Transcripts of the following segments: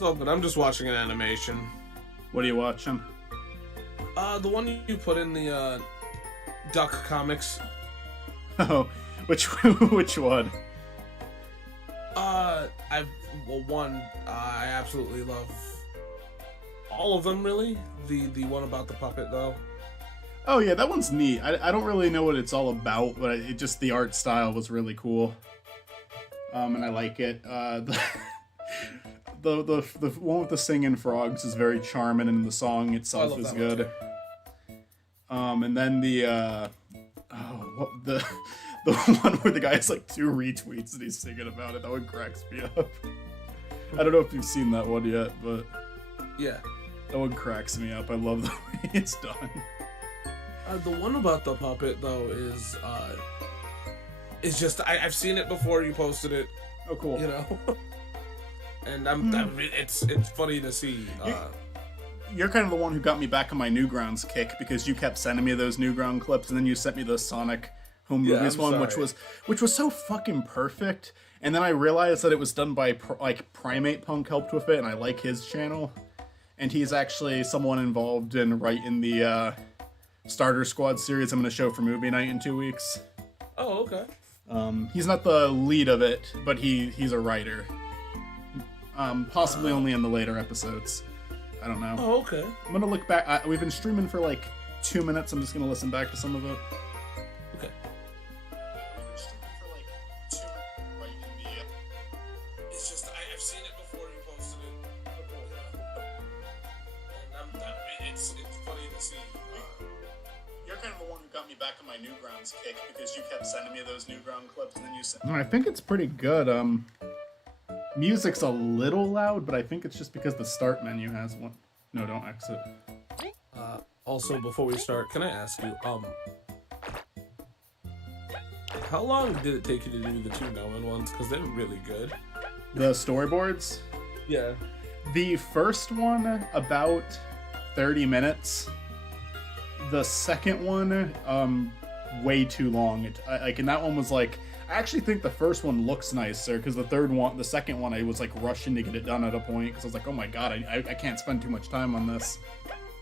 It's all good. I'm just watching an animation. What are you watching? The one you put in the Duck Comics. Oh, which one? I absolutely love all of them. Really, the one about the puppet though. Oh yeah, that one's neat. I don't really know what it's all about, but it just the art style was really cool. And I like it. The one with the singing frogs is very charming, and the song itself is good. And then the one where the guy has like 2 retweets and he's singing about it. That one cracks me up. I don't know if you've seen that one yet, but yeah, that one cracks me up. I love the way it's done. The one about the puppet though is just I've seen it before. You posted it. Oh, cool. You know, and it's funny to see. You're kind of the one who got me back on my Newgrounds kick because you kept sending me those Newground clips, and then you sent me the Sonic Home Movies one, sorry. which was so fucking perfect. And then I realized that it was done by Primate Punk helped with it, and I like his channel. And he's actually someone involved in writing the Starter Squad series I'm going to show for movie night in 2 weeks. Oh, okay. He's not the lead of it, but he's a writer. Possibly only in the later episodes. I don't know. Oh, okay. I'm gonna look back. We've been streaming for like 2 minutes. I'm just gonna listen back to some of it. Okay. It's just I've seen it before you posted it. And it's funny to see. You're kind of the one who got me back on my Newgrounds kick because you kept sending me those Newground clips, and then you sent. I think it's pretty good. Music's a little loud, but I think it's just because the start menu has one. No, don't exit. Also, before we start, can I ask you, how long did it take you to do the 2 Gnome ones? Because they're really good. The storyboards? Yeah. The first one, about 30 minutes. The second one, way too long. And that one was like, I actually think the first one looks nicer because the second one, I was like rushing to get it done at a point because I was like, oh my god, I can't spend too much time on this.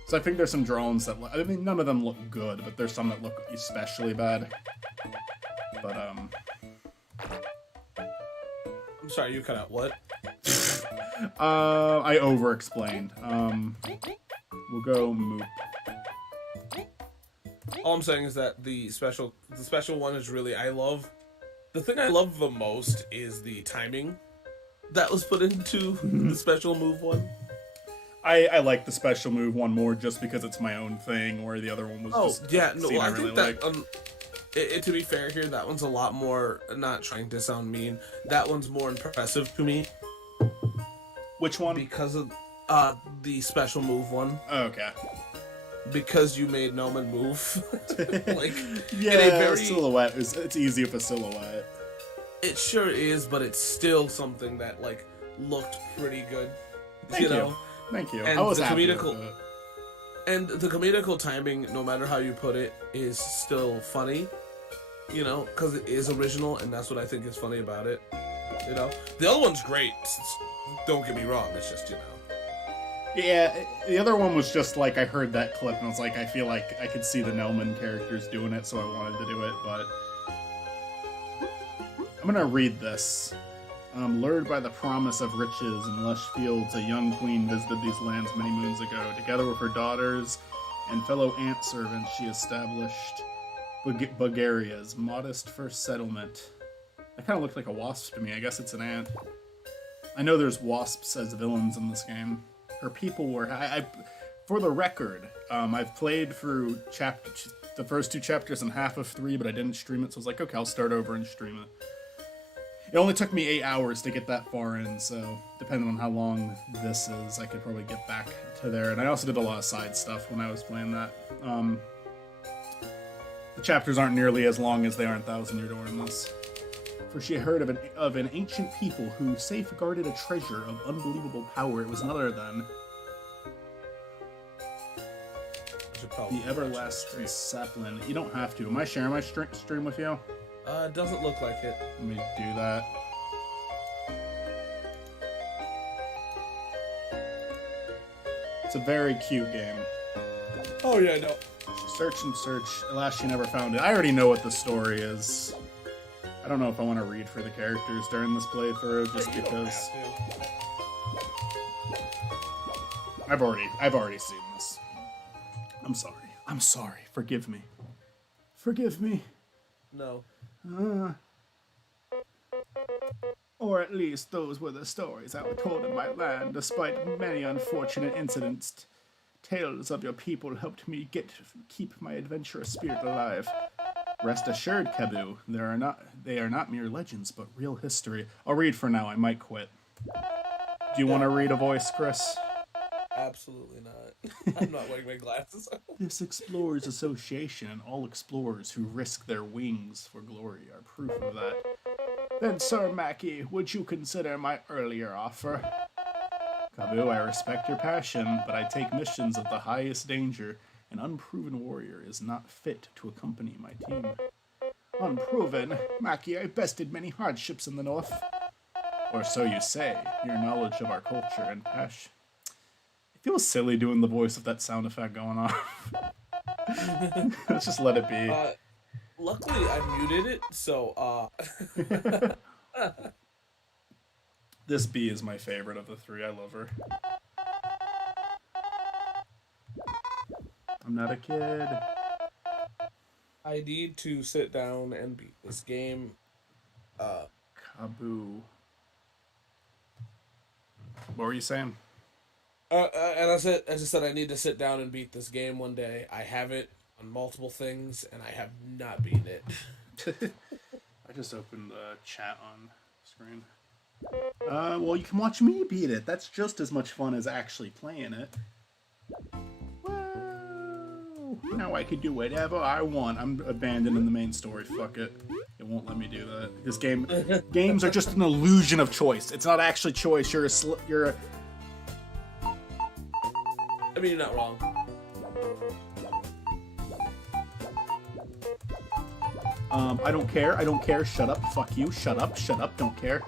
So I think there's some drones that, I mean, none of them look good, but there's some that look especially bad. But, I'm sorry, you cut out what? I over-explained. We'll go Moop. All I'm saying is that the special one is really, the thing I love the most is the timing that was put into the special move one. I like the special move one more just because it's my own thing, where the other one was I think that, to be fair here, that one's a lot more, not trying to sound mean, that one's more impressive to me. Which one? Because of the special move one. Oh, okay. Because you made Noman move. Like, yeah, in a very, silhouette. It's easy for silhouette. It sure is, but it's still something that, like, looked pretty good. Thank you. Thank you. And I was the happy with comedical, it. and the comedical timing, no matter how you put it, is still funny. You know, because it is original, and that's what I think is funny about it. You know, the other one's great. Don't get me wrong. It's just, you know. Yeah, the other one was just like, I heard that clip and I was like, I feel like I could see the Gnomon characters doing it, so I wanted to do it, but I'm gonna read this. Lured by the promise of riches and lush fields, a young queen visited these lands many moons ago. Together with her daughters and fellow ant servants, she established Bulgaria's modest first settlement. That kind of looked like a wasp to me. I guess it's an ant. I know there's wasps as villains in this game. Her people were... for the record, I've played through the first 2 chapters and half of 3, but I didn't stream it, so I was like, okay, I'll start over and stream it. It only took me 8 hours to get that far in, so depending on how long this is, I could probably get back to there. And I also did a lot of side stuff when I was playing that. The chapters aren't nearly as long as they are in Thousand Year Door in this. For she heard of an ancient people who safeguarded a treasure of unbelievable power. It was none other than the everlasting sapling. You don't have to. Am I sharing my stream with you? It doesn't look like it. Let me do that. It's a very cute game. Oh yeah, no. Search and search. Alas, you never found it. I already know what the story is. I don't know if I want to read for the characters during this playthrough, just You don't because have to. I've already seen this. I'm sorry. I'm sorry. Forgive me. Forgive me. No. Or at least those were the stories I was told in my land, despite many unfortunate incidents. Tales of your people helped me keep my adventurous spirit alive. Rest assured, Kabu, they are not mere legends, but real history. I'll read for now. I might quit. Do you want to read a voice, Chris? Absolutely not. I'm not wearing my glasses. This Explorers Association and all explorers who risk their wings for glory are proof of that. Then, Sir Mackie, would you consider my earlier offer? Kabu, I respect your passion, but I take missions of the highest danger. An unproven warrior is not fit to accompany my team. Unproven? Mackie, I bested many hardships in the north. Or so you say, your knowledge of our culture and passion. It feels silly doing the voice of that sound effect going off. Let's just let it be. Luckily, I muted it, so, This bee is my favorite of the three. I love her. I'm not a kid. I need to sit down and beat this game. Kabu. What were you saying? And I just said I need to sit down and beat this game one day. I have it on multiple things, and I have not beaten it. I just opened the chat on screen. Well, you can watch me beat it. That's just as much fun as actually playing it. Whoa! Now I can do whatever I want. I'm abandoning the main story. Fuck it. It won't let me do that. This games are just an illusion of choice. It's not actually choice. You're a I mean, you're not wrong. I don't care. I don't care. Shut up. Fuck you. Shut up. Shut up. Don't care.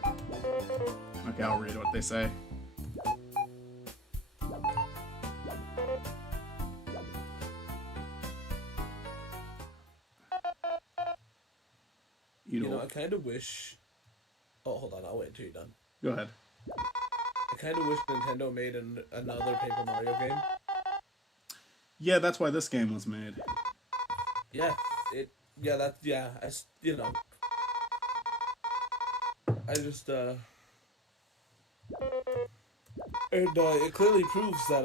Okay, I'll read what they say. You know, I kind of wish... Oh, hold on. I'll wait until you're done. Go ahead. I kind of wish Nintendo made another Paper Mario game. Yeah, that's why this game was made. Yeah, you know. I just, and, it clearly proves that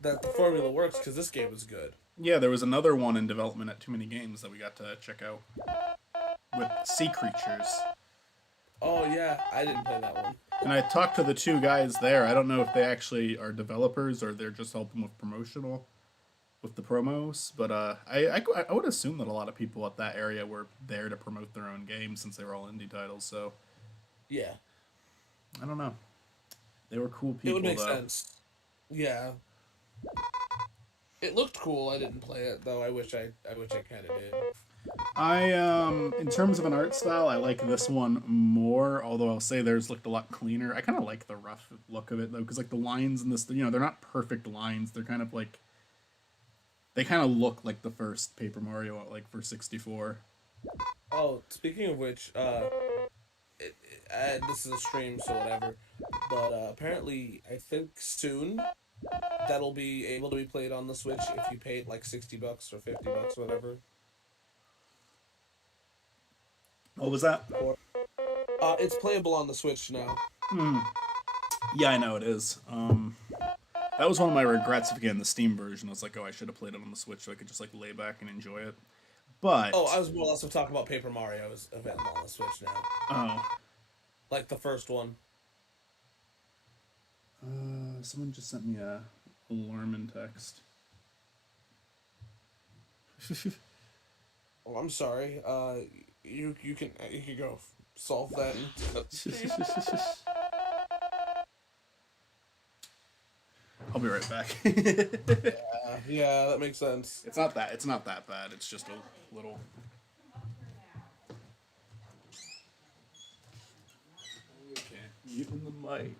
the formula works, because this game is good. Yeah, there was another one in development at Too Many Games that we got to check out. With sea creatures. Oh, yeah, I didn't play that one. And I talked to the two guys there. I don't know if they actually are developers or they're just helping with the promos. But I would assume that a lot of people at that area were there to promote their own games since they were all indie titles. So Yeah. I don't know. They were cool people. It would make sense. Yeah. It looked cool. I didn't play it though. I wish I kind of did. In terms of an art style, I like this one more. Although I'll say theirs looked a lot cleaner. I kind of like the rough look of it though, because like the lines in this, they're not perfect lines. They're kind of like, they kind of look like the first Paper Mario, like for 64. Oh, speaking of which, this is a stream, so whatever. But apparently, I think soon that'll be able to be played on the Switch if you paid like $60 or $50, whatever. What was that? It's playable on the Switch now. Yeah, I know it is. That was one of my regrets of getting the Steam version. I was like, oh, I should have played it on the Switch so I could just like lay back and enjoy it. But I was more also talking about Paper Mario is available on the Switch now. Oh. Like the first one. Someone just sent me a alarming text. Oh, I'm sorry. You can go solve that. I'll be right back. Yeah, that makes sense. It's not that bad. It's just a little. Okay, muting the mic.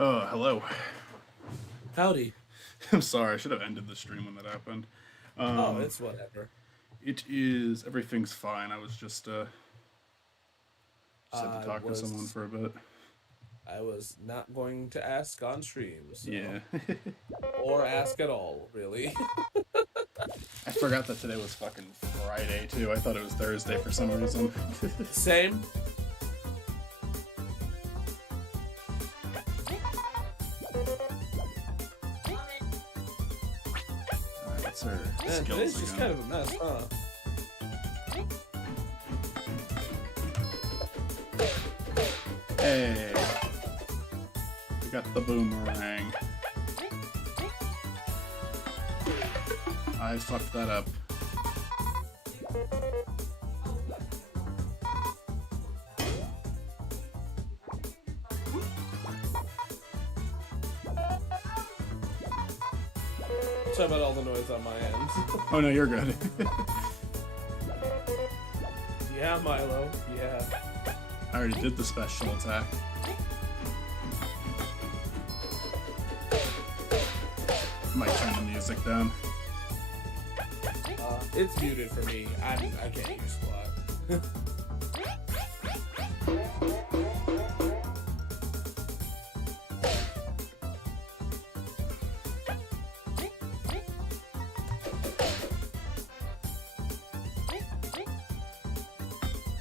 Oh, hello. Howdy. I'm sorry, I should have ended the stream when that happened. Oh, Um, it's whatever. it is, everything's fine. I was just had to I talk to someone was for a bit. I was not going to ask on stream, so Yeah. or ask at all, really. I forgot that today was fucking Friday, too. I thought it was Thursday for some reason. Same. Alright, what's her Man, skills today's just kind again? of a mess, huh? Hey! We got the boomerang. I fucked that up. Sorry about all the noise on my end. Oh no, you're good. Yeah, Milo. Yeah. I already did the special attack. Might turn the music down. It's muted for me. I can't hear squat.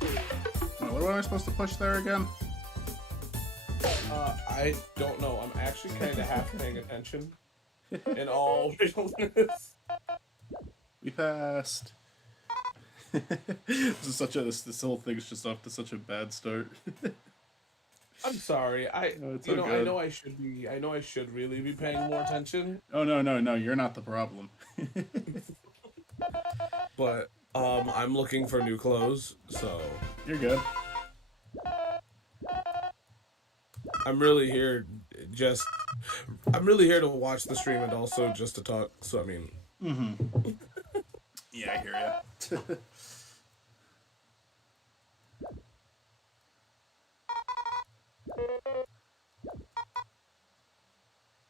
Wait, what am I supposed to push there again? I don't know. I'm actually kind of half paying attention. In all realness. We passed. This whole thing's just off to such a bad start. I'm sorry. No, it's I all good. know I should really be paying more attention. Oh no, you're not the problem. But I'm looking for new clothes, so You're good. I'm really here I'm really here to watch the stream and also just to talk. So I mean, Yeah, I hear ya.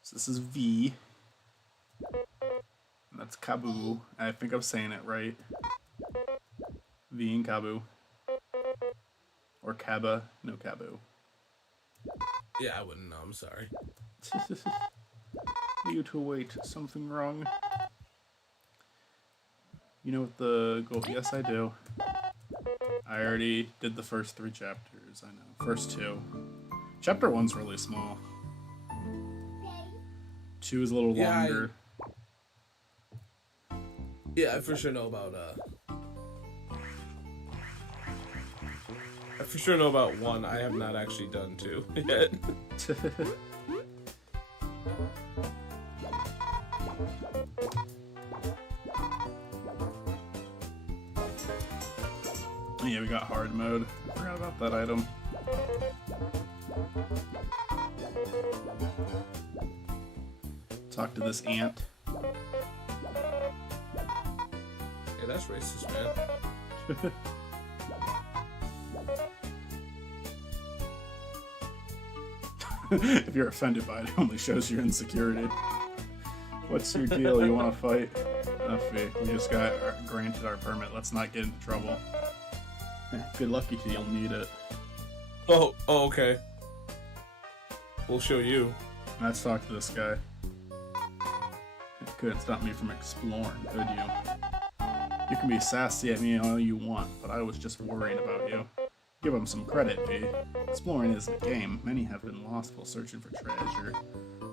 So this is V. And that's Kabu. I think I'm saying it right. V and Kabu. Or Kaba. No, Kabu. yeah, I wouldn't know. I'm sorry. You to wait. Something wrong. You know what the goal? Yes, I do. I already did the first 3 chapters. I know. First 2. Chapter 1's really small. 2 is a little Yeah, longer. Yeah, I for sure know about I for sure know about 1. I have not actually done 2 yet. Yeah, we got hard mode. Forgot about that item. Talk to this ant. Yeah, that's racist, man. If you're offended by it, it only shows your insecurity. What's your deal? You want to fight? Uffy, we just got granted our permit. Let's not get into trouble. Good luck to you, you'll need it. Oh, okay. We'll show you. Let's talk to this guy. It couldn't stop me from exploring, could you? You can be sassy at me all you want, but I was just worrying about you. Give him some credit, V. Exploring isn't a game. Many have been lost while searching for treasure.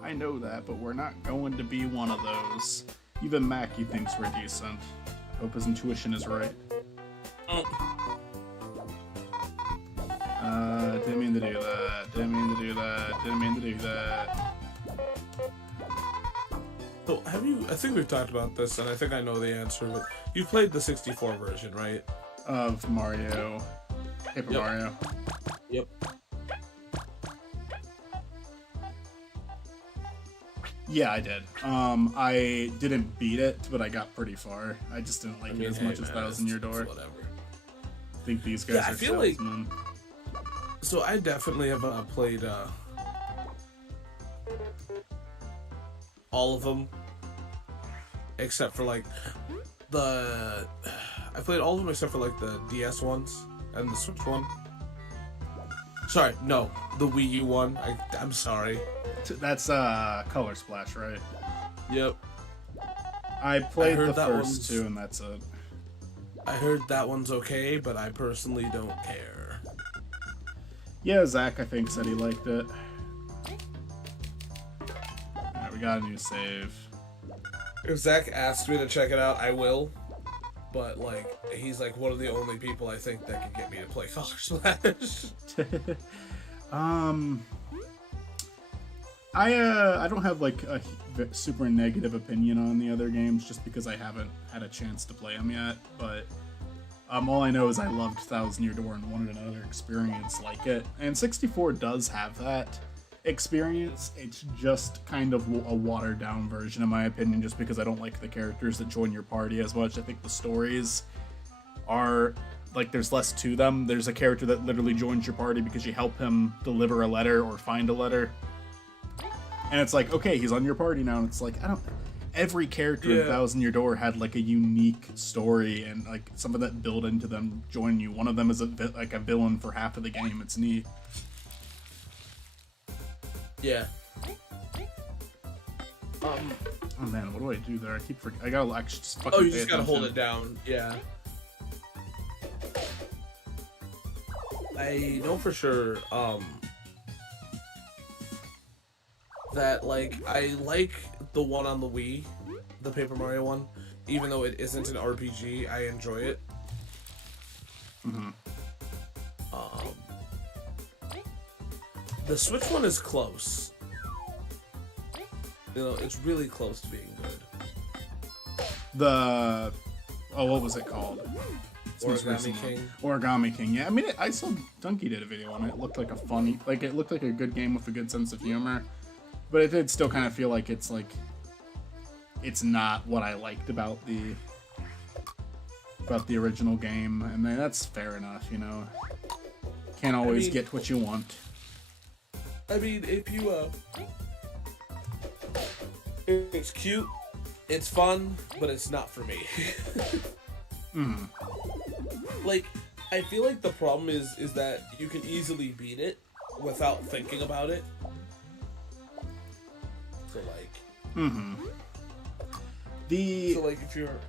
I know that, but we're not going to be one of those. Even Mackie thinks we're decent. I hope his intuition is right. Didn't mean to do that. Didn't mean to do that. Didn't mean to do that. So, I think we've talked about this, and I think I know the answer, but you've played the 64 version, right? Of Mario. Paper Mario. Yep. Yeah, I did. I didn't beat it, but I got pretty far. I just didn't like it as much as Thousand Year Door. Whatever. I think these guys are salesmen. So I definitely have played all of them, except for like I played all of them except for like the DS ones and the Switch one. Sorry, no, the Wii U one. I'm sorry. That's Color Splash, right? Yep. I played the first two, and that's it. I heard that one's okay, but I personally don't care. Yeah, Zach, I think, said he liked it. Alright, we got a new save. If Zach asks me to check it out, I will. But, like, he's, like, one of the only people I think that can get me to play Color Splash. I don't have, like, a super negative opinion on the other games, just because I haven't had a chance to play them yet, but... all I know is I loved Thousand Year Door and wanted another experience like it. And 64 does have that experience. It's just kind of a watered down version, in my opinion, just because I don't like the characters that join your party as much. I think the stories are, like, there's less to them. There's a character that literally joins your party because you help him deliver a letter or find a letter. And it's like, okay, he's on your party now. And it's like, every character in Thousand Year Door had like a unique story and like some of that build into them joining you. One of them is a villain for half of the game. It's neat. Yeah. Oh man, what do I do there? I keep forgetting. I gotta actually just fucking. Oh, you just gotta hold it down. Yeah. I know for sure. That like I like the one on the Wii, the Paper Mario one, even though it isn't an RPG. I enjoy it. Mm-hmm. The Switch one is close. You know, it's really close to being good. What was it called? Origami King. Origami King. Yeah, I mean, I saw Donkey did a video on it. It looked like it looked like a good game with a good sense of humor. But it did still kind of feel like it's not what I liked about the original game, and then that's fair enough, you know. Can't always get what you want. I mean, if you it's cute, it's fun, but it's not for me. Like, I feel like the problem is that you can easily beat it without thinking about it. So like, so like if you're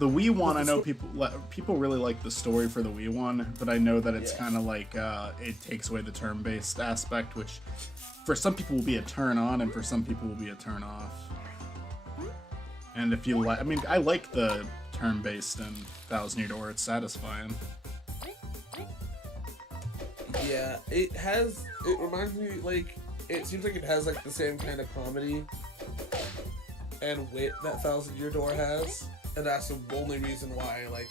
the Wii one, I know people really like the story for the Wii one, but I know that it's kind of like it takes away the turn-based aspect, which for some people will be a turn on, and for some people will be a turn off. And if you like, I mean, I like the turn-based and Thousand Year Door. It's satisfying. Yeah, it reminds me, like, it seems like it has, like, the same kind of comedy and wit that Thousand Year Door has, and that's the only reason why I, like,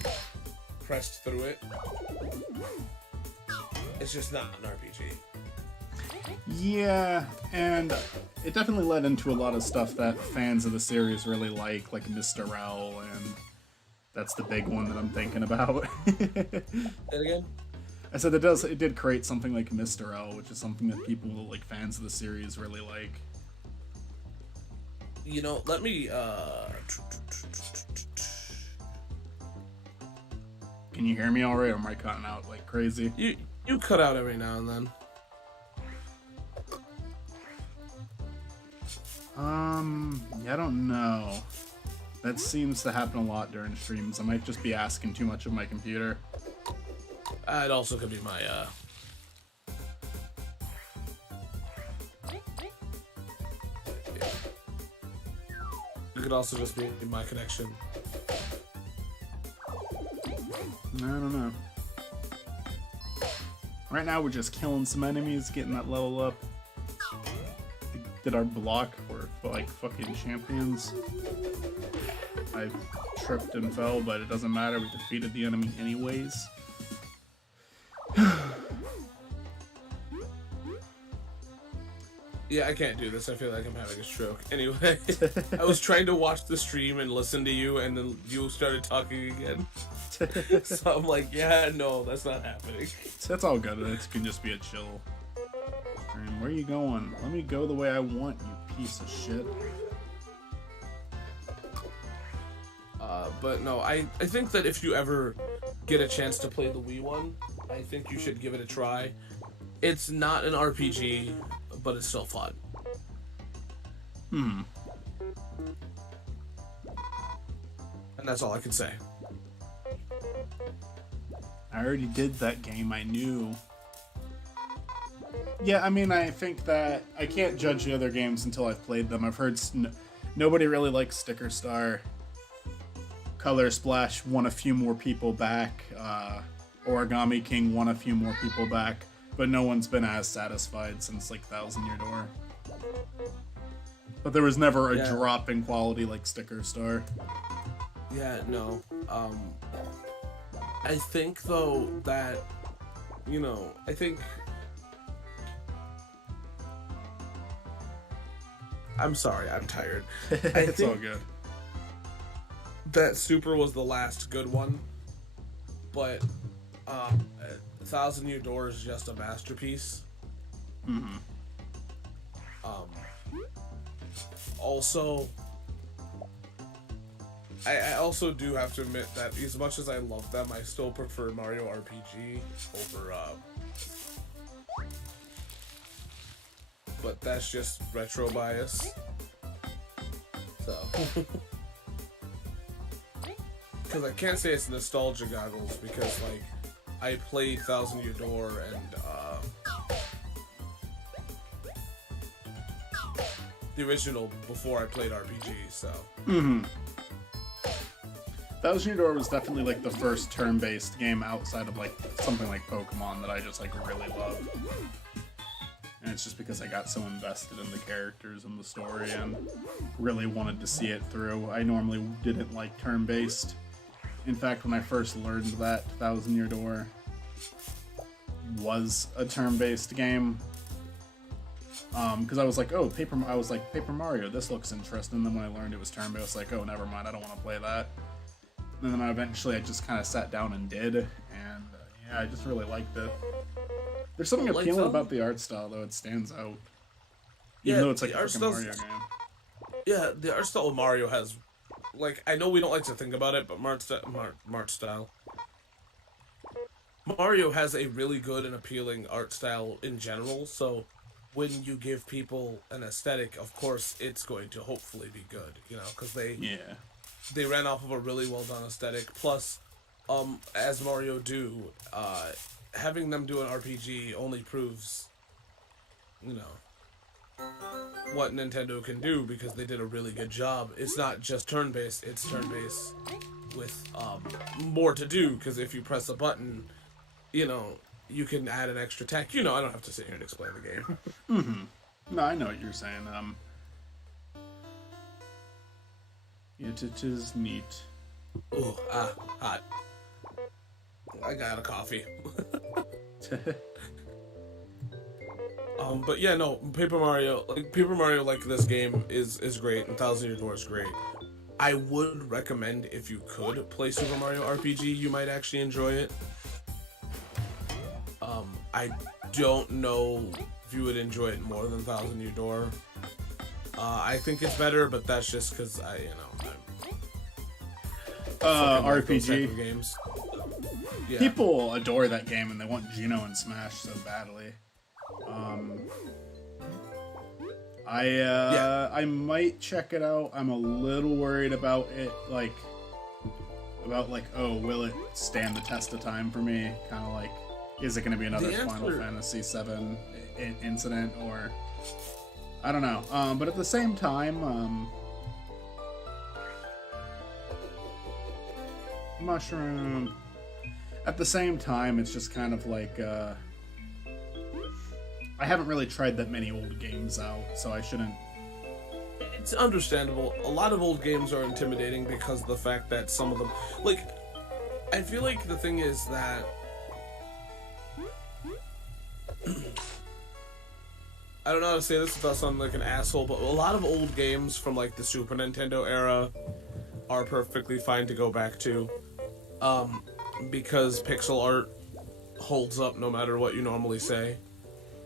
pressed through it. It's just not an RPG. Yeah, and it definitely led into a lot of stuff that fans of the series really like Mr. L, and that's the big one that I'm thinking about. Say it again? I said it did create something like Mr. L, which is something that people, like fans of the series, really like. You know, let me Can you hear me all right, or am I cutting out like crazy? You cut out every now and then. Yeah, I don't know. That seems to happen a lot during streams. I might just be asking too much of my computer. It also could be my, It could also just be my connection. I don't know. Right now we're just killing some enemies, getting that level up. Did our block, we're like fucking champions. I tripped and fell, but it doesn't matter, we defeated the enemy anyways. Yeah, I can't do this. I feel like I'm having a stroke. Anyway, I was trying to watch the stream and listen to you, and then you started talking again. So I'm like, yeah, no, that's not happening. That's all good. It can just be a chill. And where are you going? Let me go the way I want, you piece of shit. But no, I think that if you ever get a chance to play the Wii one, I think you should give it a try. It's not an RPG, but it's still fun. And that's all I can say. I already did that game, I knew. Yeah, I mean, I think that I can't judge the other games until I've played them. I've heard nobody really likes Sticker Star. Color Splash won a few more people back. Origami King won a few more people back. But no one's been as satisfied since, like, Thousand Year Door. But there was never a drop in quality like Sticker Star. Yeah, no. I think, though, that, you know, I think... I'm sorry, I'm tired. It's all good. That Super was the last good one, but Thousand Year Door is just a masterpiece. Also, I also do have to admit that as much as I love them, I still prefer Mario RPG over, but that's just retro bias. So, because I can't say it's nostalgia goggles, because, like, I played Thousand Year Door and, the original before I played RPG, so. Thousand Year Door was definitely, like, the first turn-based game outside of, like, something like Pokemon that I just, like, really loved. And it's just because I got so invested in the characters and the story and really wanted to see it through. I normally didn't like turn-based. In fact, when I first learned that Thousand Year Door was a turn-based game, because I was like, oh, Paper Mario, this looks interesting. And then when I learned it was turn-based, I was like, oh, never mind, I don't want to play that. And then I just kind of sat down and did, and yeah, I just really liked it. There's something appealing about the art style, though. It stands out. Even though it's like a freaking Mario game. Yeah, the art style of Mario has, like, I know we don't like to think about it, but Mario has a really good and appealing art style in general, so when you give people an aesthetic, of course, it's going to hopefully be good, you know, because they ran off of a really well-done aesthetic. Plus, as Mario do, having them do an RPG only proves, you know, what Nintendo can do, because they did a really good job. It's not just turn-based, it's turn-based with more to do, because if you press a button, you know, you can add an extra tech. You know, I don't have to sit here and explain the game. No, I know what you're saying. It is neat. Ooh, hot. I got a coffee. But yeah, no, Paper Mario, like this game is great, and Thousand Year Door is great. I would recommend, if you could play Super Mario RPG, you might actually enjoy it. I don't know if you would enjoy it more than Thousand Year Door. I think it's better, but that's just because I'm RPG like games. Yeah. People adore that game and they want Gino in Smash so badly. I might check it out. I'm a little worried about it, oh, will it stand the test of time for me? Kind of like, is it going to be another Final Fantasy VII incident, or I don't know. But at the same time, Mushroom. At the same time, it's just kind of like I haven't really tried that many old games out, so I shouldn't. It's understandable. A lot of old games are intimidating because of the fact that some of them, like, I feel like the thing is that I don't know how to say this without sounding like an asshole, but a lot of old games from like the Super Nintendo era are perfectly fine to go back to, because pixel art holds up no matter what you normally say.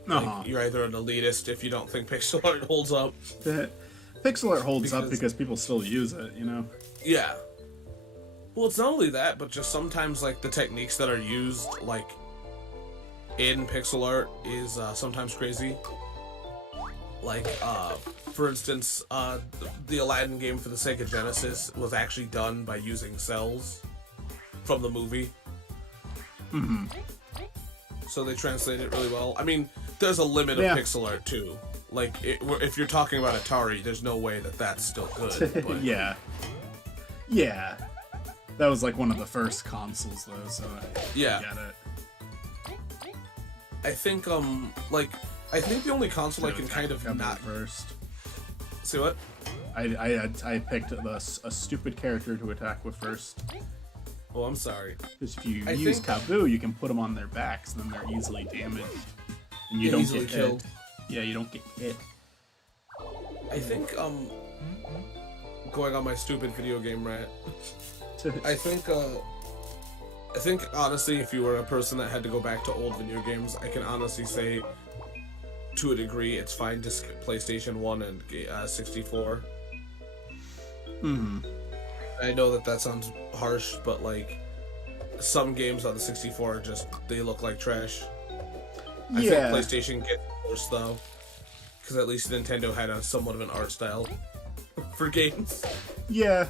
Like, you're either an elitist if you don't think pixel art holds up. Pixel art holds up because people still use it, you know? Yeah. Well, it's not only that, but just sometimes, like, the techniques that are used, like, in pixel art is sometimes crazy. Like, for instance, the Aladdin game for the Sega Genesis was actually done by using cells from the movie. Mm-hmm. So they translate it really well. I mean, there's a limit of pixel art, too. Like, if you're talking about Atari, there's no way that that's still good. But... Yeah. Yeah. That was, like, one of the first consoles, though, so I get it. I think, I think the only console I can kind of not... First. See what? I picked a stupid character to attack with first. Oh, I'm sorry. Because if you use Kaboo, you can put them on their backs, and then they're easily damaged. And you don't easily get killed. Yeah, you don't get hit. I think, going on my stupid video game rant, I think, honestly, if you were a person that had to go back to old video games, I can honestly say, to a degree, it's fine to skip PlayStation 1 and 64. Mm-hmm. I know that sounds harsh, but, like, some games on the 64 are just, they look like trash. I think PlayStation gets worse, though, because at least Nintendo had a somewhat of an art style for games. Yeah.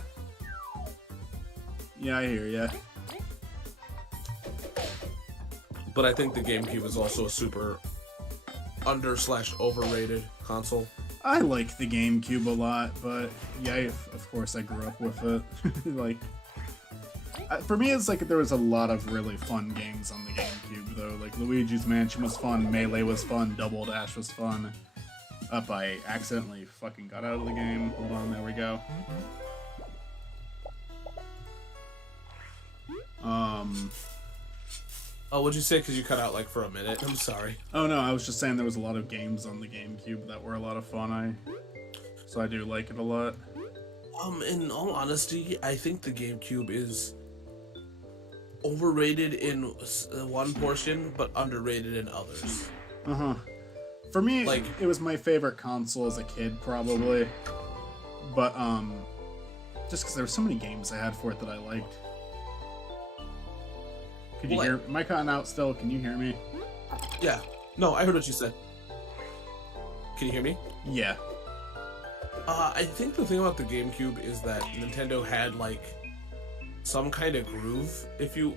Yeah, I hear ya. But I think the GameCube is also a super under/overrated console. I like the GameCube a lot, but yeah, of course I grew up with it. Like, for me, it's like there was a lot of really fun games on the GameCube, though. Like, Luigi's Mansion was fun, Melee was fun, Double Dash was fun. I accidentally fucking got out of the game. Hold on, there we go. Oh, what'd you say? Because you cut out, like, for a minute. I'm sorry. Oh, no, I was just saying there was a lot of games on the GameCube that were a lot of fun. So I do like it a lot. In all honesty, I think the GameCube is overrated in one portion, but underrated in others. Uh-huh. For me, like, it was my favorite console as a kid, probably. But, just because there were so many games I had for it that I liked. Could you hear? Am I cutting out still? Can you hear me? Yeah. No, I heard what you said. Can you hear me? Yeah. I think the thing about the GameCube is that Nintendo had, like, some kind of groove, if you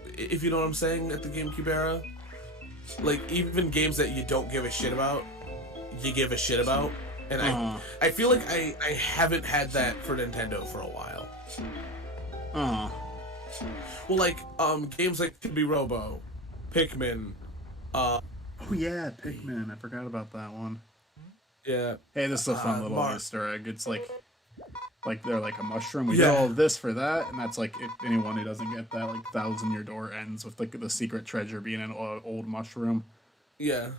know what I'm saying, at the GameCube era. Like, even games that you don't give a shit about, you give a shit about. And I feel like I haven't had that for Nintendo for a while. Well, like, games like Chibi Robo, Pikmin, Oh yeah, Pikmin, I forgot about that one. Yeah. Hey, this is a fun little Easter egg. It's like they're like a mushroom. We did all of this for that, and that's like, if anyone who doesn't get that, like, Thousand Year Door ends with, like, the secret treasure being an old mushroom. Yeah.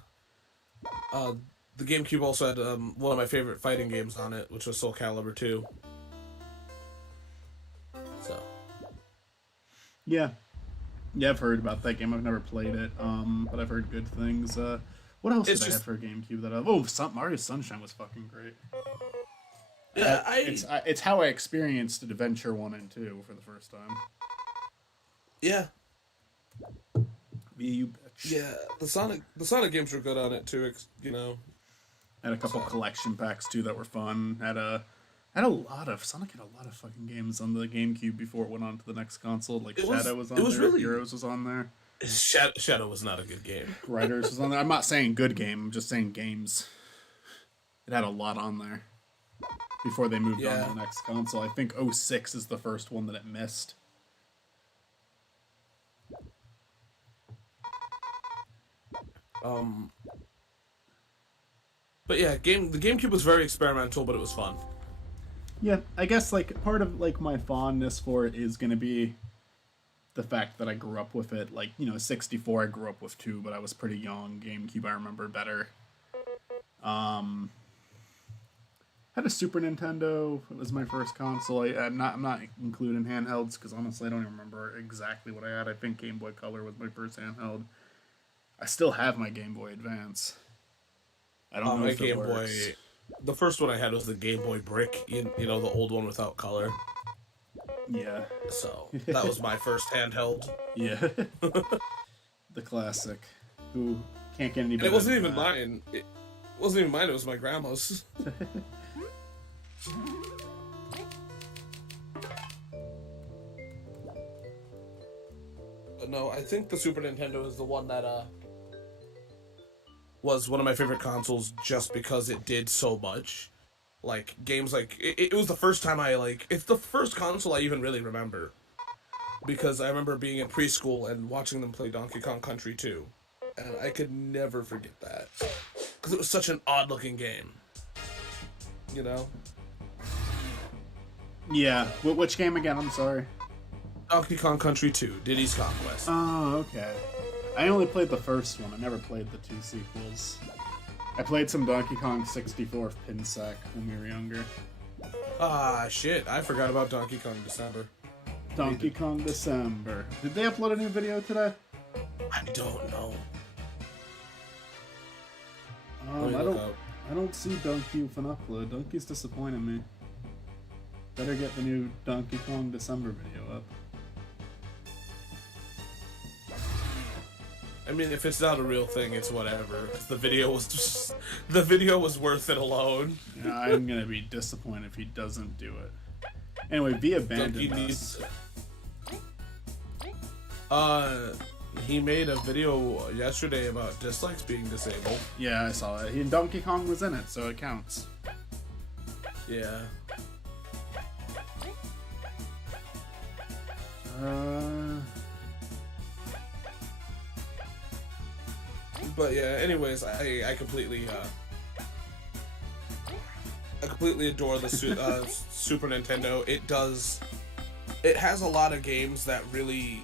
The GameCube also had one of my favorite fighting games on it, which was Soul Calibur 2. So. Yeah. Yeah, I've heard about that game. I've never played it, but I've heard good things. What else did I have for a GameCube that Mario Sunshine was fucking great. Yeah, it's how I experienced Adventure 1 and 2 for the first time. Yeah. You bitch. Yeah, the Sonic games were good on it too. You know, Had a couple collection packs too that were fun. Had a lot of Sonic had a lot of fucking games on the GameCube before it went on to the next console. Like Shadow was on there. Really, Heroes was on there. Shadow was not a good game. Riders was on there. I'm not saying good game. I'm just saying games. It had a lot on there before they moved on to the next console. I think 06 is the first one that it missed. But yeah, the GameCube was very experimental, but it was fun. Yeah, I guess like part of like my fondness for it is gonna be the fact that I grew up with it. Like, 64 I grew up with too, but I was pretty young. GameCube I remember better. Had a Super Nintendo. It was my first console. I'm not including handhelds because honestly I don't even remember exactly what I had. I think Game Boy Color was my first handheld. I still have my Game Boy Advance. I don't know if it works. Boy. The first one I had was the Game Boy Brick. The old one without color. Yeah. So that was my first handheld. Yeah. The classic. Who can't get any better. And it wasn't even mine. It wasn't even mine. It was my grandma's. But no, I think the Super Nintendo is the one that was one of my favorite consoles just because it did so much. Like, games like... It was the first time it's the first console I even really remember. Because I remember being in preschool and watching them play Donkey Kong Country 2. And I could never forget that. Because it was such an odd-looking game. Yeah. Which game again? I'm sorry. Donkey Kong Country 2, Diddy's Conquest. Oh, okay. I only played the first one. I never played the two sequels. I played some Donkey Kong 64 Pinsack when we were younger. Ah, shit. I forgot about Donkey Kong December. Donkey Kong December. Did they upload a new video today? I don't know. I don't see Donkey with an upload. Donkey's disappointing me. Better get the new Donkey Kong December video up. I mean, if it's not a real thing, it's whatever. The video was worth it alone. Yeah, I'm gonna be disappointed if he doesn't do it. Anyway, V abandoned us. He made a video yesterday about dislikes being disabled. Yeah, I saw it. Donkey Kong was in it, so it counts. Yeah. But yeah, anyways, I completely adore the Super Nintendo. It has a lot of games that really,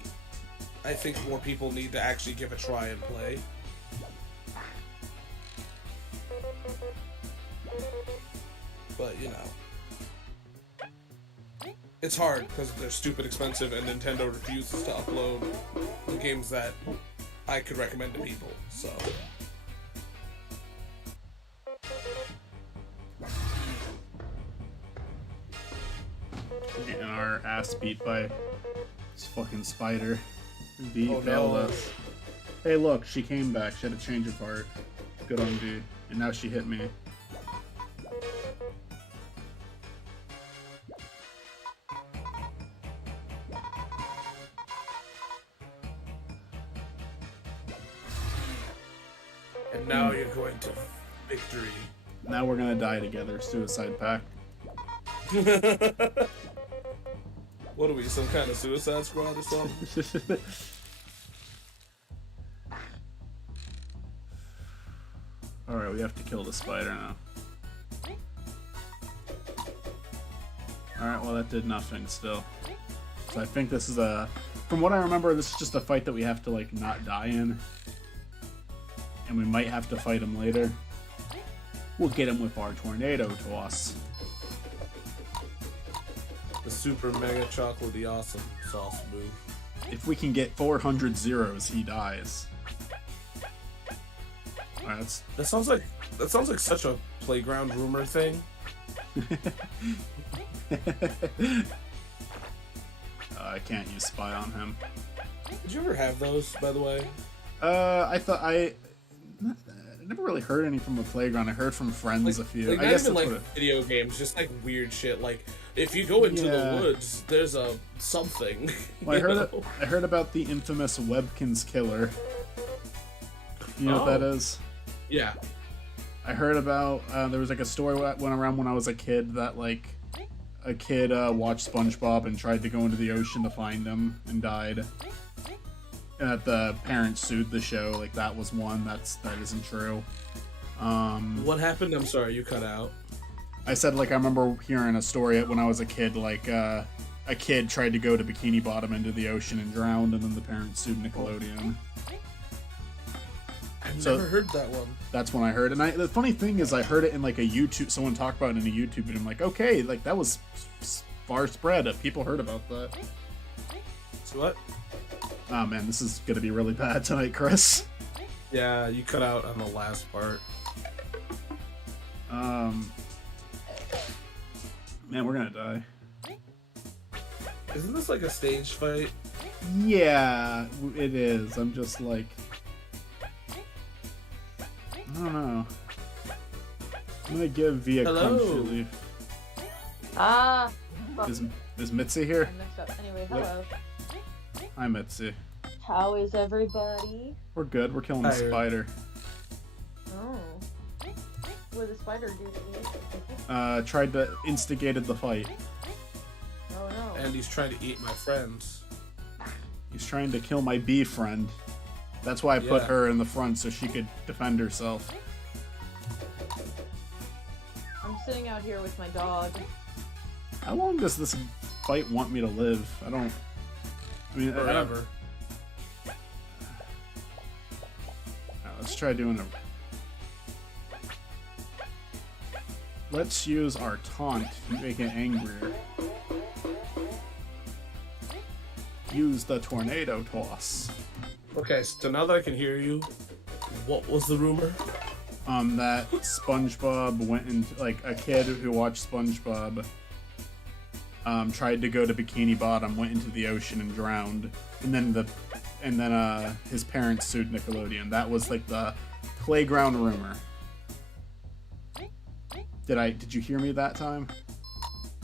I think more people need to actually give a try and play. But it's hard because they're stupid expensive and Nintendo refuses to upload the games that I could recommend to people, so. Getting our ass beat by this fucking spider. V failed us. Hey look, she came back. She had to change her part. Good on V. And now she hit me. And now you're going to victory. Now we're gonna die together. Suicide pact. What are we, some kind of Suicide Squad or something? Alright, we have to kill the spider now. Alright, well that did nothing still. So I think this is from what I remember, this is just a fight that we have to like not die in. And we might have to fight him later. We'll get him with our tornado toss. The super mega chocolatey awesome sauce move. If we can get 400 zeros, he dies. Alright, that sounds like such a playground rumor thing. I can't use spy on him. Did you ever have those, by the way? I never really heard any from the playground. I heard from friends a few. Like I not guess even that's like what it, video games, just like weird shit. Like if you go into Yeah. the woods, there's a something. Well, you know? I heard about the infamous Webkins killer. You know what that is? Yeah. I heard about there was like a story that went around when I was a kid that like a kid watched SpongeBob and tried to go into the ocean to find him and died. And that the parents sued the show. Like that was one. That isn't true. What happened? I'm sorry, you cut out. I said like I remember hearing a story when I was a kid. Like a kid tried to go to Bikini Bottom into the ocean and drowned, and then the parents sued Nickelodeon. I've never heard that one. That's when I heard, and the funny thing is, I heard it in like a YouTube. Someone talked about it in a YouTube, and I'm like, okay, like that was far spread. People heard about that. So what? Oh man, this is gonna be really bad tonight, Chris. Yeah, you cut out on the last part. Man, we're gonna die. Isn't this like a stage fight? Yeah, it is. I'm just like, I don't know. I'm gonna give V a Hello. crunch relief. Ah! Fuck. Is Mitzi here? I messed up. Anyway, hello. Hi, Mitzi. How is everybody? We're good. We're killing the Tired. spider. Oh. What did the spider do to you? Tried to instigated the fight. Oh no. And he's trying to eat my friends. He's trying to kill my bee friend. That's why I put Yeah. her in the front so she could defend herself. I'm sitting out here with my dog. How long does this fight want me to live? I don't. I mean, Forever. Let's try doing a. Let's use our taunt to make it angrier. Use the tornado toss. Okay, so now that I can hear you, what was the rumor? That SpongeBob went into like a kid who watched SpongeBob. Tried to go to Bikini Bottom, went into the ocean and drowned, and then his parents sued Nickelodeon. That was like the playground rumor. Did you hear me that time?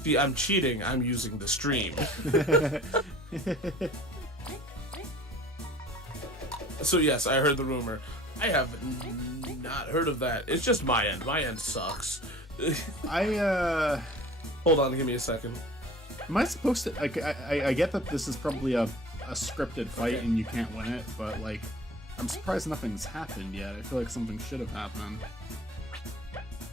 See, I'm cheating. I'm using the stream. So yes, I heard the rumor. I have not heard of that. It's just my end. My end sucks. Hold on, give me a second. Am I supposed to? I get that this is probably a scripted fight and you can't win it, but like, I'm surprised nothing's happened yet. I feel like something should have happened.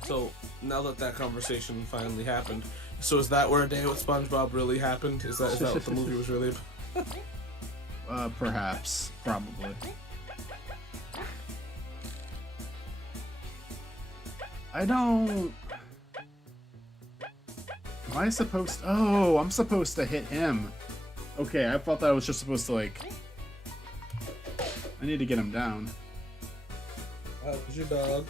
So now that conversation finally happened, so is that where A Day with SpongeBob really happened? Is that what the movie was really about? Perhaps, probably. I don't. Am I supposed? Oh, I'm supposed to hit him. Okay, I thought that I was just supposed to like. I need to get him down. How's your dog?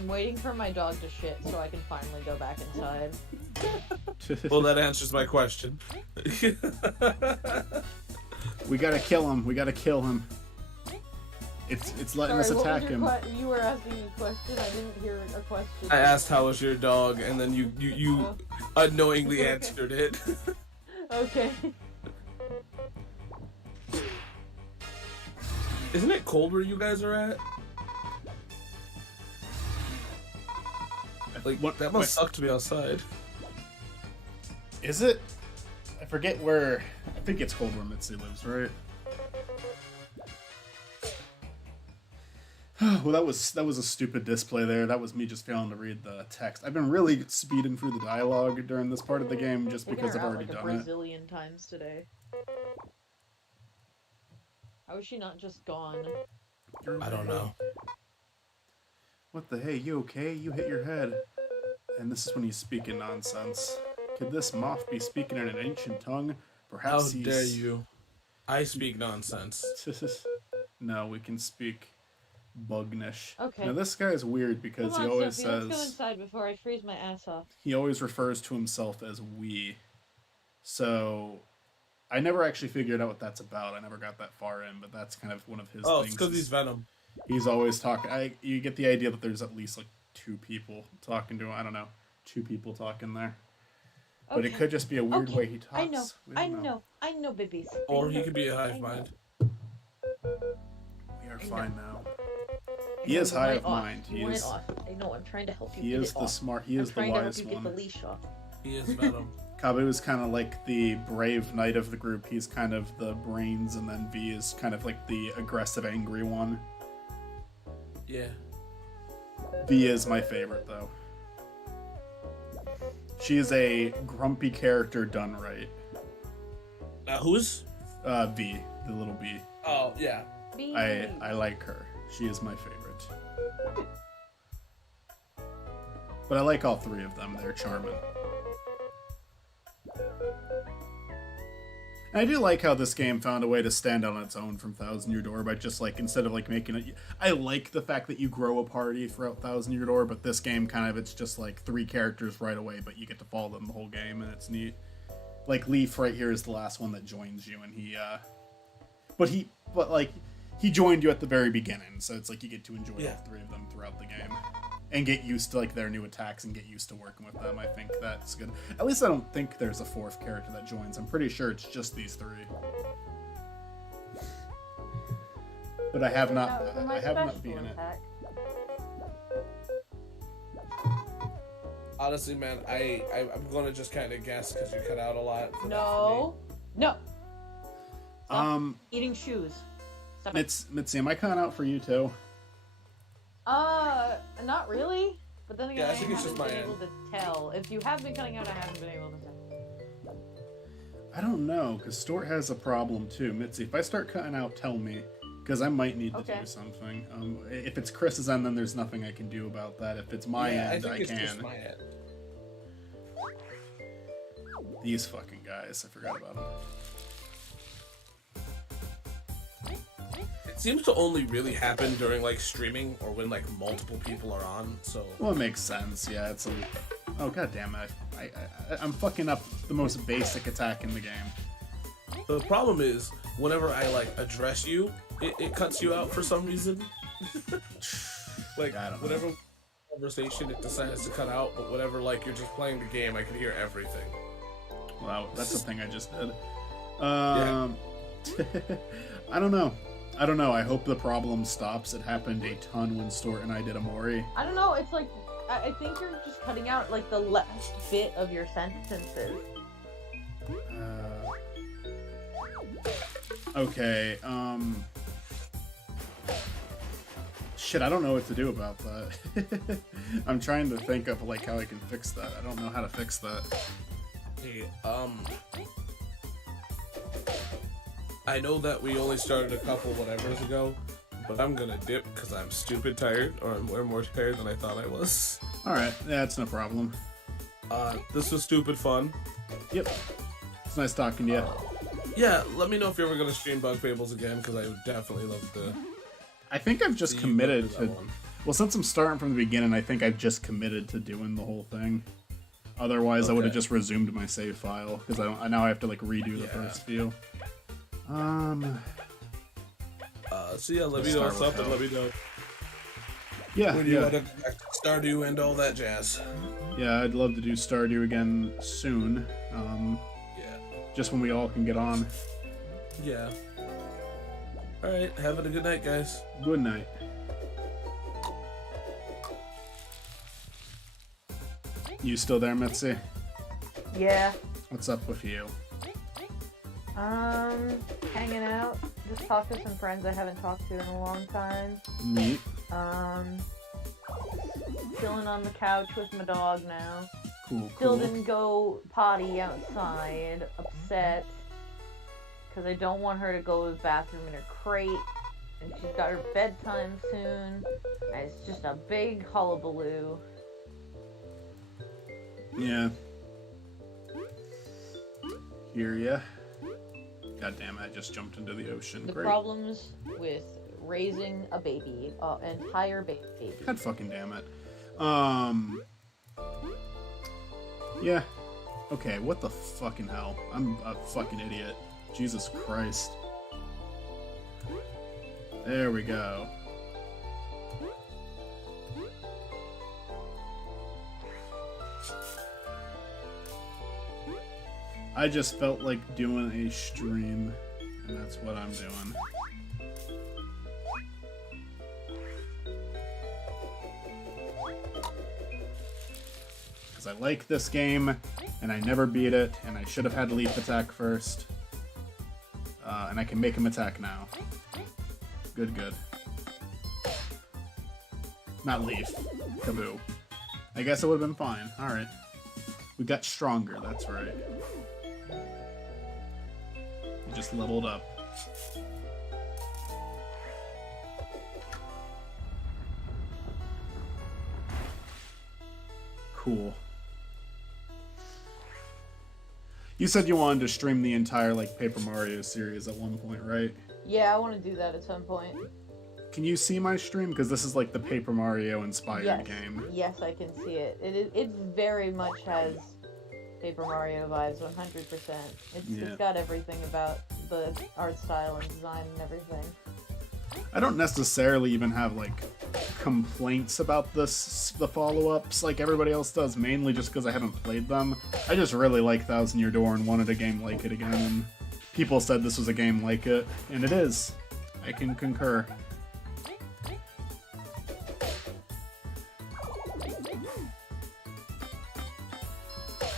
I'm waiting for my dog to shit so I can finally go back inside. Well, that answers my question. We gotta kill him. We gotta kill him. It's letting us Sorry, attack him. You were asking a question. I didn't hear a question. I asked how was your dog, and then you unknowingly answered it. Okay. Isn't it cold where you guys are at? Like, that must suck to be outside. Is it? I forget where. I think it's cold where Mitzi lives, right? Well, that was a stupid display there. That was me just failing to read the text. I've been really speeding through the dialogue during this part of the game just because I've already done it. Brazilian times today. How is she not just gone? I don't know. What the hey, you okay? You hit your head. And this is when he's speaking nonsense. Could this moth be speaking in an ancient tongue? How Perhaps dare you? I speak nonsense. No, we can speak Bugnish. Okay. Now this guy is weird because Come he on, always Sophie, let's go says inside before I freeze my ass off. he always refers to himself as we. So I never actually figured out what that's about. I never got that far in, but that's kind of one of his Oh, things. it's because he's Venom. He's always talking. You get the idea that there's at least like two people talking to him. I don't know, two people talking there. But it could just be a weird way he talks. I know, babies. Or he could be a hive mind. We are fine now. He is high of mind. He is. I know. I'm trying to help you. He is the smart. He is the wise one. I'm trying to help you get the leash off. He is Venom. Kabu is kind of like the brave knight of the group. He's kind of the brains, and then V is kind of like the aggressive, angry one. Yeah. V is my favorite, though. She is a grumpy character done right. Who's? V, the little bee. Oh, yeah. B. I like her. She is my favorite. But I like all three of them. They're charming. And I do like how this game found a way to stand on its own from Thousand Year Door by just like, instead of like making it, I like the fact that you grow a party throughout Thousand Year Door, but this game kind of, it's just like 3 characters right away, but you get to follow them the whole game, and it's neat. Like Leaf right here is the last one that joins you, and he joined you at the very beginning, so it's like you get to enjoy all 3 of them throughout the game. And get used to like their new attacks and get used to working with them. I think that's good. At least I don't think there's a 4th character that joins. I'm pretty sure it's just these 3. But I have not beaten it. Honestly, man, I'm gonna just kind of guess because you cut out a lot. No. Stop eating shoes. Stop Mitzi, am I cutting out for you too? Not really. But then again, I think it's haven't just my been end. able to tell. If you have been cutting out, I haven't been able to tell. I don't know, because Stort has a problem too. Mitzi, if I start cutting out, tell me, because I might need to do something. If it's Chris's end, then there's nothing I can do about that. If it's my end, I can. Just my end. These fucking guys, I forgot about them. It seems to only really happen during like streaming or when like multiple people are on. So. Well, it makes sense. Yeah, it's a. Oh god damn it! I'm fucking up the most basic attack in the game. The problem is whenever I like address you, it cuts you out for some reason. Like whatever conversation it decides to cut out, but whatever like you're just playing the game, I can hear everything. Wow, that's the thing I just did. Yeah. I don't know. I hope the problem stops. It happened a ton when Stort and I did Amori. I don't know. It's like I think you're just cutting out like the last bit of your sentences. Okay. Shit, I don't know what to do about that. I'm trying to think of like how I can fix that. I don't know how to fix that. Hey, I know that we only started a couple whatevers ago, but I'm gonna dip because I'm stupid tired, or I'm way more tired than I thought I was. Alright, yeah, it's no problem. This was stupid fun. Yep. It's nice talking to you. Yeah, let me know if you're ever gonna stream Bug Fables again, because I would definitely love to. I think I've just committed to... Well, since I'm starting from the beginning, I think I've just committed to doing the whole thing. Otherwise, I would have just resumed my save file, because now I have to like redo the first few. So yeah, let me know what's up and let me know. Yeah, when you want to Stardew and all that jazz. Yeah, I'd love to do Stardew again soon. Just when we all can get on. Yeah. Alright, having a good night, guys. Good night. You still there, Mitzi? Yeah. What's up with you? Hanging out. Just talked to some friends I haven't talked to in a long time. Neat. Chilling on the couch with my dog now. Cool. Still didn't go potty outside. Upset. Because I don't want her to go to the bathroom in her crate. And she's got her bedtime soon. And it's just a big hullabaloo. Yeah. Hear ya. God damn it, I just jumped into the ocean. The Great. problems with raising a baby, entire baby. God fucking damn it. Yeah. Okay, what the fucking hell? I'm a fucking idiot. Jesus Christ. There we go. I just felt like doing a stream, and that's what I'm doing. Because I like this game, and I never beat it, and I should have had Leaf attack first. And I can make him attack now. Good, good. Not Leaf. Kaboo. I guess it would have been fine. Alright. We got stronger, that's right. We just leveled up. Cool. You said you wanted to stream the entire, like, Paper Mario series at one point, right? Yeah, I want to do that at some point. Can you see my stream? Because this is, like, the Paper Mario inspired Yes. game. Yes, I can see it. It very much has Paper Mario vibes, 100%. It's got everything about the art style and design and everything. I don't necessarily even have, like, complaints about the follow-ups like everybody else does, mainly just because I haven't played them. I just really like Thousand Year Door and wanted a game like it again, and people said this was a game like it, and it is. I can concur.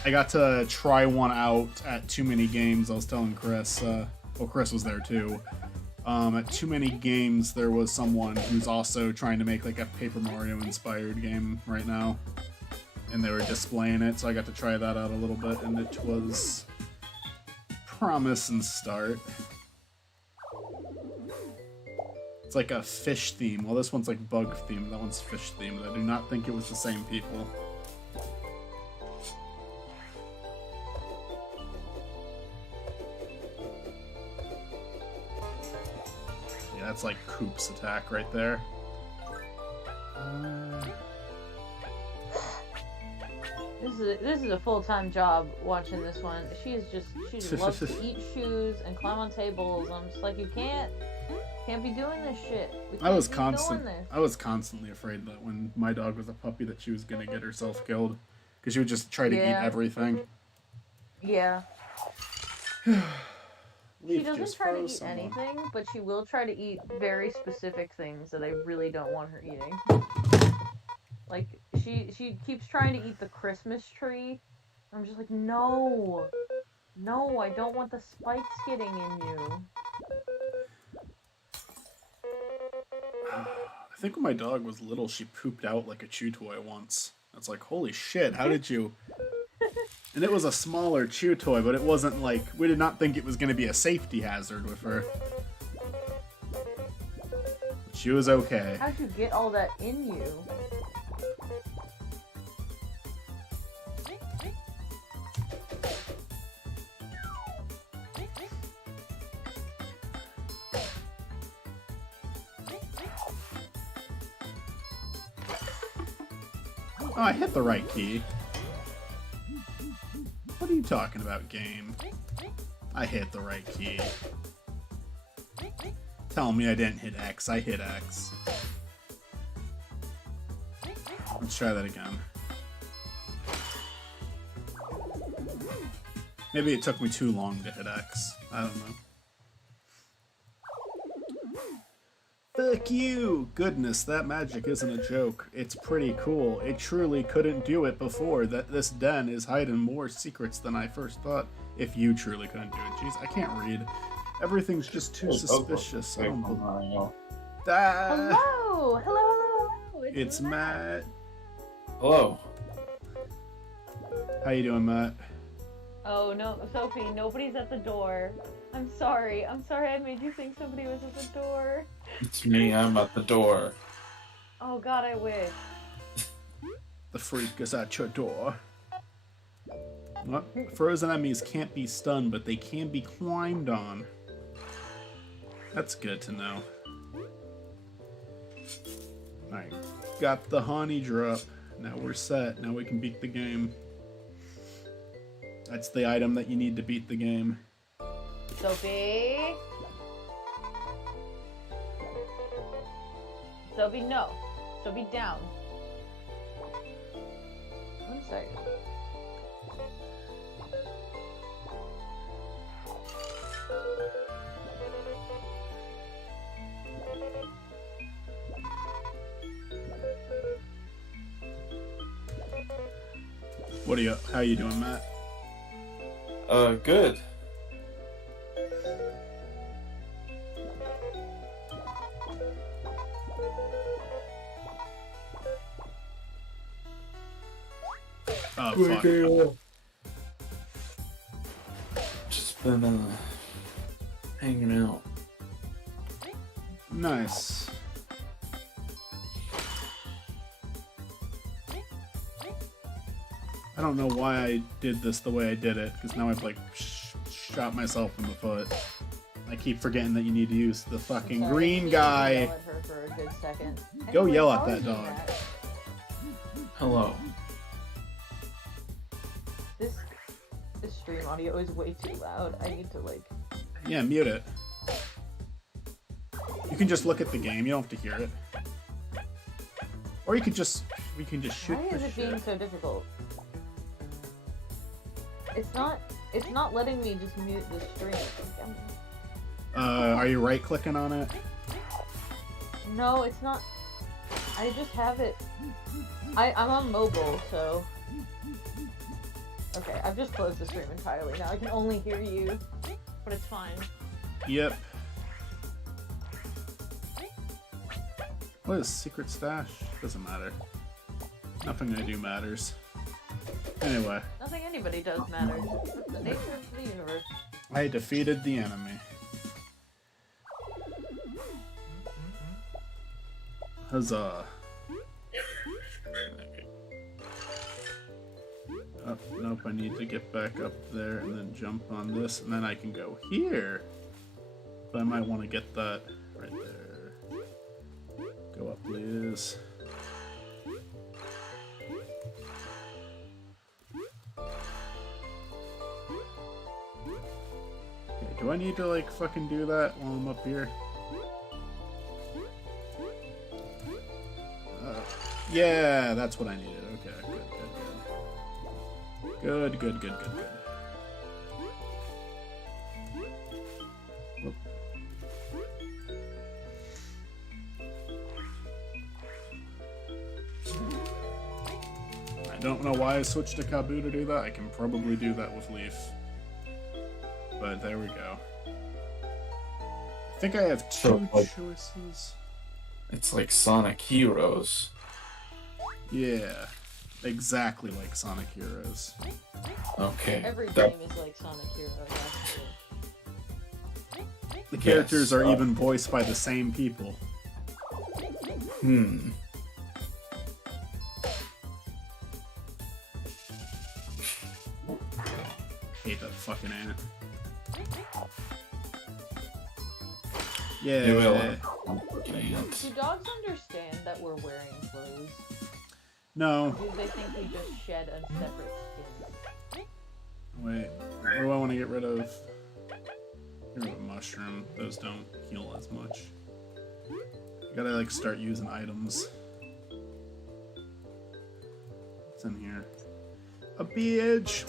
I got to try one out at Too Many Games. I was telling Chris, well, Chris was there too. At Too Many Games, there was someone who's also trying to make like a Paper Mario inspired game right now. And they were displaying it, so I got to try that out a little bit, and it was promise and start. It's like a fish theme. Well, this one's like bug themed, that one's fish themed. I do not think it was the same people. That's like Coop's attack right there. This is a full-time job watching this one. She just loves to eat shoes and climb on tables. I'm just like, you can't be doing this shit. I was constantly afraid that when my dog was a puppy that she was gonna get herself killed because she would just try to eat everything. Yeah. Leaf she doesn't try to eat anything, but she will try to eat very specific things that I really don't want her eating. Like, she keeps trying to eat the Christmas tree. I'm just like, no. No, I don't want the spikes getting in you. I think when my dog was little, she pooped out like a chew toy once. It's like, holy shit, how did you... And it was a smaller chew toy, but it wasn't like... We did not think it was going to be a safety hazard with her. She was okay. How'd you get all that in you? Oh, I hit the right key. What are you talking about, game? I hit the right key. Tell me I didn't hit X. I hit X. Let's try that again. Maybe it took me too long to hit X. I don't know. Fuck you! Goodness, that magic isn't a joke. It's pretty cool. It truly couldn't do it before. That this den is hiding more secrets than I first thought. If you truly couldn't do it. Jeez, I can't read. Everything's just too suspicious. I don't believe... Hello! Hello, hello, hello! It's Matt. Hello. How you doing, Matt? Oh, no, Sophie, nobody's at the door. I'm sorry I made you think somebody was at the door. It's me, I'm at the door. Oh god, I wish. The freak is at your door. Well, frozen enemies can't be stunned, but they can be climbed on. That's good to know. Alright, got the honey drop. Now we're set. Now we can beat the game. That's the item that you need to beat the game. Sophie? Sophie, no. Sophie, down. 1 second. How you doing, Matt? Good. Oh, fuck. Just been, hanging out. Nice. I don't know why I did this the way I did it, because now I've, like, shot myself in the foot. I keep forgetting that you need to use the fucking green guy. Yell at her for a good second. Go Anyway, yell at how that are you, dog. Matt? Hello. This stream audio is way too loud. I need to, like... Yeah, mute it. You can just look at the game, you don't have to hear it. Or you could just... we can just shoot Why the is it being shit. so difficult? It's not letting me just mute the stream. Are you right-clicking on it? No, it's not. I just have it. I'm on mobile, so. Okay, I've just closed the stream entirely. Now I can only hear you, but it's fine. Yep. What is secret stash? Doesn't matter. Nothing I do matters. Anyway, Nothing anybody does matters. It's the nature of the universe. I defeated the enemy. Huzzah. Oh, nope, I need to get back up there and then jump on this, and then I can go here. But I might want to get that right there. Go up, please. Okay, do I need to, like, fucking do that while I'm up here? Yeah, that's what I needed. Okay, good. Good. Whoop. I don't know why I switched to Kabu to do that. I can probably do that with Leaf. But there we go. I think I have two choices. It's like Sonic Heroes. Yeah, exactly like Sonic Heroes. Okay. Every that- game is like Sonic Heroes, actually. The characters are Yes, even voiced by the same people. Hate that fucking ant. Yeah. You will. Do dogs understand that we're wearing clothes? No. Do they think we just shed a separate skin? Wait. What do I want to get rid of? Get rid of a mushroom. Those don't heal as much. You gotta, like, start using items. What's in here? A bitch!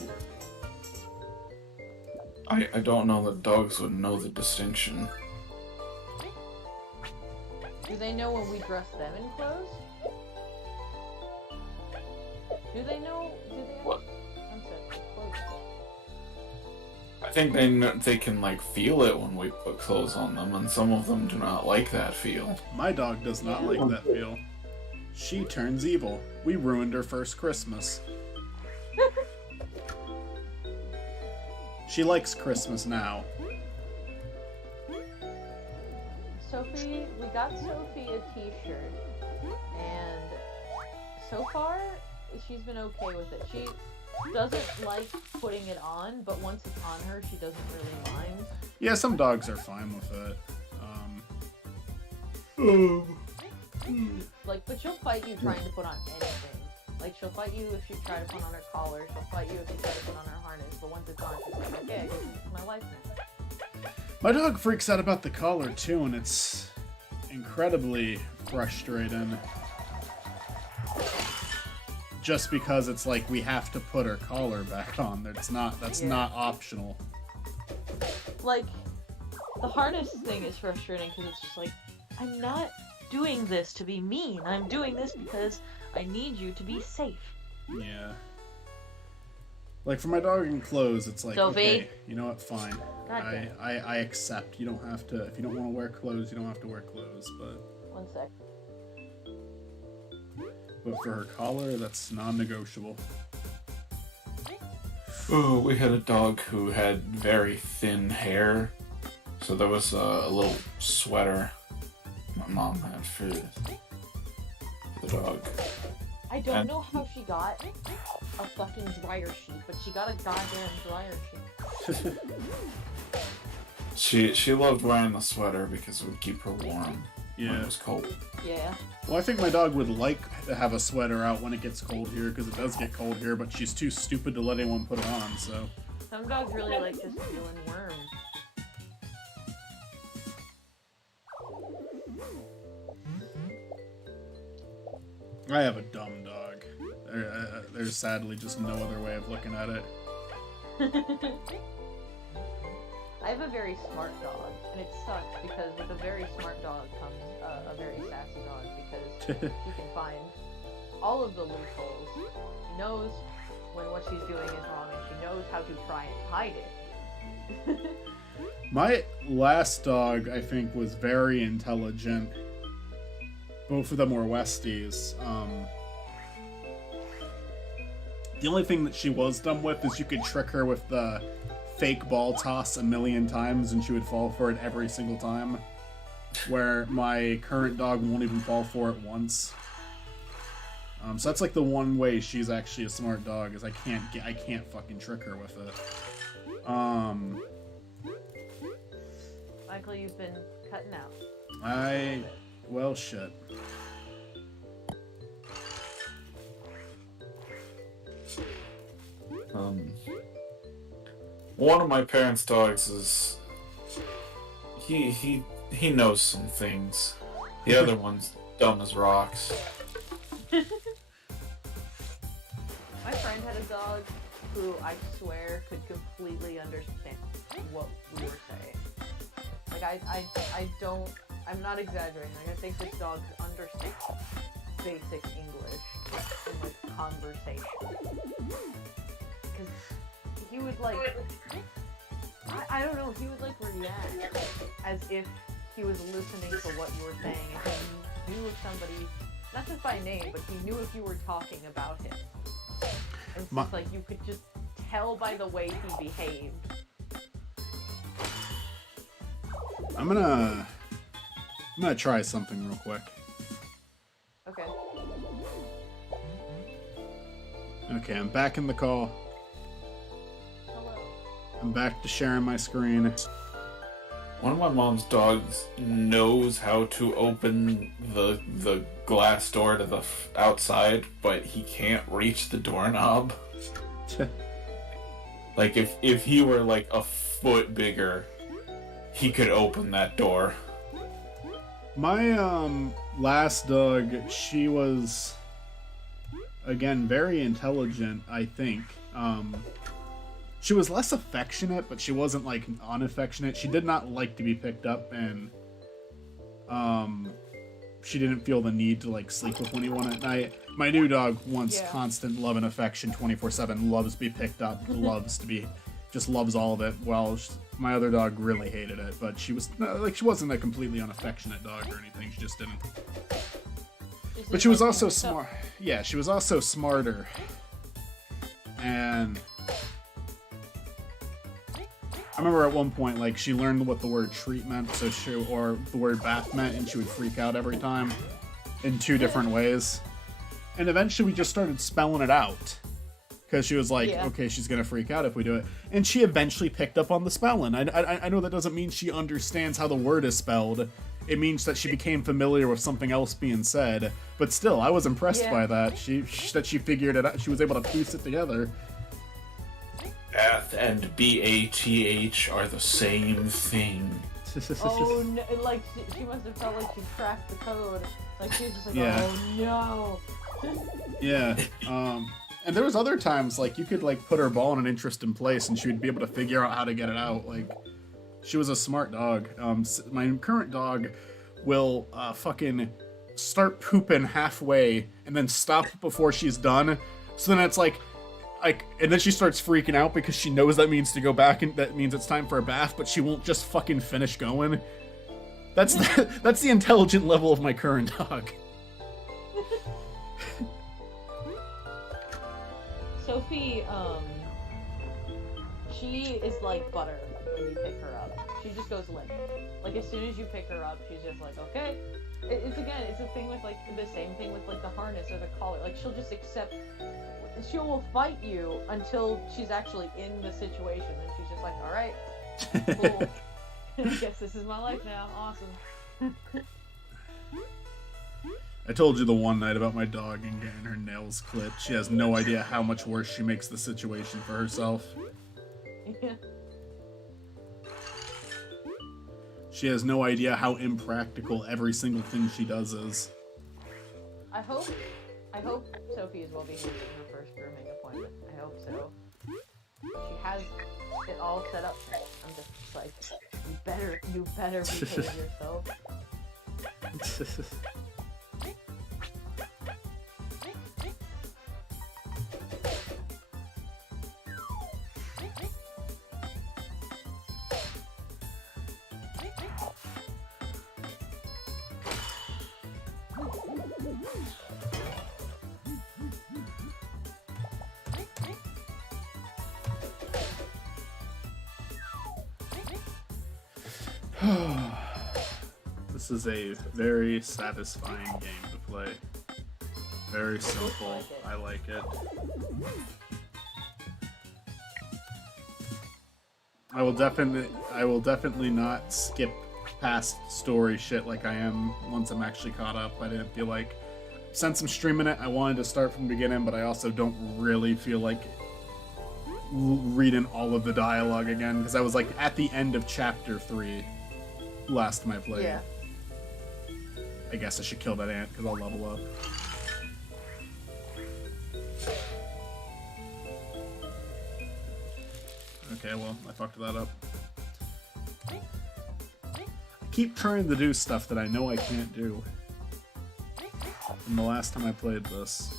I don't know that dogs would know the distinction. Do they know when we dress them in clothes? Do they know? Do they have What? concept of clothes? I think they can like feel it when we put clothes on them, and some of them do not like that feel. My dog does not like that feel. She turns evil. We ruined her first Christmas. She likes Christmas now. Sophie, we got Sophie a t-shirt, and so far, she's been okay with it. She doesn't like putting it on, but once it's on her, she doesn't really mind. Yeah, some dogs are fine with it. Like, but she'll fight you trying to put on anything. Like, she'll fight you if you try to put on her collar, she'll fight you if you try to put on her harness, but once it's on, she's like, okay, I guess this is my life now. My dog freaks out about the collar too, and it's incredibly frustrating. Just because it's like we have to put her collar back on. That's not optional. Like, the harness thing is frustrating because it's just like, I'm not doing this to be mean. I'm doing this because I need you to be safe. Yeah. Like, for my dog in clothes, it's like, Sophie? okay, you know what, fine. God damn. I accept. You don't have to, if you don't want to wear clothes, you don't have to wear clothes, but... One sec. But for her collar, that's non-negotiable. Oh, we had a dog who had very thin hair, so there was a little sweater my mom had for the dog. I don't know how she got a fucking dryer sheet, but she got a goddamn dryer sheet. She loved wearing the sweater because it would keep her warm when Yeah. it was cold. Yeah. Well, I think my dog would like to have a sweater out when it gets cold here, because it does get cold here, but she's too stupid to let anyone put it on, so... Some dogs really like just feeling worms. I have a dumb dog. There's sadly just no other way of looking at it. I have a very smart dog, and it sucks because with a very smart dog comes a very sassy dog because she can find all of the loopholes. She knows when what she's doing is wrong, and she knows how to try and hide it. My last dog, I think, was very intelligent. Both of them were Westies. The only thing that she was dumb with is you could trick her with the fake ball toss a million times and she would fall for it every single time. Where my current dog won't even fall for it once. So that's like the one way she's actually a smart dog, is I can't fucking trick her with it. Michael, you've been cutting out. Well, shit. One of my parents' dogs is he knows some things. The other one's dumb as rocks. My friend had a dog who I swear could completely understand what we were saying. Like I'm not exaggerating. Like, I think this dog could understand basic English in like conversation. Because he would like, I don't know, he would like react as if he was listening to what you were saying, and he knew if somebody, not just by name, but he knew if you were talking about him. And it's just like you could just tell by the way he behaved. I'm gonna try something real quick. Okay. Okay, I'm back in the call. Hello. I'm back to sharing my screen. One of my mom's dogs knows how to open the glass door to the outside, but he can't reach the doorknob. Like, if he were like a foot bigger, he could open that door. My last dog, she was again very intelligent, I think. She was less affectionate, but she wasn't like unaffectionate. She did not like to be picked up, and she didn't feel the need to like sleep with anyone at night. My new dog wants constant love and affection 24/7, loves to be picked up, loves to be, just loves all of it. Well, my other dog really hated it, but she was like, she wasn't a completely unaffectionate dog or anything. She just didn't. But she was also smart. Yeah, she was also smarter. And I remember at one point, like, she learned what the word treat meant, or the word bath meant, and she would freak out every time in two different ways. And eventually we just started spelling it out. Because she was like, okay, she's going to freak out if we do it. And she eventually picked up on the spelling. I know that doesn't mean she understands how the word is spelled. It means that she became familiar with something else being said. But still, I was impressed by that. She figured it out. She was able to piece it together. Bath and BATH are the same thing. Oh no! Like she must have felt like she cracked the code. Like she was just like, Yeah. oh no. Yeah. And there was other times like you could like put her ball in an interesting place and she would be able to figure out how to get it out. Like she was a smart dog. My current dog will fucking start pooping halfway and then stop before she's done. So then it's like, and then she starts freaking out because she knows that means to go back and that means it's time for a bath, but she won't just fucking finish going. That's the intelligent level of my current dog. Sophie, she is like butter when you pick her up. She just goes limp. Like as soon as you pick her up, she's just like, okay. It's a thing with like the same thing with like the harness or the collar. Like she'll just accept. She will fight you until she's actually in the situation, and she's just like, all right, cool. I guess this is my life now. Awesome. I told you the one night about my dog and getting her nails clipped. She has no idea how much worse she makes the situation for herself. Yeah. She has no idea how impractical every single thing she does is. I hope Sophie is well behaved in her first grooming appointment. I hope so. She has it all set up. I'm just like, you better behave yourself. This is a very satisfying game to play. Very simple. I like it. I will definitely not skip past story shit like I am once I'm actually caught up. I didn't feel like, since I'm streaming it, I wanted to start from the beginning, but I also don't really feel like reading all of the dialogue again, because I was like at the end of chapter 3 last time I played. Yeah. I guess I should kill that ant because I'll level up. Okay, well, I fucked that up. I keep trying to do stuff that I know I can't do. From the last time I played this.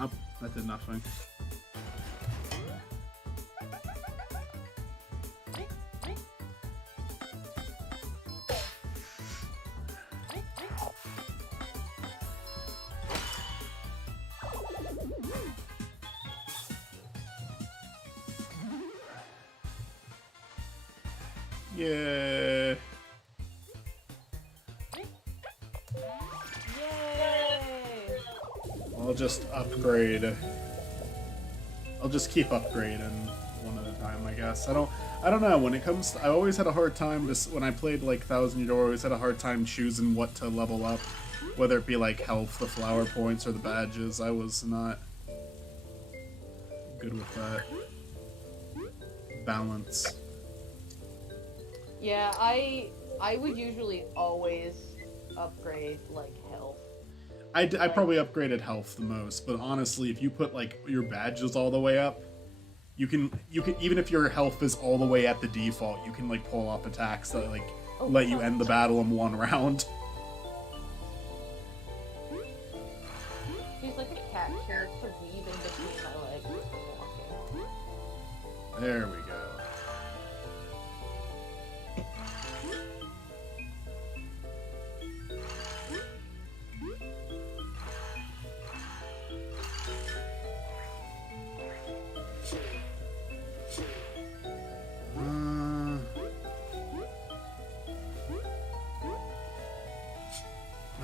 Oh, that did nothing. Yeah. Yay! I'll just upgrade. I'll just keep upgrading one at a time, I guess. I don't know. When it comes to, I always had a hard time when I played like Thousand Year Door, I always had a hard time choosing what to level up, whether it be like health, the flower points, or the badges. I was not good with that balance. Yeah, I would usually always upgrade like health. I probably upgraded health the most, but honestly, if you put like your badges all the way up, you can even if your health is all the way at the default, you can like pull off attacks that like let you end the battle in one round. She's like a cat. She likes to weave in between my legs when I'm walking. There we go.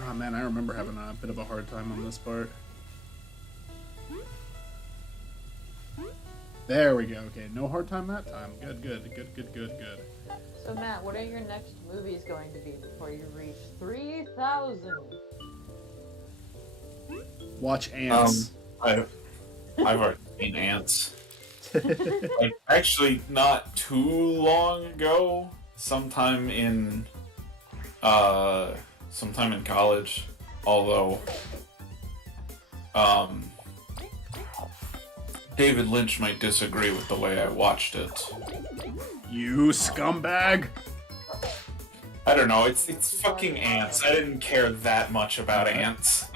Oh man, I remember having a bit of a hard time on this part. There we go. Okay, no hard time that time. Good. So Matt, what are your next movies going to be before you reach 3,000? Watch Ants. I've already seen Ants. Like, actually, not too long ago, sometime in college, although, David Lynch might disagree with the way I watched it. You scumbag! I don't know, it's fucking Ants. I didn't care that much about Ants.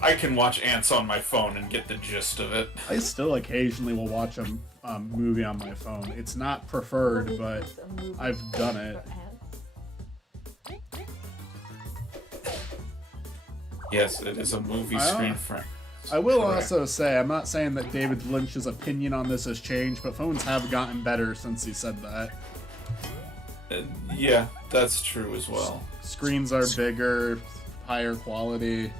I can watch Ants on my phone and get the gist of it. I still occasionally will watch a movie on my phone. It's not preferred, but I've done it. Yes, it is a movie screen frame. I will also say, I'm not saying that David Lynch's opinion on this has changed, but phones have gotten better since he said that. Yeah, that's true as well. Screens are bigger, higher quality.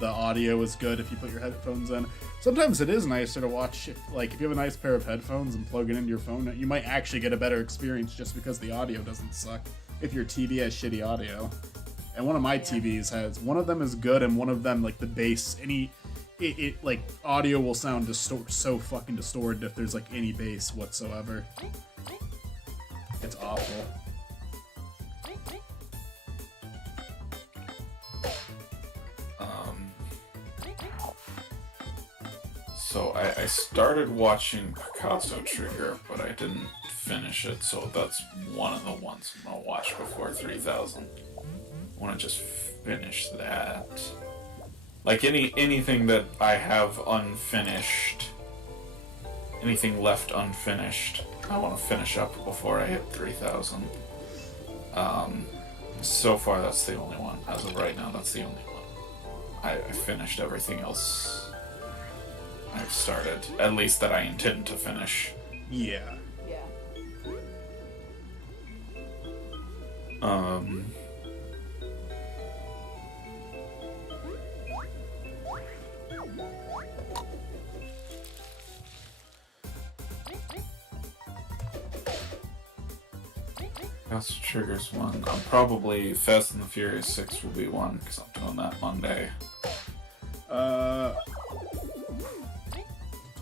The audio is good if you put your headphones in. Sometimes it is nicer to watch, like, if you have a nice pair of headphones and plug it into your phone, you might actually get a better experience just because the audio doesn't suck if your TV has shitty audio. And one of my TVs has, one of them is good and one of them, like, the bass, like, audio will sound so fucking distorted if there's, like, any bass whatsoever. It's awful. So I started watching Picasso Trigger, but I didn't finish it, so that's one of the ones I'm gonna watch before 3000. I wanna just finish that. Like anything that I have unfinished, anything left unfinished, I want to finish up before I hit 3000. So far that's the only one. As of right now, that's the only one. I finished everything else I've started, at least that I intend to finish. Yeah. Yeah. That's Triggers one. Probably Fast and the Furious 6 will be one, because I'm doing that Monday.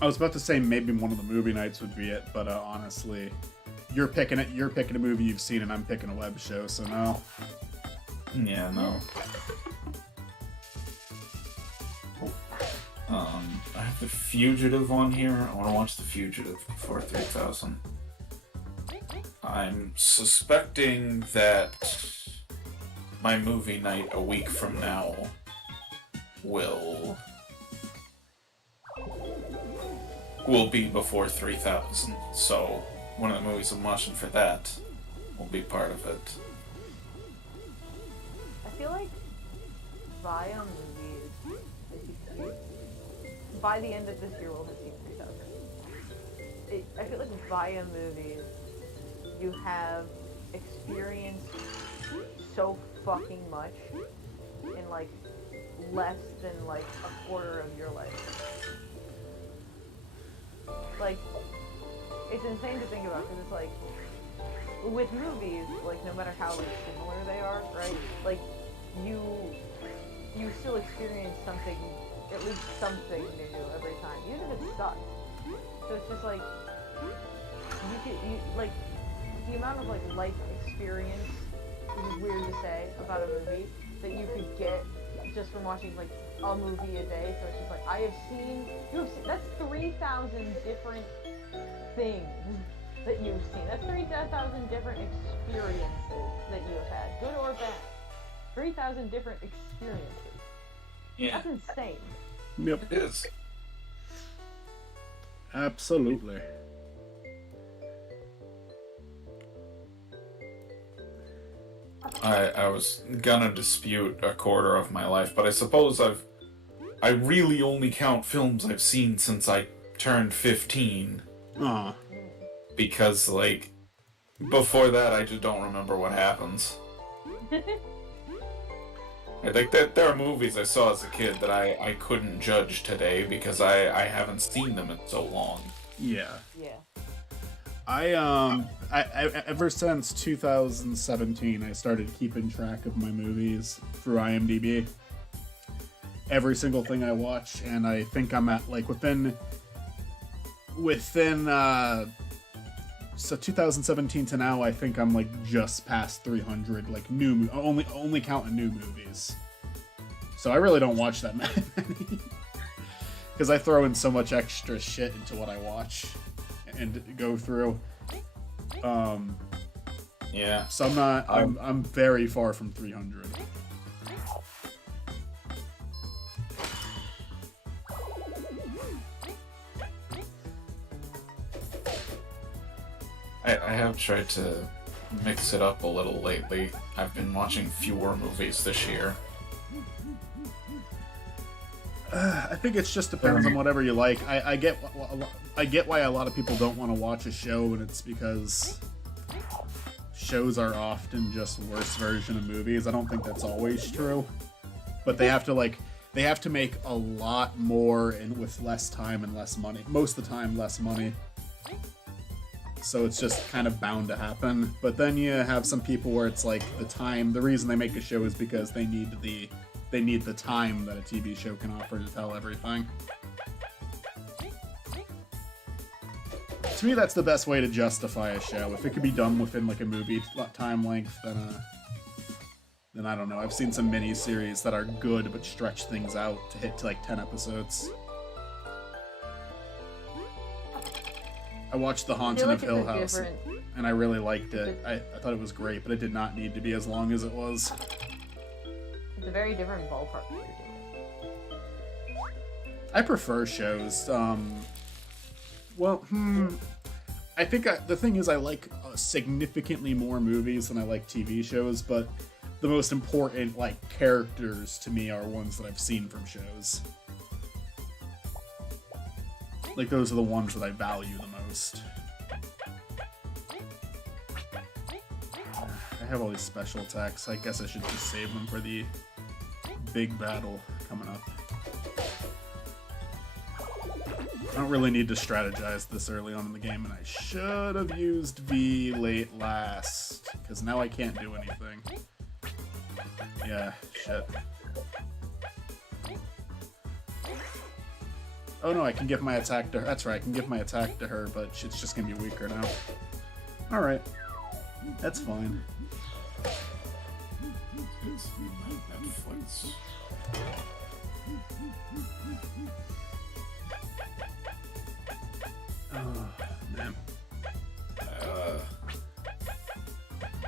I was about to say maybe one of the movie nights would be it, but honestly, you're picking a movie you've seen, and I'm picking a web show, so no. Yeah, no. I have The Fugitive on here. I want to watch The Fugitive before 3000. I'm suspecting that my movie night a week from now will be before 3000, so one of the movies I'm watching for that will be part of it. I feel like Via movies, by the end of this year we'll have seen 3000. I feel like Via movies, you have experienced so fucking much in like less than like a quarter of your life. Like, it's insane to think about, because it's like, with movies, like, no matter how like, similar they are, right? Like, you still experience something, at least something new every time, even if it sucks. So it's just like, like, the amount of like life experience, which is weird to say about a movie, that you could get just from watching like a movie a day. So it's just like, that's 3,000 different things that you've seen. That's 3,000 different experiences that you have had, good or bad. 3,000 different experiences. Yeah. That's insane. Yep. It is. Absolutely. I was gonna dispute a quarter of my life, but I suppose I really only count films I've seen since I turned 15. Aw. Because, like, before that I just don't remember what happens. I think that there are movies I saw as a kid that I couldn't judge today because I haven't seen them in so long. Yeah. Yeah. I ever since 2017, I started keeping track of my movies through IMDb. every single thing I watch, and I think I'm at like within so 2017 to now, I think I'm like just past 300 like only counting new movies. So I really don't watch that many because I throw in so much extra shit into what I watch and go through. Yeah. So I'm very far from 300. I have tried to mix it up a little lately. I've been watching fewer movies this year. I think it just depends on whatever you like. I get why a lot of people don't want to watch a show, and it's because shows are often just worse version of movies. I don't think that's always true, but they have to make a lot more and with less time and less money. Most of the time, less money. So it's just kind of bound to happen. But then you have some people where it's like the reason they make a show is because they need the time that a TV show can offer to tell everything. To me, that's the best way to justify a show. If it could be done within like a movie time length, then I don't know. I've seen some mini-series that are good but stretch things out to hit to like 10 episodes. I watched The Haunting of Hill House, and I really liked it. I thought it was great, but it did not need to be as long as it was. It's a very different ballpark that you're doing. I prefer shows. I think the thing is I like significantly more movies than I like TV shows, but the most important like characters to me are ones that I've seen from shows. Like those are the ones that I value the most. I have all these special attacks. I guess I should just save them for the big battle coming up. I don't really need to strategize this early on in the game, and I should have used V late last, because now I can't do anything. Yeah, shit. Oh no, I can give my attack to her. That's right, I can give my attack to her, but it's just gonna be weaker now. Alright. That's fine. It's Netflix. Oh, man.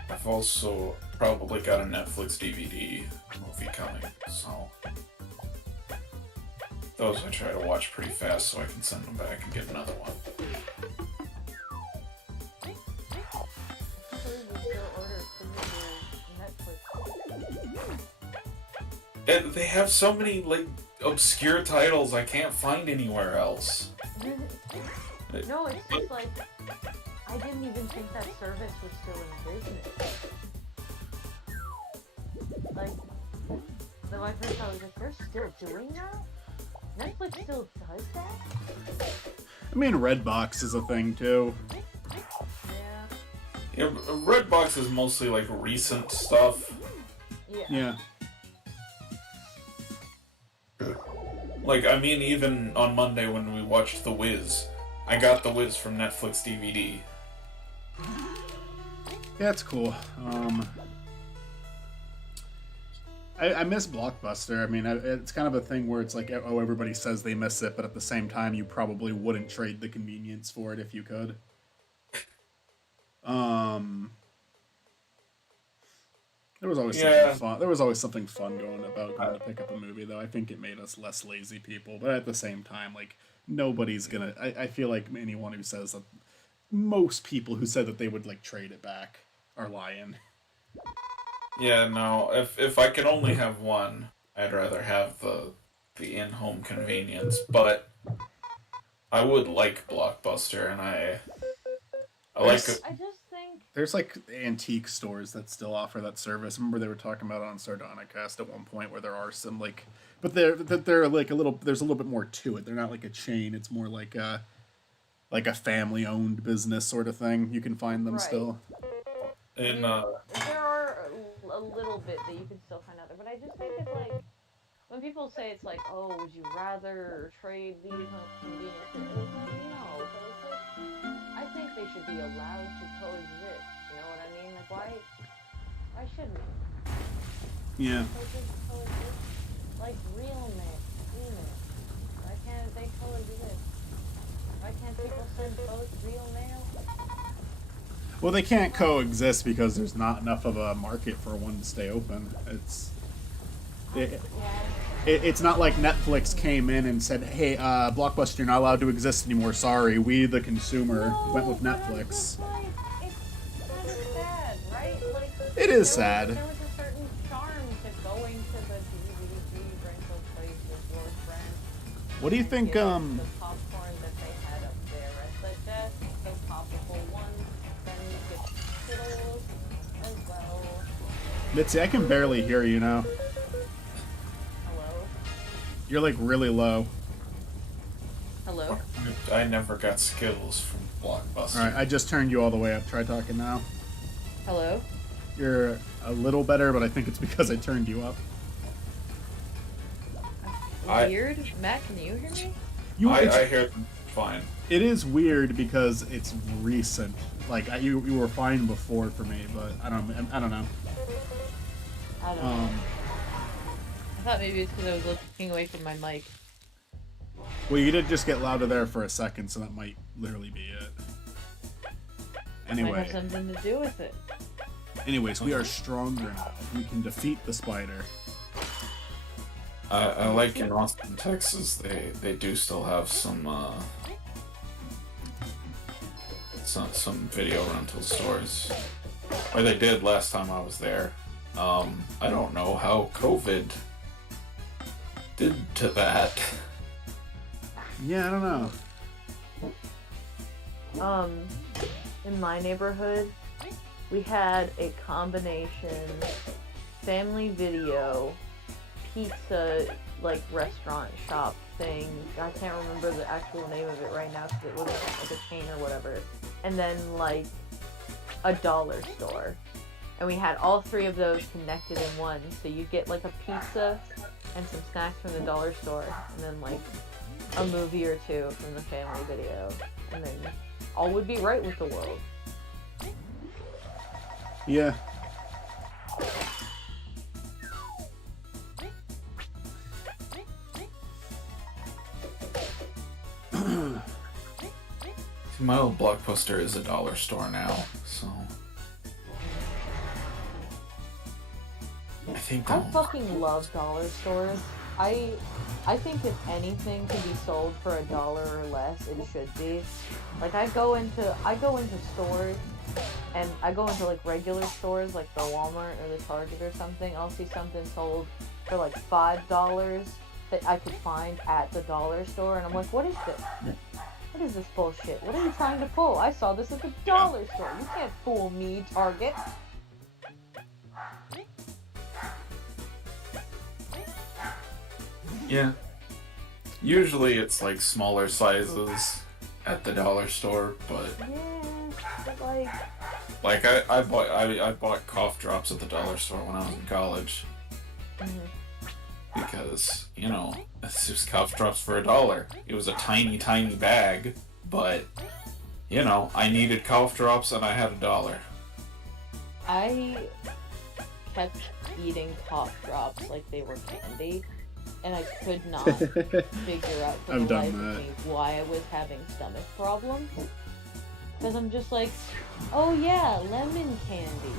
I've also probably got a Netflix DVD movie coming, so those I try to watch pretty fast so I can send them back and get another one. And they have so many like obscure titles I can't find anywhere else. No, it's just like I didn't even think that service was still in business. Like, then my first thought was like, they're still doing that? Netflix still does that? I mean, Redbox is a thing too. Yeah. Yeah, Redbox is mostly like recent stuff. Yeah. Like, I mean, even on Monday when we watched The Wiz, I got The Wiz from Netflix DVD. Yeah, it's cool. I miss Blockbuster. I mean, it's kind of a thing where it's like, oh, everybody says they miss it, but at the same time, you probably wouldn't trade the convenience for it if you could. There was always something fun. There was always something fun going to pick up a movie, though. I think it made us less lazy people, but at the same time, like nobody's gonna. I feel like anyone who says that, most people who said that they would like trade it back are lying. Yeah, no. If I could only have one, I'd rather have the in-home convenience. But I would like Blockbuster, and I like it. I just think There's like antique stores that still offer that service. I remember they were talking about it on Sardonicast at one point, where there are some like, but they're like a little. There's a little bit more to it. They're not like a chain. It's more like a family-owned business sort of thing. You can find them still. In there are a little bit that you can still find out there, but I just think it's like when people say it's like, oh, would you rather trade these conveniences? It's like, no, but it's like, I think they should be allowed to coexist. You know what I mean? Like, why shouldn't they? Yeah. They just coexist. Like real men, female. Why can't they coexist? Why can't people send both real mail? Well, they can't coexist because there's not enough of a market for one to stay open. It's not like Netflix came in and said, "Hey, Blockbuster, you're not allowed to exist anymore. Sorry, we, the consumer, went with Netflix." Like, it's kind of sad, right? Like, It is sad. There was a certain charm to going to the DVD rental place with your friends. What do you think? The popcorn that they had up there at the desk, the poppable ones. Then you get Skittles as well. Mitzi, I can barely hear you now. Hello? You're like really low. Hello? I never got Skittles from Blockbuster. All right, I just turned you all the way up. Try talking now. Hello? You're a little better, but I think it's because I turned you up. Weird? Matt, can you hear me? I hear them fine. It is weird because it's recent. Like you were fine before for me, but I don't know. I don't know. I thought maybe it's because I was looking away from my mic. Well, you did just get louder there for a second, so that might literally be it. Might have Anyway, something to do with it. anyways, we are stronger now. We can defeat the spider. I like in Austin, Texas, they do still have some video rental stores. Or they did last time I was there. I don't know how COVID did to that. Yeah, I don't know. In my neighborhood, we had a combination family video, pizza, like restaurant shop thing. I can't remember the actual name of it right now because it wasn't like a chain or whatever. And then like a dollar store. And we had all three of those connected in one. So you get like a pizza and some snacks from the dollar store, and then like a movie or two from the family video. And then all would be right with the world. Yeah. My old Blockbuster is a dollar store now, so I think I that fucking love dollar stores. I think if anything can be sold for $1 or less, it should be. Like I go into stores, and I go into like regular stores like the Walmart or the Target or something. I'll see something sold for like $5 that I could find at the dollar store, and I'm like, what is this? What is this bullshit? What are you trying to pull? I saw this at the dollar store. You can't fool me, Target. yeah. Usually it's like smaller sizes at the dollar store, but Yeah, but like I bought cough drops at the dollar store when I was in college. Because, you know, it's just cough drops for $1. It was a tiny, tiny bag, but, you know, I needed cough drops and I had $1. I kept eating cough drops like they were candy, and I could not figure out for I've the done life of that. me why I was having stomach problems. Because I'm just like, oh yeah, lemon candy.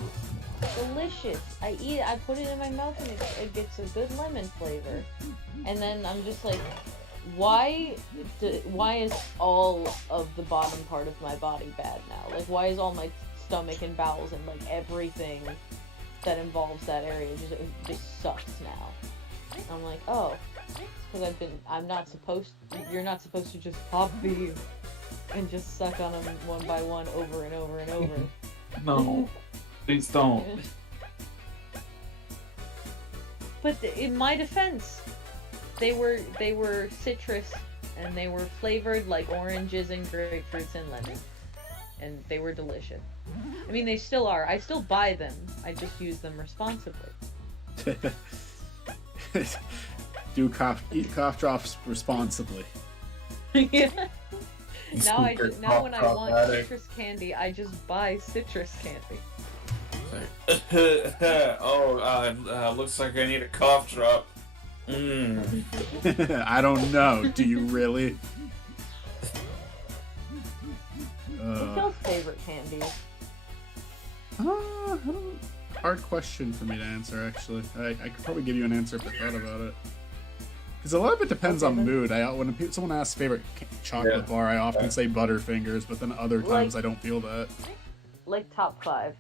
Delicious. I eat it, I put it in my mouth, and it gets a good lemon flavor. And then I'm just like, why is all of the bottom part of my body bad now? Like, why is all my stomach and bowels and like everything that involves that area just sucks now? And I'm like, oh, because you're not supposed to just pop these and just suck on them one by one over and over and over. No, please don't. But in my defense, they were citrus, and they were flavored like oranges and grapefruits and lemon, and they were delicious. I mean, they still are. I still buy them. I just use them responsibly. Eat cough drops responsibly. Yeah. Now Super now when I cough want addict. citrus candy, I just buy citrus candy. Looks like I need a cough drop. I don't know. Do you really? What's y'all's favorite candy? Hard question for me to answer, actually. I could probably give you an answer if I thought about it. Because a lot of it depends Okay, on then. mood. When someone asks favorite chocolate bar, I often say Butterfingers, but then other times Like- I don't feel that. Like top 5.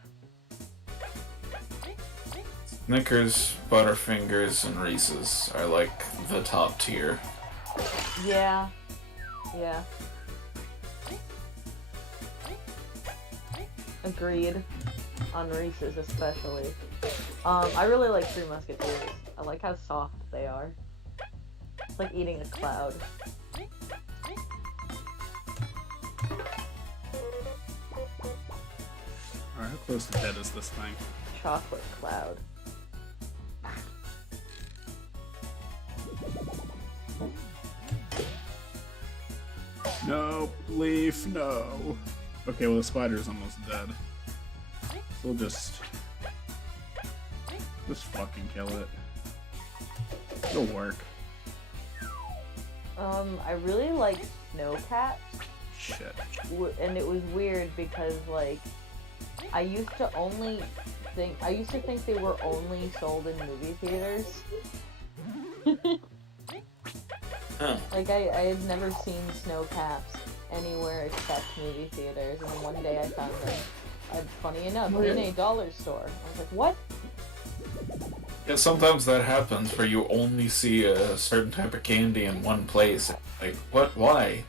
Snickers, Butterfingers, and Reese's are like the top tier. Yeah. Yeah. Agreed. On Reese's especially. I really like Three Musketeers. I like how soft they are. It's like eating a cloud. Alright, how close to dead is this thing? Chocolate cloud. No, Leaf, no. Okay, well the spider's almost dead. So we'll just fucking kill it. It'll work. I really like Snowcat, Shit. and it was weird because like I used to think they were only sold in movie theaters. Huh. Like I had never seen Snowcaps anywhere except movie theaters, and then one day I found them. Funny enough, in a dollar store. I was like, what? Yeah, sometimes that happens where you only see a certain type of candy in one place. Like, what? Why?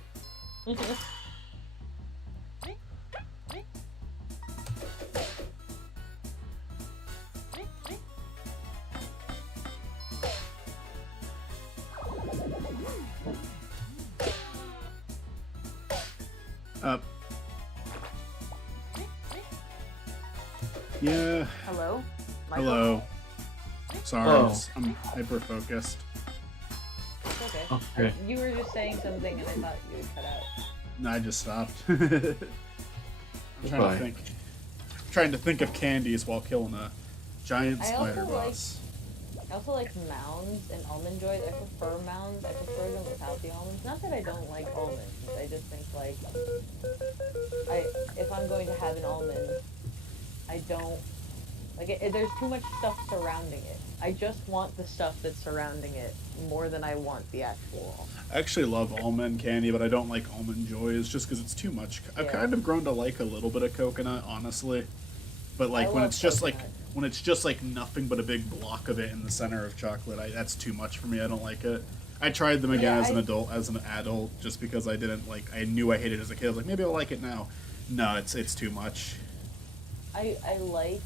Up. Yeah. Hello? Michael? Hello. Sorry, Oh. I'm hyper focused. Okay. Okay. You were just saying something and I thought you would cut out. No, I just stopped. I'm trying Bye. to think. Trying to think of candies while killing a giant I also spider like- boss. I also like Mounds and Almond Joys. I prefer Mounds. I prefer them without the almonds. Not that I don't like almonds. I just think like if I'm going to have an almond, I don't like it. There's too much stuff surrounding it. I just want the stuff that's surrounding it more than I want the actual almond. I actually love almond candy, but I don't like almond joys just because it's too much. I've Yeah. kind of grown to like a little bit of coconut, honestly. But like I when love it's just coconut. when it's just like nothing but a big block of it in the center of chocolate, that's too much for me. I don't like it. I tried them again Yeah, as an adult, just because I didn't like. I knew I hated it as a kid. I was like, maybe I'll like it now. No, it's too much. I like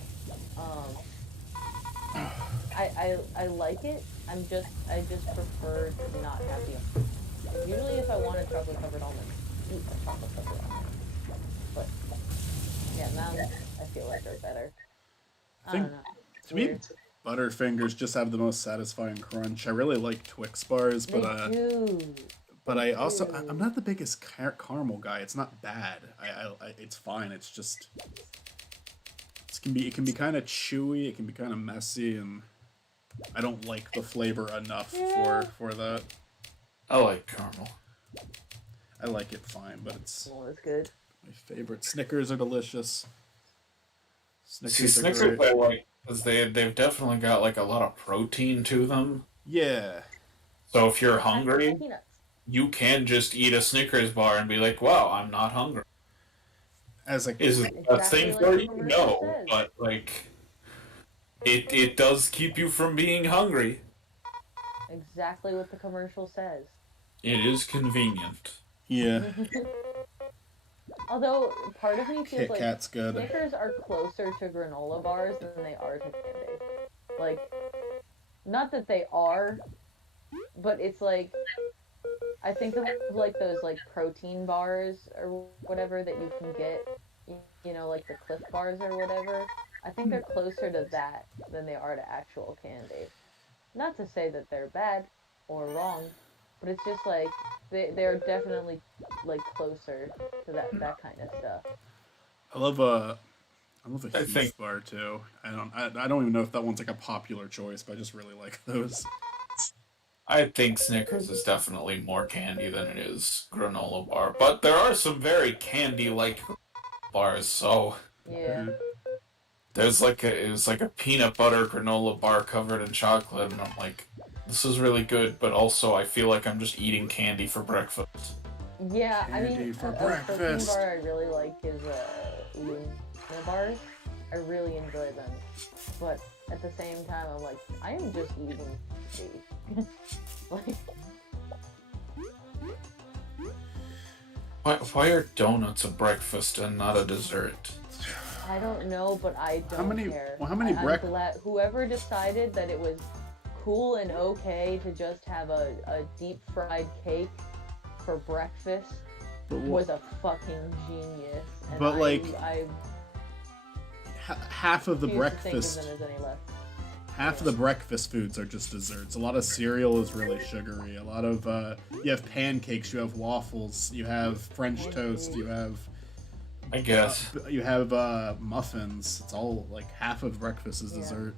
I like it. I just prefer to not have the almond. Usually if I want a chocolate covered almond, eat a chocolate covered almond. But yeah, Mounds I feel like are better. I think- don't know. It's To me, weird. Butterfingers just have the most satisfying crunch. I really like Twix bars, They but do. but I also do. I'm not the biggest caramel guy. It's not bad. It's fine. It's just it can be kind of chewy. It can be kind of messy, and I don't like the flavor enough Yeah. for that. I like caramel. I like it fine, but it's Well, it's good. my favorite. Snickers are delicious. See, Snickers are Snickers great. I like because they've definitely got like a lot of protein to them. Yeah. So if you're hungry, Peanuts. you can just eat a Snickers bar and be like, "Wow, I'm not hungry." As a Is it a Exactly thing like for the you? commercial No, says. but like, it does keep you from being hungry. Exactly what the commercial says. It is convenient. yeah, Although part of me feels Kit like Kat's good. Snickers are closer to granola bars than they are to candy. Like, not that they are, but it's like I think of like those like protein bars or whatever that you can get, you know, like the Cliff bars or whatever. I think they're closer to that than they are to actual candy. Not to say that they're bad. or wrong, but it's just like they're definitely like closer to that kind of stuff. I love a I Heath think bar too. I don't even know if that one's like a popular choice, but I just really like those. I think Snickers is definitely more candy than it is granola bar, but there are some very candy-like bars. So Yeah. there's like it was like a peanut butter granola bar covered in chocolate, and I'm like, this is really good, but also I feel like I'm just eating candy for breakfast. Yeah, I Candy mean, for a protein breakfast. bar I really like is Luna bars. I really enjoy them, but at the same time, I'm like, I am just eating cake. Like, Why are donuts a breakfast and not a dessert? I don't know, but I don't care. How many I'm glad whoever decided that it was cool and okay to just have a deep fried cake for breakfast was a fucking genius. And But, like, I half of the refuse to think breakfast if there's any left. half of the breakfast foods are just desserts. A lot of cereal is really sugary. A lot of you have pancakes, you have waffles, you have French toast, you have I guess. muffins. It's all like half of breakfast is dessert.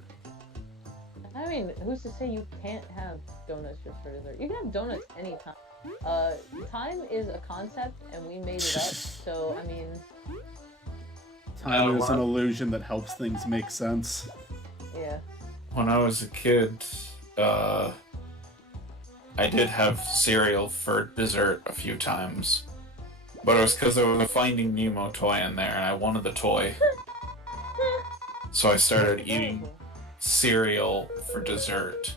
I mean, who's to say you can't have donuts just for dessert? You can have donuts anytime. Time is a concept, and we made it up. So I mean, Time is an illusion that helps things make sense. yeah. When I was a kid, I did have cereal for dessert a few times. But it was because there was a Finding Nemo toy in there, and I wanted the toy. So I started eating cereal for dessert.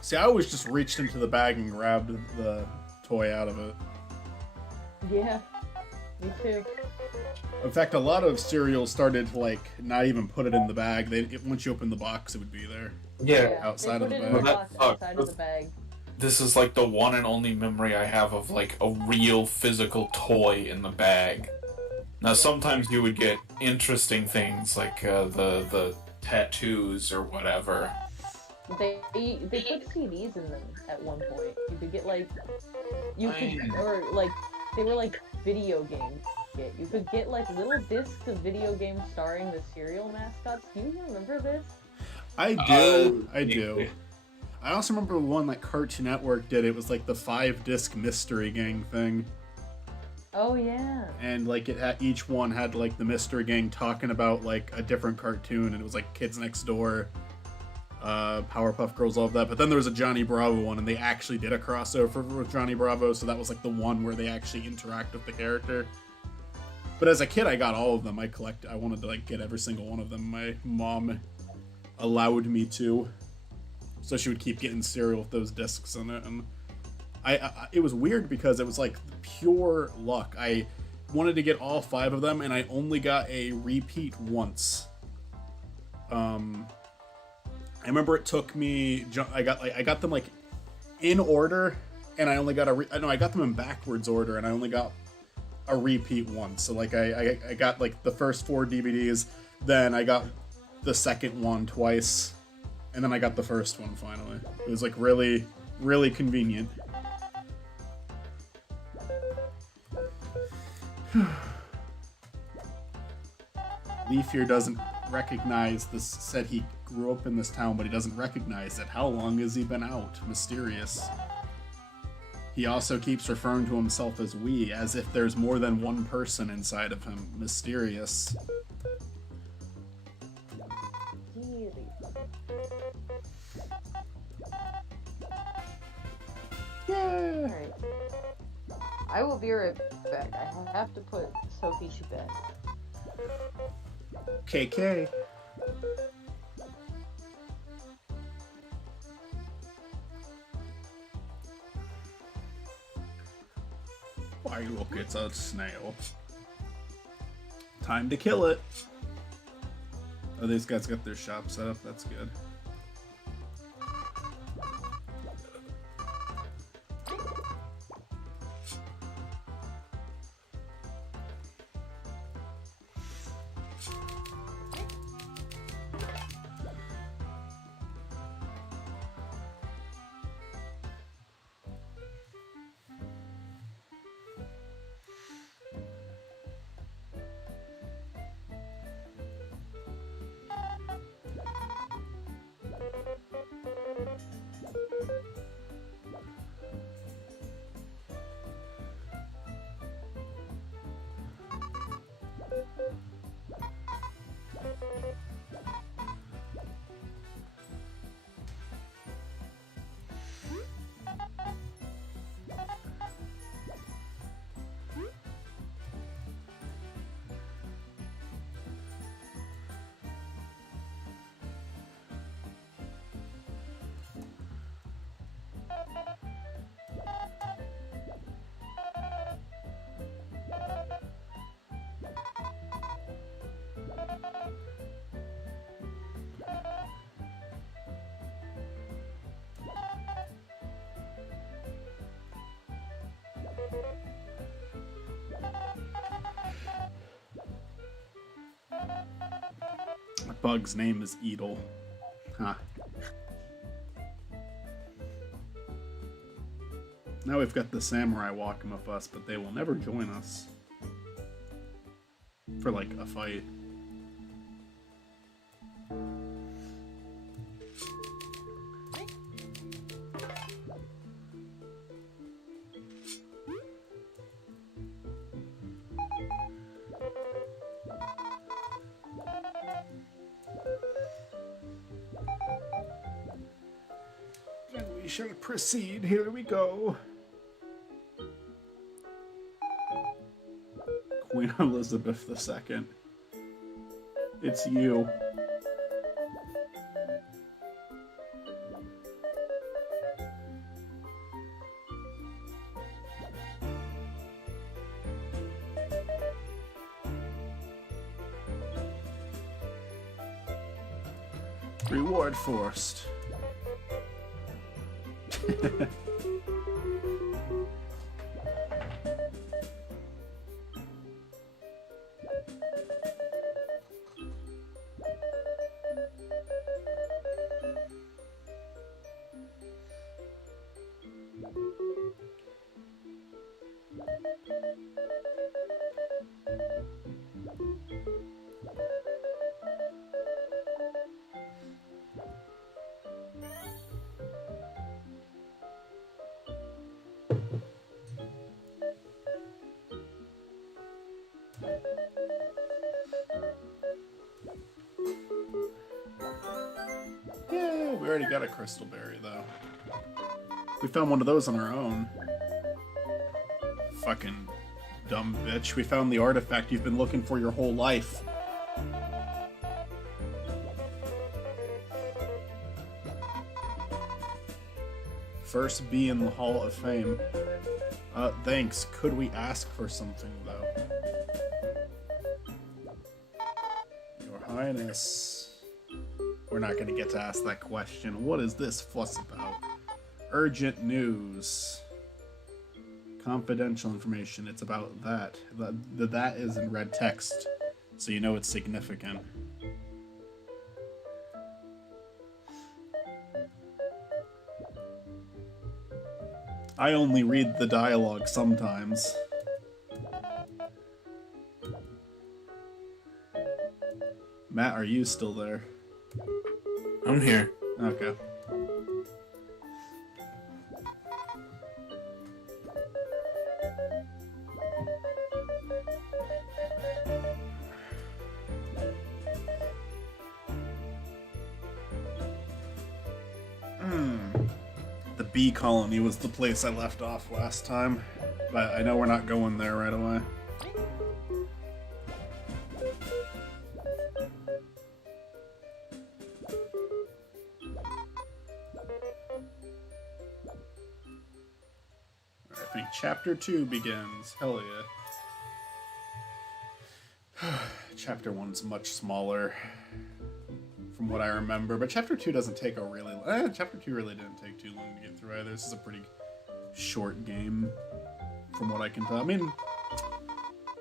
See, I always just reached into the bag and grabbed the toy out of it. Yeah, me too. In fact, a lot of cereals started to like not even put it in the bag. Once you open the box, it would be there. Yeah. Outside they of put the it in bag. the box outside of the bag. This is like the one and only memory I have of like a real physical toy in the bag. Now sometimes you would get interesting things like the tattoos or whatever. They put CDs in them at one point. You could get like, or like they were like video games. You could get like little discs of video games starring the cereal mascots. Do you remember this? I do. I also remember the one that Cartoon Network did. It was like the 5-disc mystery gang thing. Oh yeah. And like each one had like the mystery gang talking about like a different cartoon, and it was like Kids Next Door, Powerpuff Girls, all of that. But then there was a Johnny Bravo one, and they actually did a crossover with Johnny Bravo, so that was like the one where they actually interact with the character. But as a kid, I got all of them. I wanted to like get every single one of them. My mom allowed me to, so she would keep getting cereal with those discs in it, and it was weird because it was like pure luck. I wanted to get all 5 of them, and I only got a repeat once. I remember it took me. I got them like in order, and I only got I got them in backwards order, and I only got a repeat once. So like I got like the first 4 DVDs, then I got the second one twice, and then I got the first one finally. It was like really, really convenient. Leaf here doesn't recognize this. Said he grew up in this town, but he doesn't recognize it. How long has he been out? Mysterious. He also keeps referring to himself as we, as if there's more than one person inside of him. Mysterious. Yeah. Alright. I will be right back. I have to put Sophie to bed. KK. Why look, it's a snail. Time to kill it. Oh, these guys got their shop set up. That's good. bug's name is Edel. Huh. Now we've got the samurai walking with us, but they will never join us. For, like, a fight. Then we shall proceed. Here we go. Queen Elizabeth II. It's you. Reward forced. Yeah, we already got a crystal berry, though. We found one of those on our own. Fucking dumb bitch. We found the artifact you've been looking for your whole life. First bee in the Hall of Fame. Thanks. Could we ask for something, though? Your Highness. We're not going to get to ask that question. What is this fuss about? Urgent news. Confidential information. It's about that. That is in red text, so you know it's significant. I only read the dialogue sometimes. Matt, are you still there? I'm here. Okay. The bee colony was the place I left off last time, but I know we're not going there right away. I think Chapter 2 begins. Hell yeah. Chapter 1's much smaller from what I remember, but Chapter 2 doesn't take a really... Chapter 2 really didn't take too long to get through either. This is a pretty short game, from what I can tell. I mean,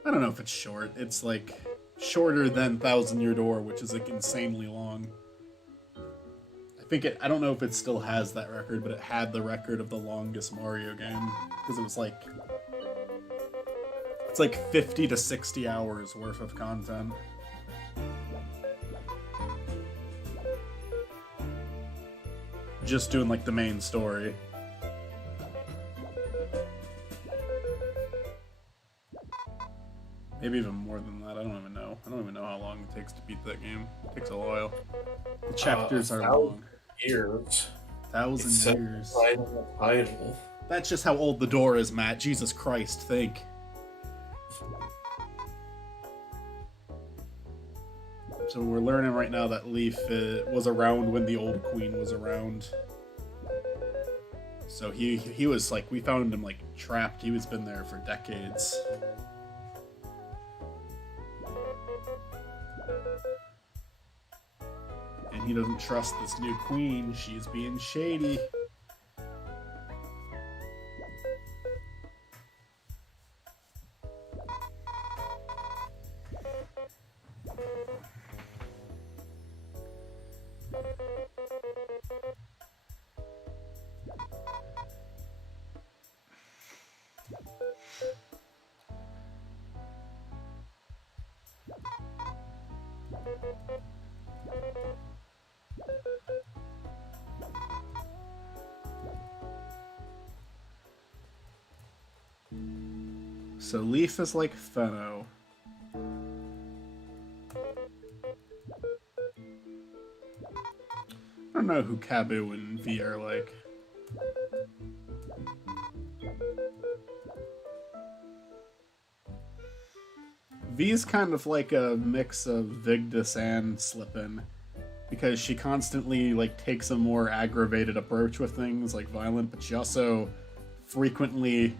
I don't know if it's short. It's, like, shorter than Thousand Year Door, which is, like, insanely long. I don't know if it still has that record, but it had the record of the longest Mario game, because it was, like... It's, like, 50 to 60 hours worth of content. Just doing, like, the main story. Maybe even more than that. I don't even know. I don't even know how long it takes to beat that game. It takes a while. The chapters are long. Years. 1,000 years. Title. That's just how old the door is, Matt. Jesus Christ, think. So we're learning right now that Leaf was around when the old queen was around. So he was like, we found him like trapped. He was been there for decades. And he doesn't trust this new queen. She's being shady. So Leaf is like Fenno. I don't know who Kabu and V are like. V's kind of like a mix of Vigdis and Slippin, because she constantly like takes a more aggravated approach with things, like violent, but she also frequently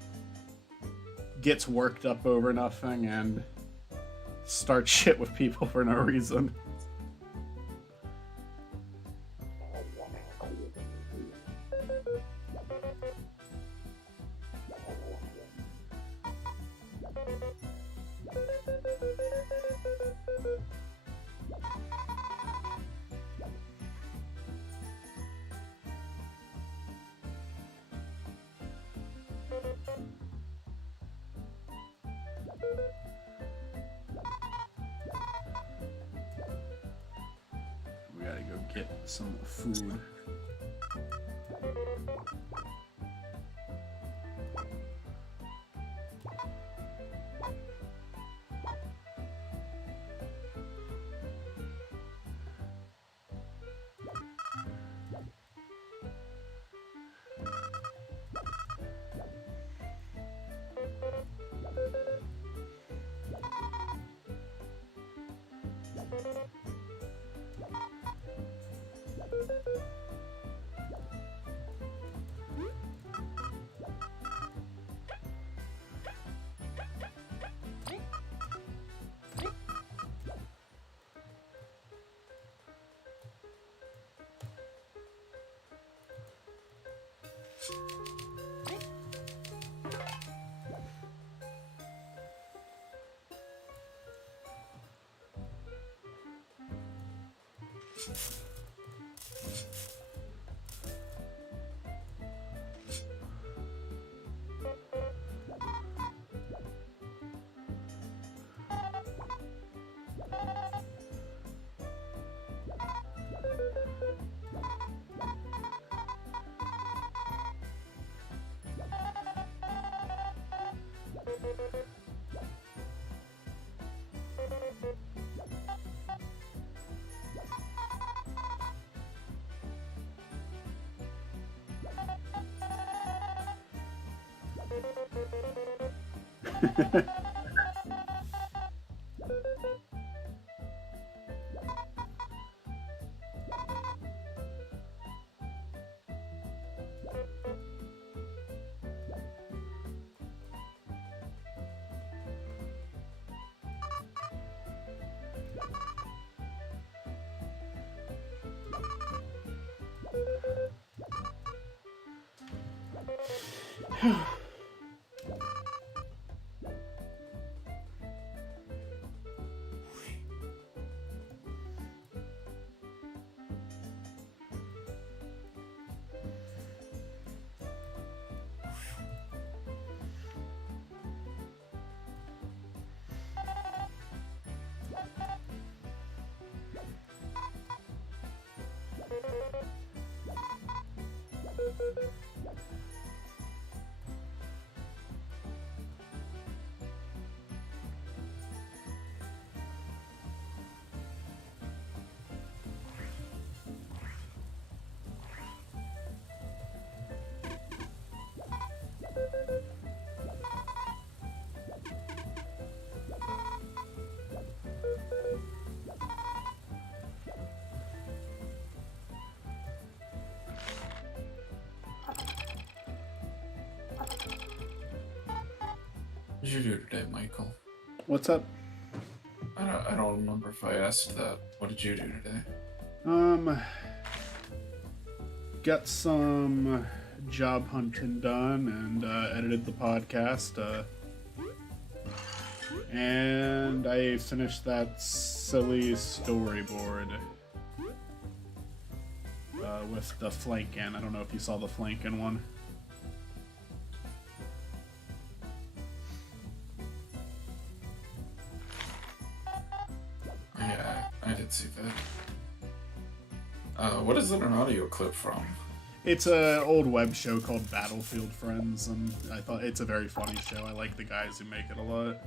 gets worked up over nothing and starts shit with people for no reason. We gotta go get some food. What did you do today, Michael? What's up? I don't remember if I asked that. What did you do today? Got some job hunting done and edited the podcast. And I finished that silly storyboard with the flankin. I don't know if you saw the flankin one. Yeah, I did see that. What is it an audio clip from? It's a old web show called Battlefield Friends, and I thought it's a very funny show. I like the guys who make it a lot.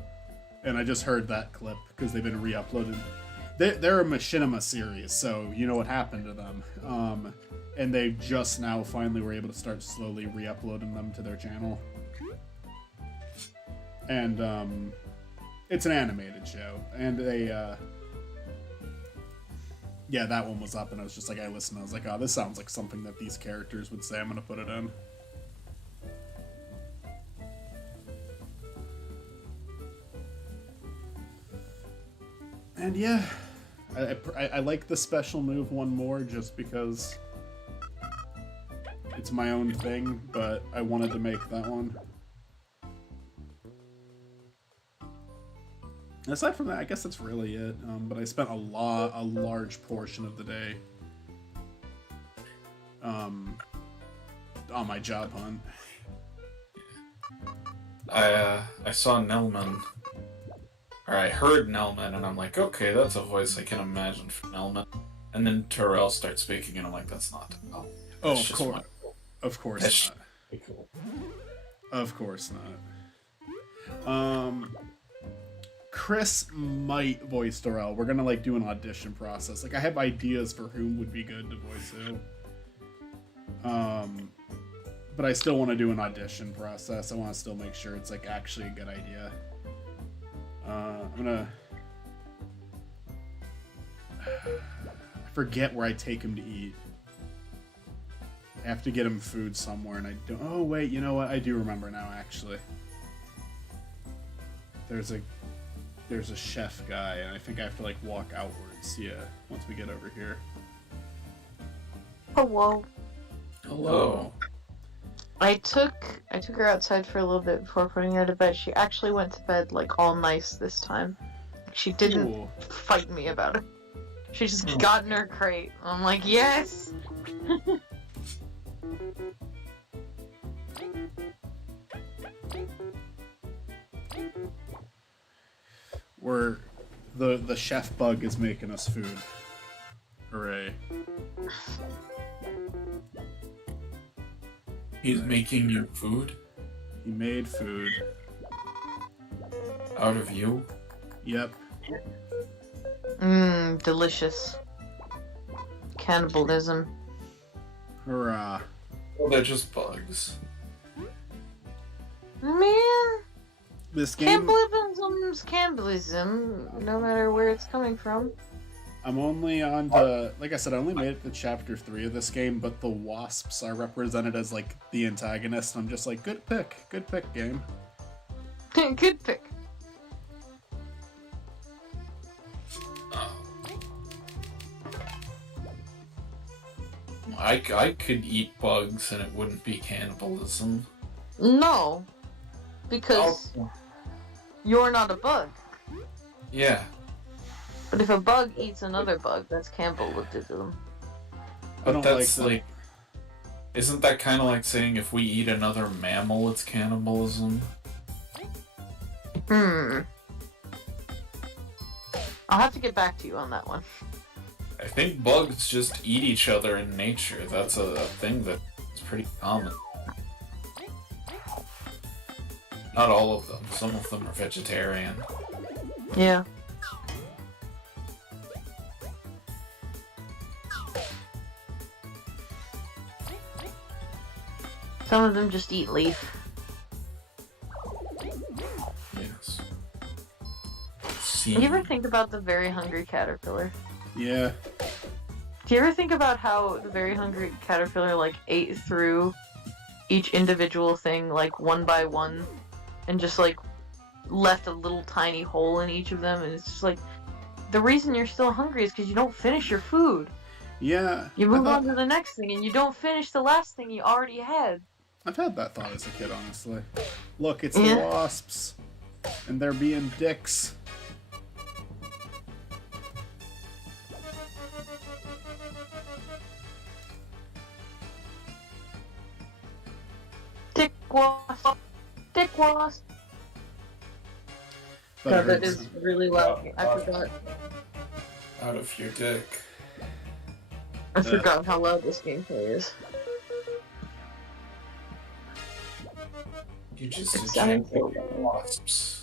And I just heard that clip because they've been re-uploaded. They're a machinima series, so you know what happened to them. And they just now finally were able to start slowly re-uploading them to their channel. And it's an animated show, and yeah, that one was up, and I was just like, I listened, I was like, oh, this sounds like something that these characters would say. I'm gonna put it in. And yeah, I like the special move one more just because it's my own thing, but I wanted to make that one. Aside from that, I guess that's really it. But I spent a large portion of the day on my job hunt. I saw Nelman, or I heard Nelman, and I'm like, okay, that's a voice I can imagine from Nelman. And then Terrell starts speaking, and I'm like, that's not. Oh, of course, of course that's not. cool. Of course not. Chris might voice Terrell. We're gonna do an audition process. I have ideas for whom would be good to voice who. But I still want to do an audition process. I want to still make sure it's actually a good idea. I'm gonna. I forget where I take him to eat. I have to get him food somewhere, and I don't. Oh wait, you know what? I do remember now. Actually, there's a chef guy, and I think I have to walk outwards. Yeah, once we get over here. Hello. Hello. I took her outside for a little bit before putting her to bed. She actually went to bed all nice this time. She didn't Cool. fight me about it. She just got in her crate. I'm like, yes. The chef bug is making us food. Hooray. He's making you food? He made food. Out of you? Yep. Delicious. Cannibalism. Hurrah. Well, they're just bugs. Man, This game, cannibalism's cannibalism, no matter where it's coming from. I'm only on to, like I said, I only made it to chapter 3 of this game, but the wasps are represented as the antagonist. I'm just good pick, game. Good pick. I could eat bugs and it wouldn't be cannibalism. No, because you're not a bug. Yeah. But if a bug eats another bug, that's cannibalism. I But don't that's like isn't that kind of like saying if we eat another mammal, it's cannibalism? I'll have to get back to you on that one. I think bugs just eat each other in nature. That's a thing that's pretty common. Not all of them. Some of them are vegetarian. Yeah. Some of them just eat leaf. Yes. Do you ever think about the very hungry caterpillar? Yeah. Do you ever think about how the very hungry caterpillar ate through each individual thing one by one and just left a little tiny hole in each of them, and it's just the reason you're still hungry is because you don't finish your food. Yeah. You move on to the next thing and you don't finish the last thing you already had. I've had that thought as a kid, honestly. Look, it's the wasps. And they're being dicks. Dick wasp. Dick wasp. But God, that is really loud. I forgot. Out of your dick. I forgot how loud this gameplay is. You just It's ejaculate wasps.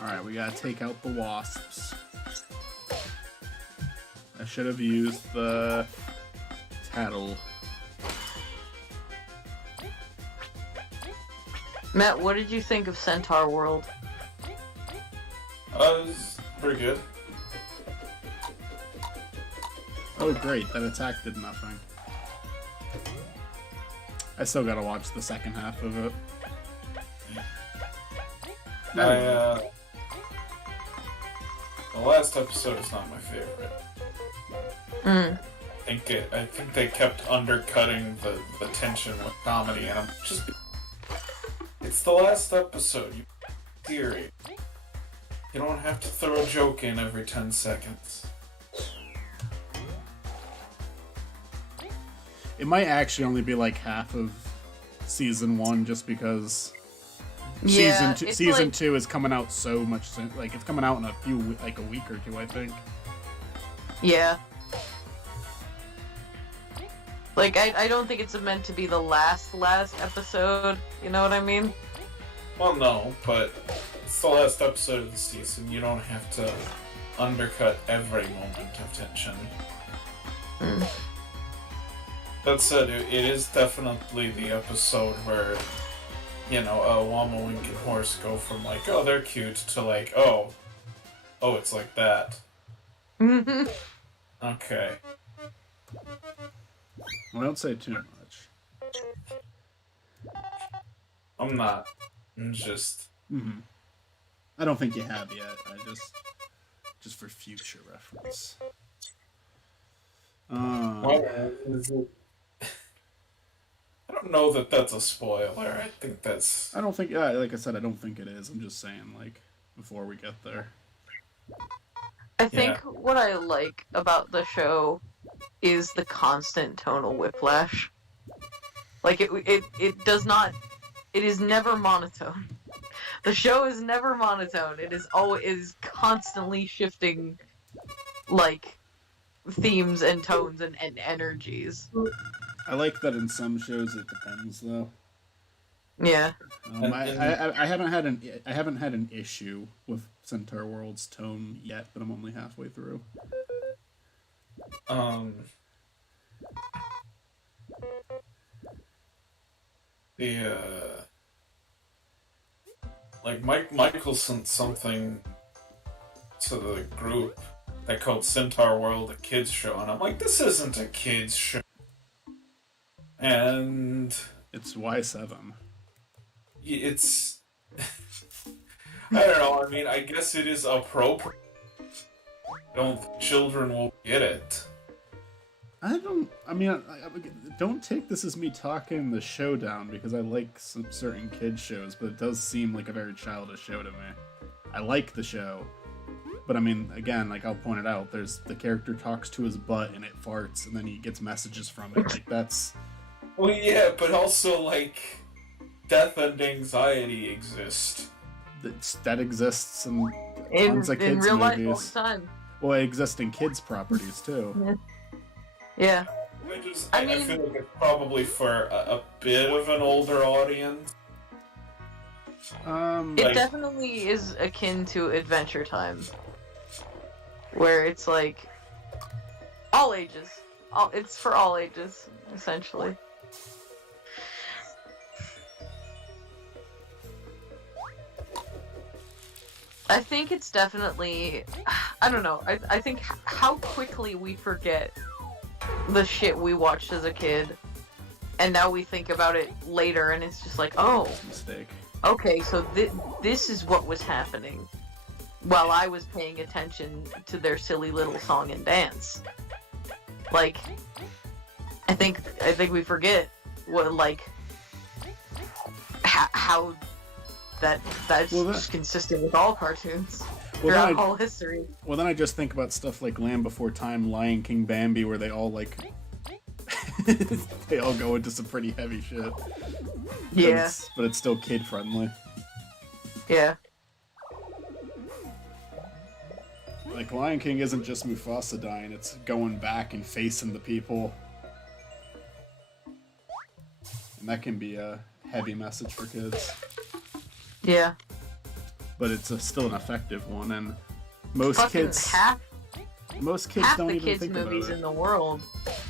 Alright, we gotta take out the wasps. I should have used the tattle. Matt, what did you think of Centaur World? It was pretty good. Oh, great, that attack did nothing. I still gotta watch the second half of it. The last episode is not my favorite. Mm. I think they kept undercutting the tension with comedy, and I'm just. It's the last episode. You theory. You don't have to throw a joke in every 10 seconds. It might actually only be like half of season 1, just because Yeah, season 2 is coming out so much soon. Like, it's coming out in a week or two, I think. Yeah. Like, I don't think it's meant to be the last episode, you know what I mean? Well, no, but it's the last episode of the season. You don't have to undercut every moment of tension. Mm. That said, it is definitely the episode where, you know, Wama, Wink, and Horse go from like, oh, they're cute, to like, oh, it's like that. Okay. Well, don't say too much. I'm not. I'm just... Mm-hmm. I don't think you have yet. Just for future reference. What is it? I don't know that that's a spoiler. I think that's... I don't think, yeah, like I said, I don't think it is. I'm just saying, like, before we get there. I think what I like about the show is the constant tonal whiplash. Like, it does not... It is never monotone. The show is never monotone. It is always constantly shifting, like, themes and tones and I energies. like that in some shows it depends, though. Yeah. I haven't had an issue with Centaur World's tone yet, but I'm only halfway through. Like Michael sent something to the group they called Centaur World a kids show, and I'm like, this isn't a kids show. And It's Y7. it's I don't know. I mean, I guess it is appropriate. I don't think children will get it. Don't take this as me talking the show down, because I like some certain kids shows, but it does seem like a very childish show to me. I like the show, but I mean, again, like I'll point it out, there's the character talks to his butt and it farts, and then he gets messages from it. Like, that's... Well, yeah, but also, like, death and anxiety exist. That exists in tons of kids' in real life movies. all the time. Well, it exists in kids' properties, too. Yeah. I feel like it's probably for a bit of an older audience. It definitely is akin to Adventure Time, where it's like all ages. It's for all ages, essentially. I think it's definitely, I don't know, I think how quickly we forget the shit we watched as a kid, and now we think about it later, and it's just like, oh, Mistake. Okay, so this is what was happening while I was paying attention to their silly little song and dance. Like, I think we forget what, like, how that's just consistent with all cartoons. throughout whole history. Well, then I just think about stuff like Land Before Time, Lion King, Bambi, where they all like they all go into some pretty heavy shit. Yeah. But it's still kid friendly. Yeah. Like Lion King isn't just Mufasa dying; it's going back and facing the people, and that can be a heavy message for kids. Yeah. But it's still an effective one, and most kids half don't the even kids think movies about it. in the world,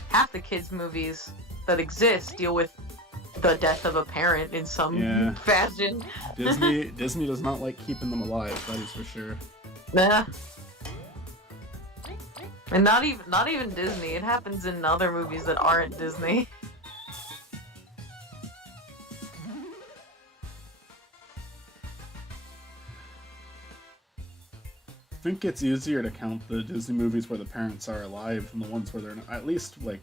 half the kids movies that exist deal with the death of a parent in some fashion. Disney does not like keeping them alive. That is for sure. Nah. And not even Disney. It happens in other movies that aren't Disney. I think it's easier to count the Disney movies where the parents are alive than the ones where they're not. At least like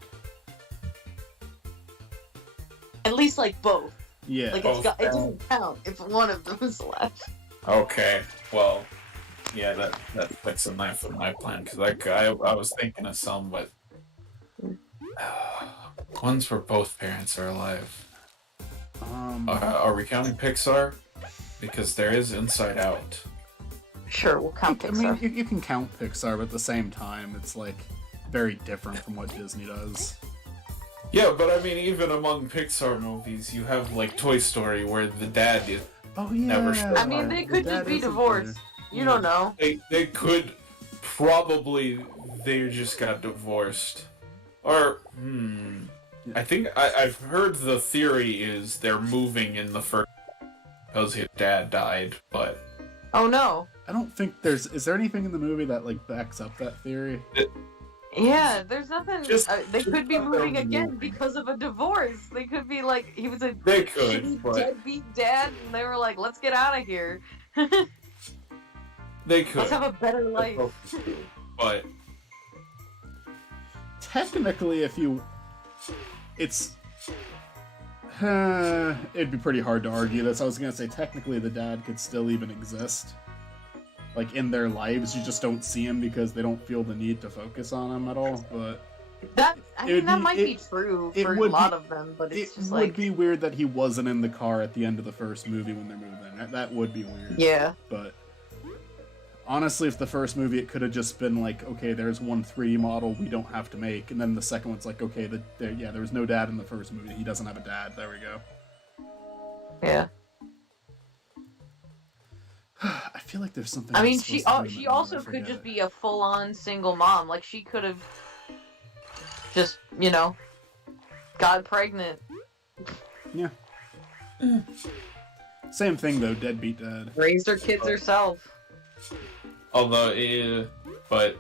Both. yeah. Like it doesn't count if one of them is left. Okay, well, yeah, that's a knife in my plan, because I was thinking of some, but ones where both parents are alive. Are we counting Pixar? Because there is Inside Out. Sure, we'll count Pixar. I mean, you can count Pixar, but at the same time, it's like very different from what Disney does. Yeah, but I mean, even among Pixar movies, you have like Toy Story, where the dad is never showed I mean, up. they could just be divorced. You don't know. They could probably they just got divorced, or I think I've heard the theory is they're moving in the first because his dad died, but Oh no. I don't think is there anything in the movie that like backs up that theory? Yeah, there's nothing. Just- they could be just moving they're again moving. because of a divorce. They could be like, he was a They could, shitty but- deadbeat dad, and they were like, let's get out of here. they could. Let's have a better life. But Technically, it'd be pretty hard to argue this. I was gonna say technically the dad could still even exist. Like in their lives, you just don't see him because they don't feel the need to focus on him at all. But That might be it true it for a would lot be- of them, but it it's just would like, be weird that he wasn't in the car at the end of the first movie when they're moving. That would be weird. yeah, But honestly, if the first movie, it could have just been like, okay, there's one 3D model we don't have to make, and then the second one's like, okay, there was no dad in the first movie. He doesn't have a dad. There we go. yeah. I feel like there's something. I mean, else she supposed to be in that also movie, I could just forget. be a full-on single mom. Like she could have just, got pregnant. Yeah. Same thing though. Deadbeat dad. Raised her kids herself. although, but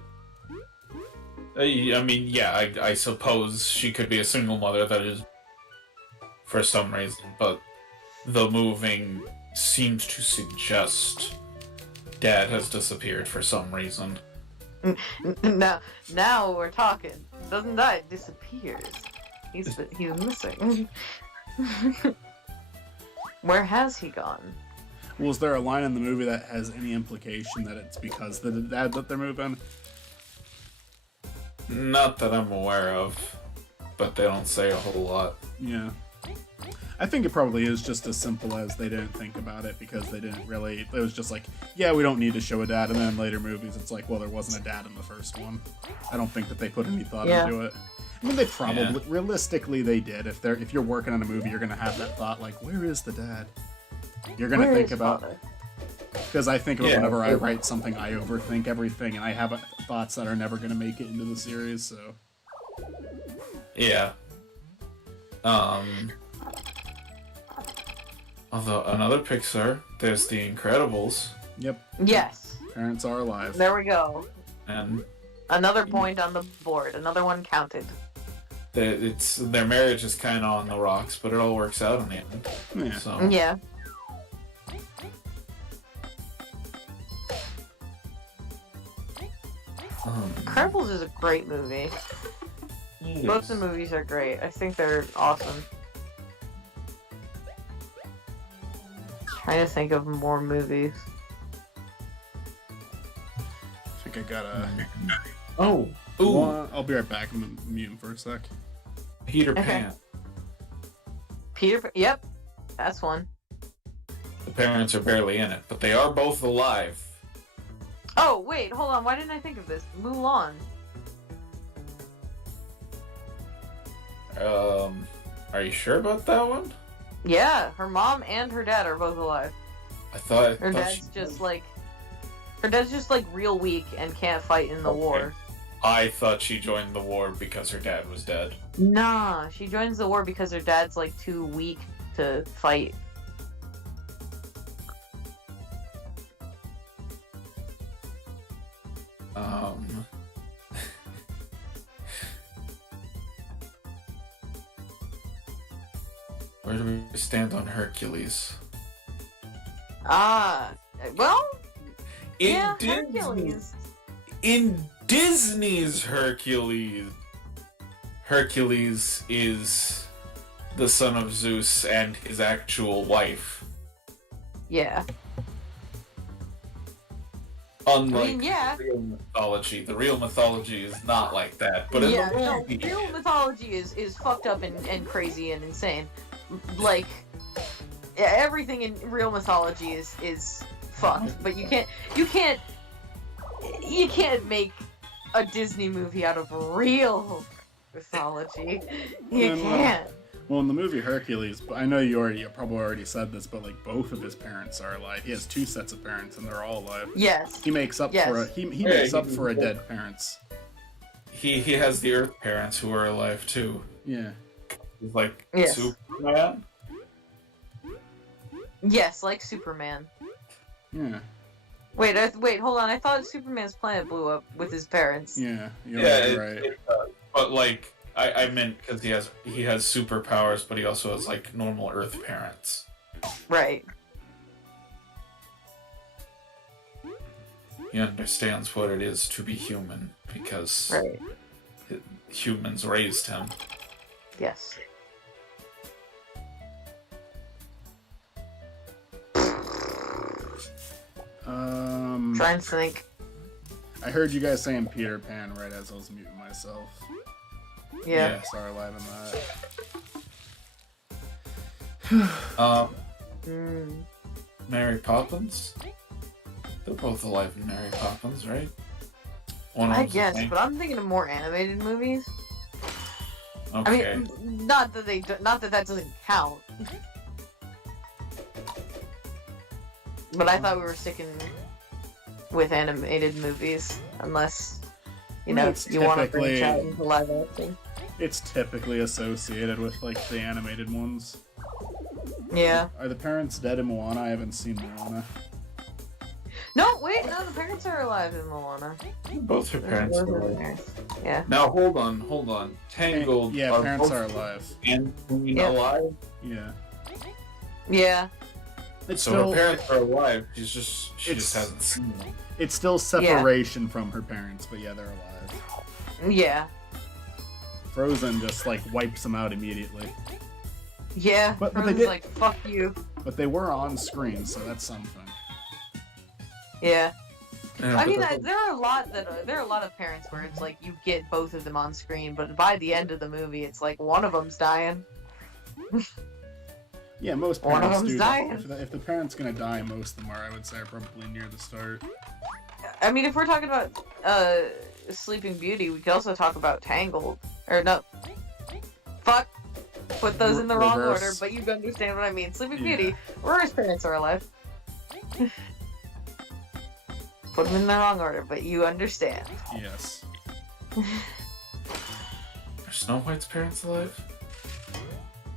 I mean, yeah, I suppose she could be a single mother that is for some reason, but the moving seemed to suggest dad has disappeared for some reason. Now we're talking. Doesn't die, it disappears. He's missing. Where has he gone? Was there a line in the movie that has any implication that it's because the dad that they're moving? Not that I'm aware of, but they don't say a whole lot. Yeah. I think it probably is just as simple as they didn't think about it because they didn't really. It was just like, yeah, we don't need to show a dad, and then in later movies, it's like, well, there wasn't a dad in the first one. I don't think that they put any thought into it. I mean, they probably, realistically, they did. If you're working on a movie, you're gonna have that thought, like, where is the dad? You're gonna Where think is about. father? Because I think of it Yeah. whenever I write something, I overthink everything, and I have thoughts that are never gonna make it into the series. So. Yeah. Although another Pixar, there's The Incredibles, Yep. Yes. Parents are alive. There we go. and Another point on the board. Another one counted. their marriage is kind of on the rocks, but it all works out in the end. Yeah. So Yeah. Incredibles is a great movie. Both the movies are great. I think they're awesome. Trying to think of more movies. think I gotta. Oh, ooh, I'll be right back. I'm gonna mute him for a sec. Peter Okay. Pan. Yep, that's one. The parents are barely in it, but they are both alive. Oh, wait, hold on. Why didn't I think of this? Mulan. Are you sure about that one? Yeah, her mom and her dad are both alive. I thought Her dad's just like real weak and can't fight in the Okay. war. I thought she joined the war because her dad was dead. Nah, she joins the war because her dad's like too weak to fight. Where do we stand on Hercules? Well, In yeah, Disney- Hercules. In Disney's Hercules, Hercules is the son of Zeus and his actual wife. Yeah. Unlike yeah. the real mythology. The real mythology is not like that. But in yeah, the no, movie, real mythology is fucked up and crazy and insane. Like, yeah, everything in real mythology is fucked. But you can't make a Disney movie out of real mythology. You can't. Well, in the movie Hercules, I know you probably already said this, but like both of his parents are alive. He has two sets of parents, and they're all alive. Yes. He makes up for he makes up for a dead parents. he has the Earth parents who are alive too. Yeah. He's like Yes. Superman. Yes, like Superman. Yeah. Wait, hold on. I thought Superman's planet blew up with his parents. Yeah. You're Yeah, right. it does. But like I meant because he has superpowers, but he also has like normal Earth parents. Right. He understands what it is to be human because Right. humans raised him. Yes. Trying to think. I heard you guys saying Peter Pan right as I was muting myself. Yeah. Sorry, live on that. Mm. Mary Poppins. They're both alive in Mary Poppins, right? One of I them's guess, a but I'm thinking of more animated movies. okay. I mean, not that that doesn't count. But I thought we were sticking with animated movies, unless you know It's you want to typically- branch out into live action. It's typically associated with like the animated ones. Yeah. Are the parents dead in Moana? I haven't seen Moana. No, wait, no, the parents are alive in Moana. Both her parents are alive. Yeah. Now hold on. Tangled. Yeah, parents both are alive. and Queen Yeah. alive. Yeah. Yeah. It's So still her parents are alive. She just It's- hasn't seen them. it's still separation from her parents, but yeah, they're alive. Yeah. Frozen just like wipes them out immediately. Yeah. But they Frozen's did- like, fuck you. But they were on screen, so that's something. Yeah. Yeah, I but mean, they're there are a lot of parents where it's like you get both of them on screen, but by the end of the movie, it's like one of them's dying. Yeah, most One of parents them's do. dying. If the parent's gonna die, most of them are, I would say, are probably near the start. I mean, if we're talking about Sleeping Beauty, we could also talk about Tangled. Or no, fuck, put those in the wrong Reverse. order. But you understand what I mean. Sleeping Yeah. Beauty, Rory's parents are alive. Put them in the wrong order, but you understand. Yes. Are Snow White's parents alive?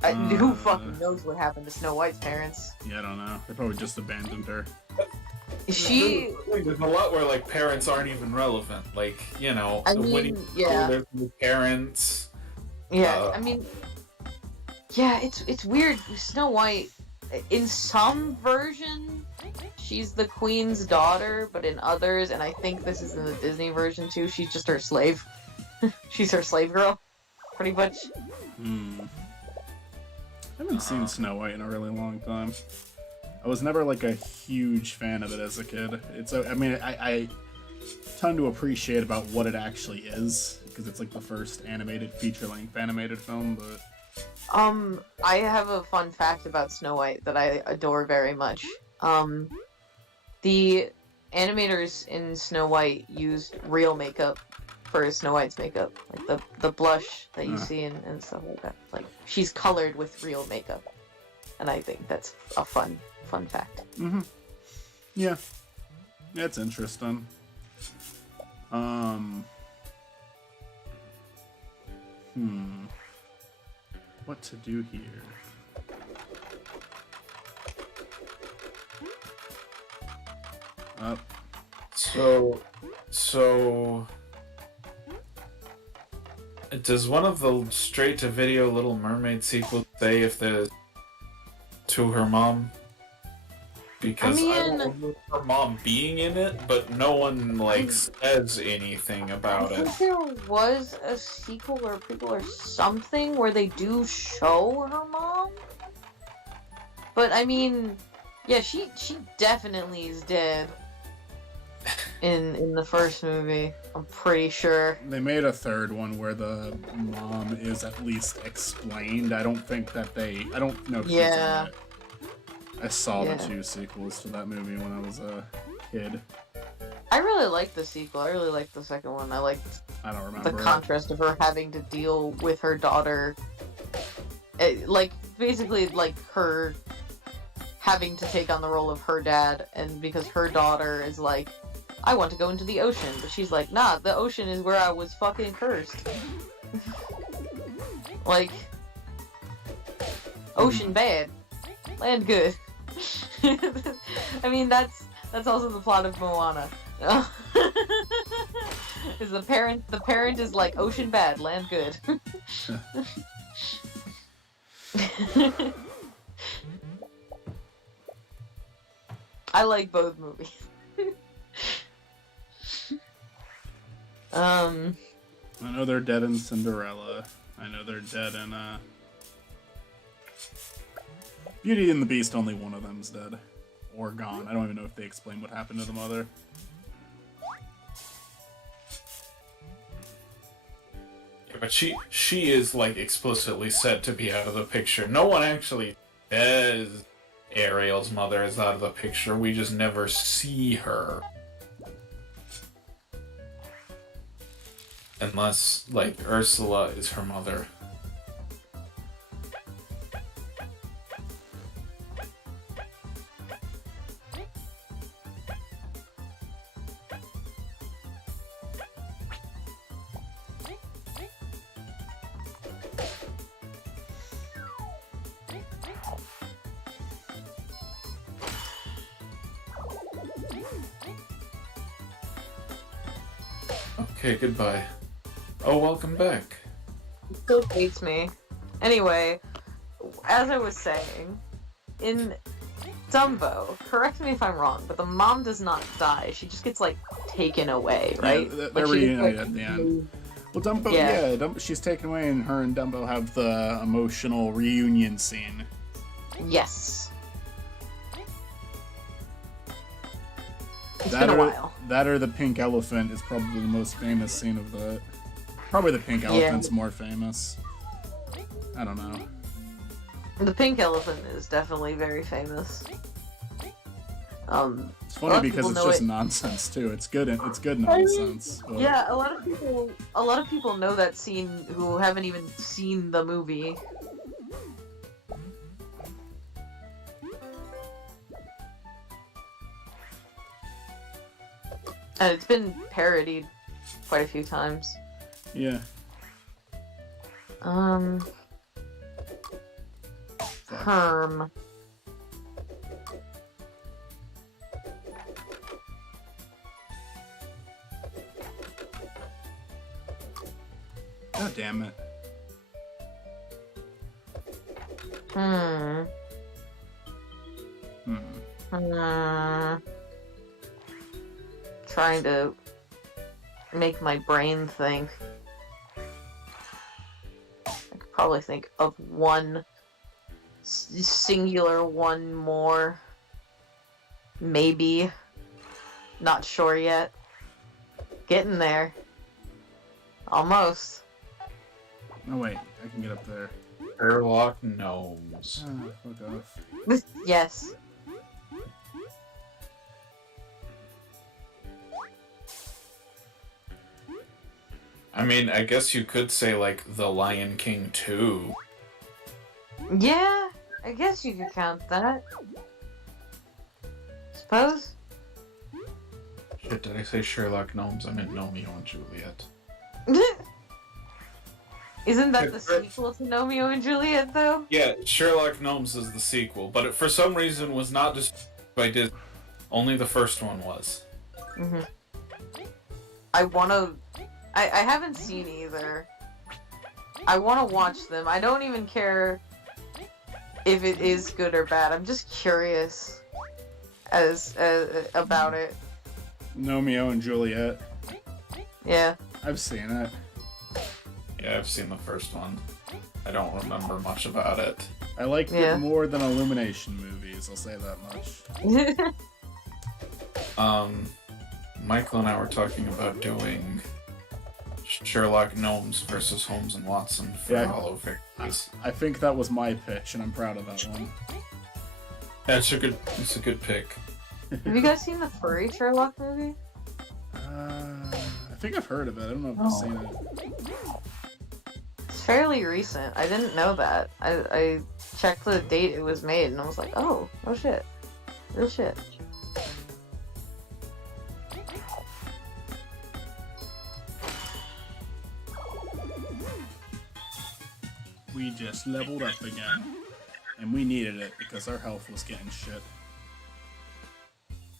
Who Uh, fucking knows what happened to Snow White's parents? Yeah, I don't know. They probably just abandoned her. She, There's a lot where like parents aren't even relevant. Like I the mean, Winnie yeah. there's the parents. yeah. I mean, yeah. It's weird. Snow White, in some version, she's the queen's daughter, but in others, and I think this is in the Disney version too, she's just her slave. She's her slave girl, pretty much. I haven't seen Snow White in a really long time. I was never like a huge fan of it as a kid. I ton to appreciate about what it actually is, because it's like the first animated feature-length animated film, but... I have a fun fact about Snow White that I adore very much. The animators in Snow White used real makeup for Snow White's makeup. Like the blush that you see and stuff like that. Like, she's colored with real makeup. And I think that's a fun fact. Mm-hmm. Yeah. That's interesting. What to do here? So does one of the straight-to-video Little Mermaid sequels say if the to her mom? Because I remember her mom being in it, but no one says anything about it. I think there was a sequel or a prequel or something where they do show her mom. But I mean, yeah, she definitely is dead in the first movie. I'm pretty sure. They made a third one where the mom is at least explained. I don't think that I don't know if she's in it. I saw the 2 sequels to that movie when I was a kid. I really liked the sequel. I really liked the second one. I don't remember the contrast of her having to deal with her daughter. Basically, her having to take on the role of her dad, and because her daughter is like, I want to go into the ocean, but she's like, nah, the ocean is where I was fucking cursed. Ocean bad, land good. I mean, that's also the plot of Moana. Is the parent is like, ocean bad, land good. I like both movies. I know they're dead in Cinderella. I know they're dead in Beauty and the Beast. Only one of them's dead or gone. I don't even know if they explain what happened to the mother. Yeah, but she is explicitly said to be out of the picture. No one actually says Ariel's mother is out of the picture. We just never see her. Unless, Ursula is her mother. Okay, goodbye. Oh, welcome back. Still hates me. Anyway, as I was saying, in Dumbo, correct me if I'm wrong, but the mom does not die. She just gets, taken away, right? Yeah, they're reunited at the end. Well, Dumbo, she's taken away, and her and Dumbo have the emotional reunion scene. Yes. It's been a while. That or the pink elephant is probably the most famous scene of the... Probably the pink elephant's more famous. I don't know. The pink elephant is definitely very famous. It's funny because it's just nonsense too. It's good nonsense. I mean, yeah, a lot of people know that scene who haven't even seen the movie. And it's been parodied quite a few times. Yeah. Herm. God damn it. Trying to make my brain think. I could probably think of one singular one more. Maybe. Not sure yet. Getting there. Almost. No, wait. I can get up there. Sherlock Gnomes. Ah, fuck off. Yes. I mean, I guess you could say, like, The Lion King 2. Yeah, I guess you could count that. Suppose? Shit, did I say Sherlock Gnomes? I meant Romeo and Juliet. Isn't that the sequel to Romeo and Juliet, though? Yeah, Sherlock Gnomes is the sequel, but it for some reason was not just by Disney. Only the first one was. Mm-hmm. I haven't seen either. I wanna watch them. I don't even care if it is good or bad. I'm just curious about it. Romeo and Juliet. Yeah. I've seen it. Yeah, I've seen the first one. I don't remember much about it. I liked it more than Illumination movies, I'll say that much. Michael and I were talking about doing Sherlock Gnomes versus Holmes and Watson for Hollow Fairies. I think that was my pitch, and I'm proud of that one. That's a good pick. Have you guys seen the furry Sherlock movie? I think I've heard of it. I don't know if I've seen it. It's fairly recent. I didn't know that. I checked the date it was made, and I was like, oh shit. Real shit. We just leveled up again. And we needed it because our health was getting shit.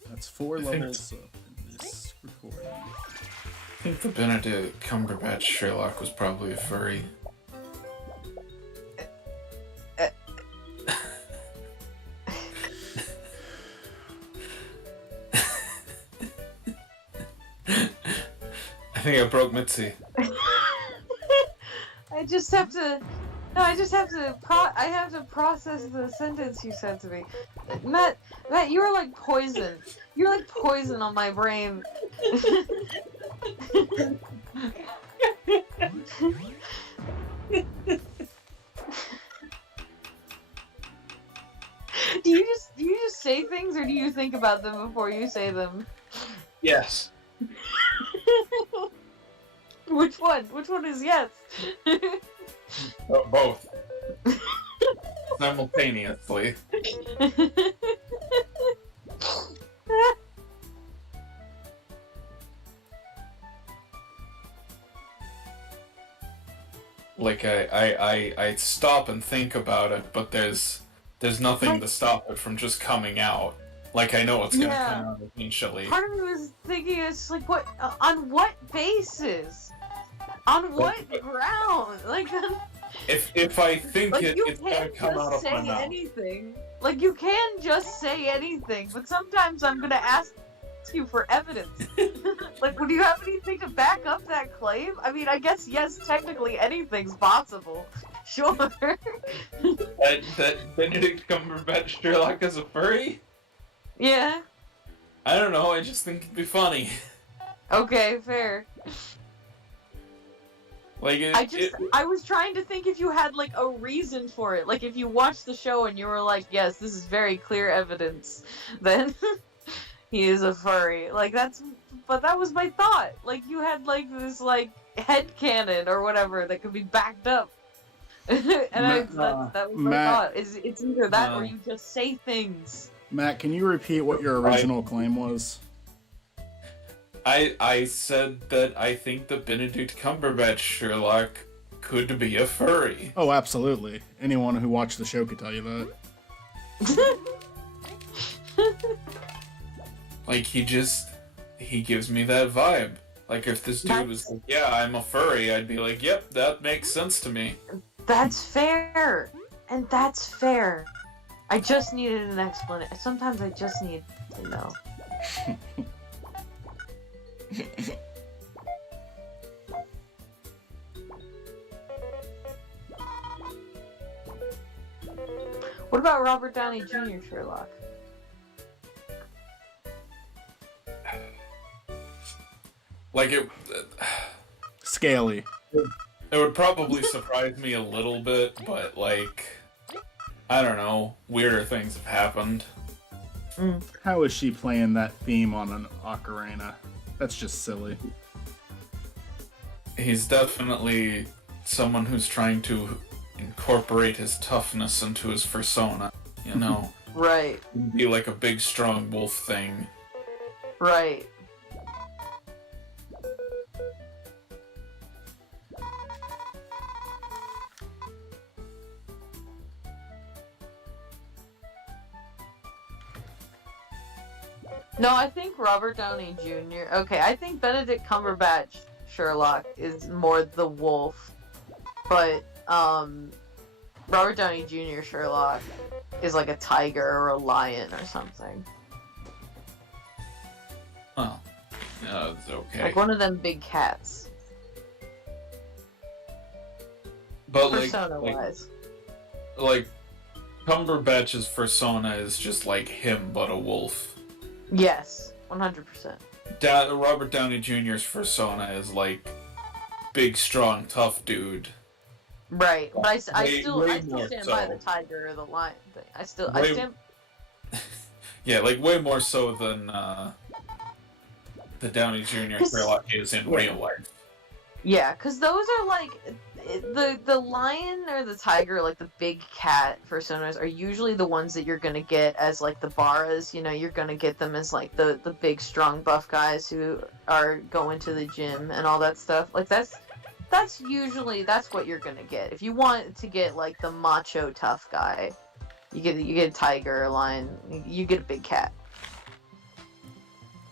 That's 4 levels up in this recording. I think the Benedict Cumberbatch Sherlock was probably a furry. I think I broke Mitzi. I have to process the sentence you said to me. Matt, you are like poison. You're like poison on my brain. Do you just say things, or do you think about them before you say them? Yes. Which one? Which one is yes? Both. Simultaneously. Like I stop and think about it, but there's nothing to stop it from just coming out. Like I know it's gonna come out eventually. Part of me was thinking, it's like, what? On what basis? On what ground? Like, if I think like it's gonna come out of my mouth. Anything. Like you can just say anything, but sometimes I'm gonna ask you for evidence. Like, would you have anything to back up that claim? I mean, I guess yes, technically anything's possible. Sure. that Benedict Cumberbatch Sherlock is a furry? Yeah. I don't know. I just think it'd be funny. Okay, fair. Like I was trying to think if you had like a reason for it. Like if you watched the show and you were like, yes, this is very clear evidence, then he is a furry. Like but that was my thought. Like you had like this like headcanon or whatever that could be backed up. And that was my thought. It's either that or you just say things. Matt, can you repeat what your original claim was? I said that I think the Benedict Cumberbatch Sherlock could be a furry. Oh, absolutely. Anyone who watched the show could tell you that. Like, he gives me that vibe. Like, if this dude was like, yeah, I'm a furry, I'd be like, yep, that makes sense to me. That's fair. And that's fair. I just needed an explanation. Sometimes I just need to know. What about Robert Downey Jr. Sherlock? Like it Scaly. would probably surprise me a little bit, but like, I don't know, weirder things have happened. How is she playing that theme on an ocarina? That's just silly. He's definitely someone who's trying to incorporate his toughness into his persona, you know? Right. Be like a big, strong wolf thing. Right. No, I think Robert Downey Jr. Okay, I think Benedict Cumberbatch Sherlock is more the wolf, but Robert Downey Jr. Sherlock is like a tiger or a lion or something. Oh, it's okay. Like one of them big cats. But Persona-wise. like Cumberbatch's persona is just like him, but a wolf. Yes, 100%. Robert Downey Jr.'s persona is like big, strong, tough dude. Right, but I Way still more stand so. by the tiger or the lion thing. I Way- stand. Yeah, like way more so than the Downey Jr. 'Cause- Sherlock is in yeah. real life. Yeah, because those are like the lion or the tiger, like the big cat personas, are usually the ones that you're gonna get as like the Baras. You know, you're gonna get them as like the big, strong, buff guys who are going to the gym and all that stuff. Like that's usually what you're gonna get. If you want to get like the macho tough guy, you get a tiger, a lion, you get a big cat.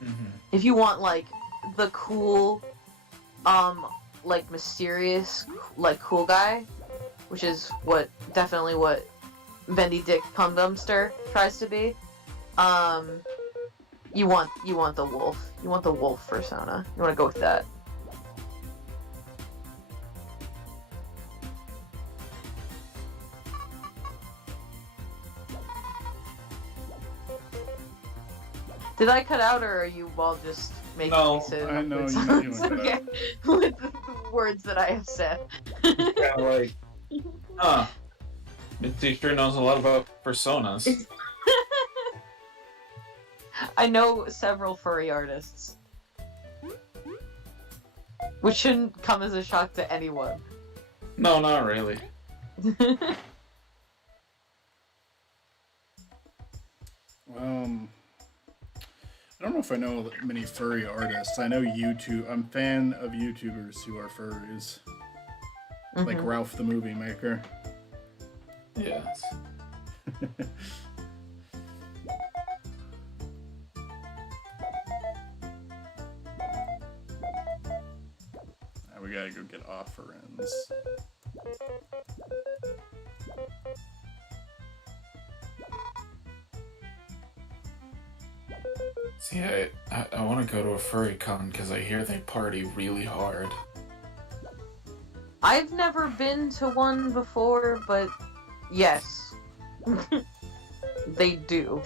Mm-hmm. If you want like the cool, like mysterious, like cool guy, which is definitely what Benedict Cumberbatch tries to be, you want the wolf. You want the wolf persona. You want to go with that. Did I cut out, or are you all just making No, me say I know words? you went Okay. With the words that I have said. Kind of like, huh? Mitzi sure knows a lot about personas. I know several furry artists. Which shouldn't come as a shock to anyone. No, not really. I don't know if I know many furry artists. I know YouTube. I'm a fan of YouTubers who are furries, like Mhm. Ralph the Movie Maker. Yes. We gotta go get offerings. See, I want to go to a furry con because I hear they party really hard. I've never been to one before, but yes. They do.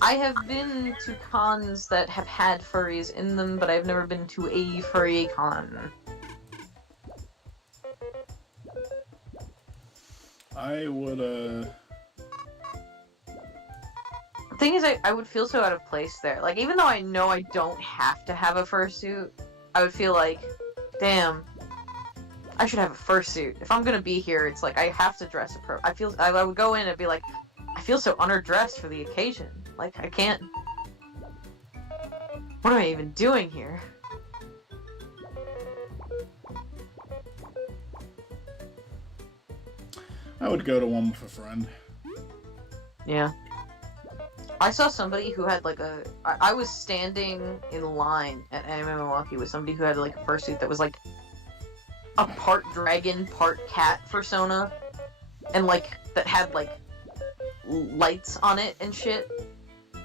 I have been to cons that have had furries in them, but I've never been to a furry con. I would, The thing is, I would feel so out of place there. Like, even though I know I don't have to have a fursuit, I would feel like, damn, I should have a fursuit. If I'm gonna be here, it's like, I have to dress appropriately. I would go in and be like, I feel so underdressed for the occasion. Like, I can't... What am I even doing here? I would go to one with a friend. Yeah. I saw somebody who had like I was standing in line at Anime Milwaukee with somebody who had like a fursuit that was like a part dragon, part cat persona, and like that had like lights on it and shit,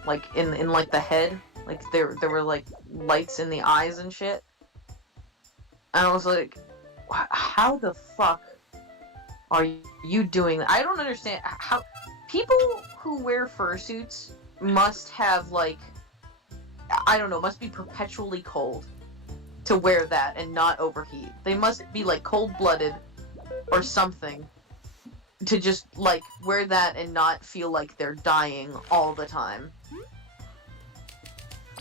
like in like the head, like there were like lights in the eyes and shit. And I was like, how the fuck are you doing that? I don't understand how people who wear fursuits must have like I don't know, must be perpetually cold to wear that and not overheat. They must be like cold-blooded or something to just like wear that and not feel like they're dying all the time.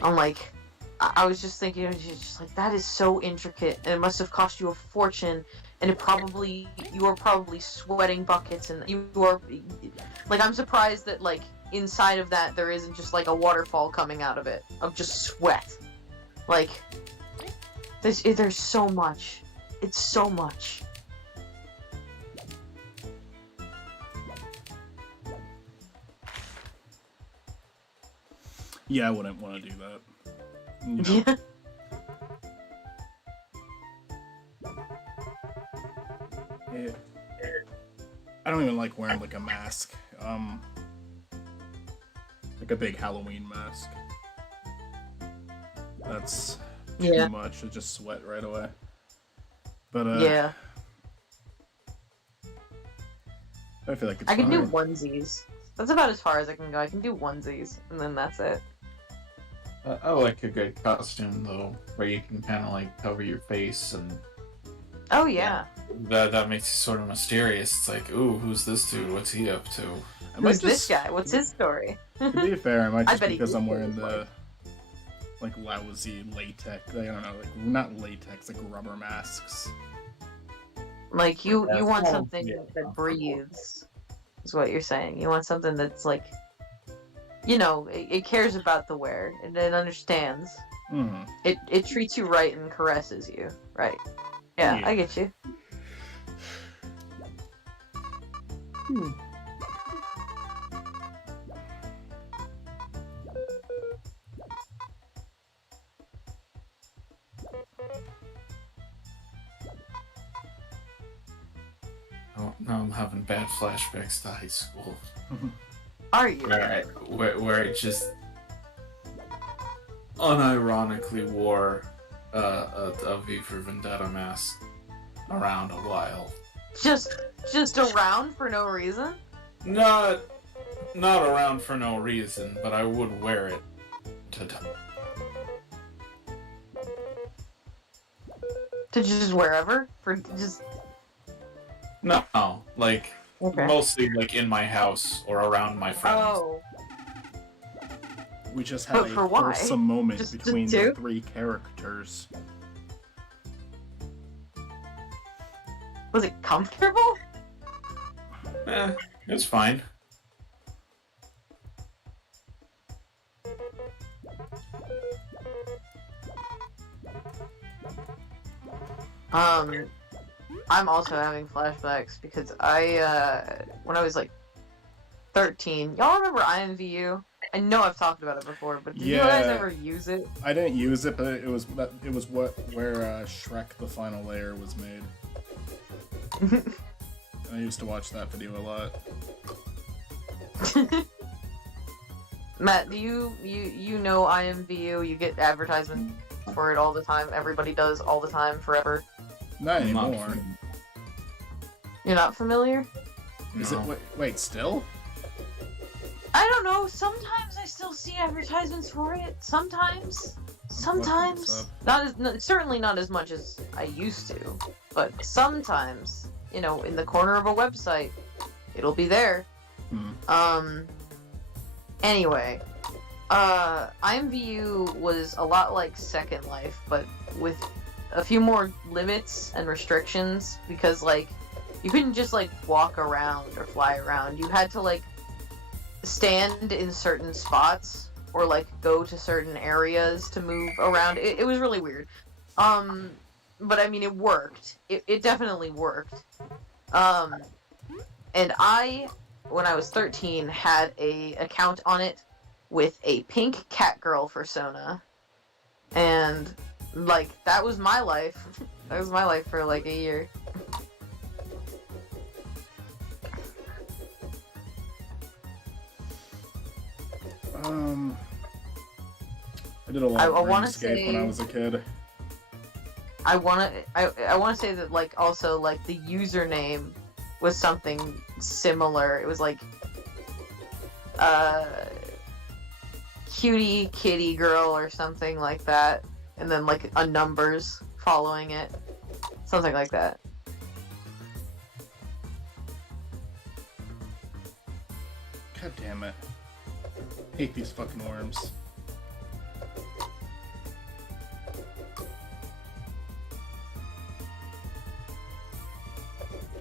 I'm like, I was just thinking, it was just like, that is so intricate, and it must have cost you a fortune, and you are probably sweating buckets, and you are, like, I'm surprised that, like, inside of that there isn't just, like, a waterfall coming out of it, of just sweat. Like, there's so much. It's so much. Yeah, I wouldn't want to do that. You know? Yeah. I don't even like wearing like a mask. Like a big Halloween mask. That's too much. I just sweat right away. But Yeah. I feel like it's I can do fine. onesies. That's about as far as I can go. I can do onesies, and then that's it. I like a good costume though, where you can kind of like cover your face, and Oh yeah. that makes you sort of mysterious. It's like, ooh, who's this dude? What's he up to? I might Who's this guy? What's his story? To be fair, I might I just bet he because I'm is wearing like- the like lousy latex. I don't know, like not latex, like rubber masks. Like you That's want all something yeah, that comfortable. breathes. Is what you're saying. You want something that's like, you know, it cares about the wear and it understands. Hmm. It treats you right and caresses you. Right. Yeah, Yeah. I get you. Oh, now I'm having bad flashbacks to high school, Are you? where I just unironically wore a V for Vendetta mask around a while. Just around for no reason? Not around for no reason, but I would wear it To just wherever? For just no, like okay. mostly like in my house or around my friends. Oh. We just But had for a why? wholesome moment Just between two? the three characters. Was it comfortable? It's fine. I'm also having flashbacks because when I was like 13, y'all remember IMVU? I know I've talked about it before, but did you guys Yeah. ever use it? I didn't use it, but it was where Shrek: The Final Layer was made. I used to watch that video a lot. Matt, do you know IMVU? You get advertisements for it all the time. Everybody does all the time, forever. Not I'm not anymore. from- You're not familiar? Is it? no. Wait, still? I don't know. Sometimes I still see advertisements for it. Sometimes. What's Certainly not as much as I used to, but sometimes, you know, in the corner of a website, it'll be there. Hmm. Anyway, IMVU was a lot like Second Life, but with a few more limits and restrictions, because, like, you couldn't just, like, walk around or fly around. You had to, like, stand in certain spots or, like, go to certain areas to move around. It was really weird. But, I mean, it worked. It definitely worked. And I, when I was 13, had a account on it with a pink cat girl persona. And, like, that was my life. That was my life for, like, a year. I did a lot I of wanna RuneScape when I say- was a kid. I wanna say that, like, also, like, the username was something cutie kitty girl or something like that, and then like a numbers following it, something like that. God damn it. Hate these fucking worms.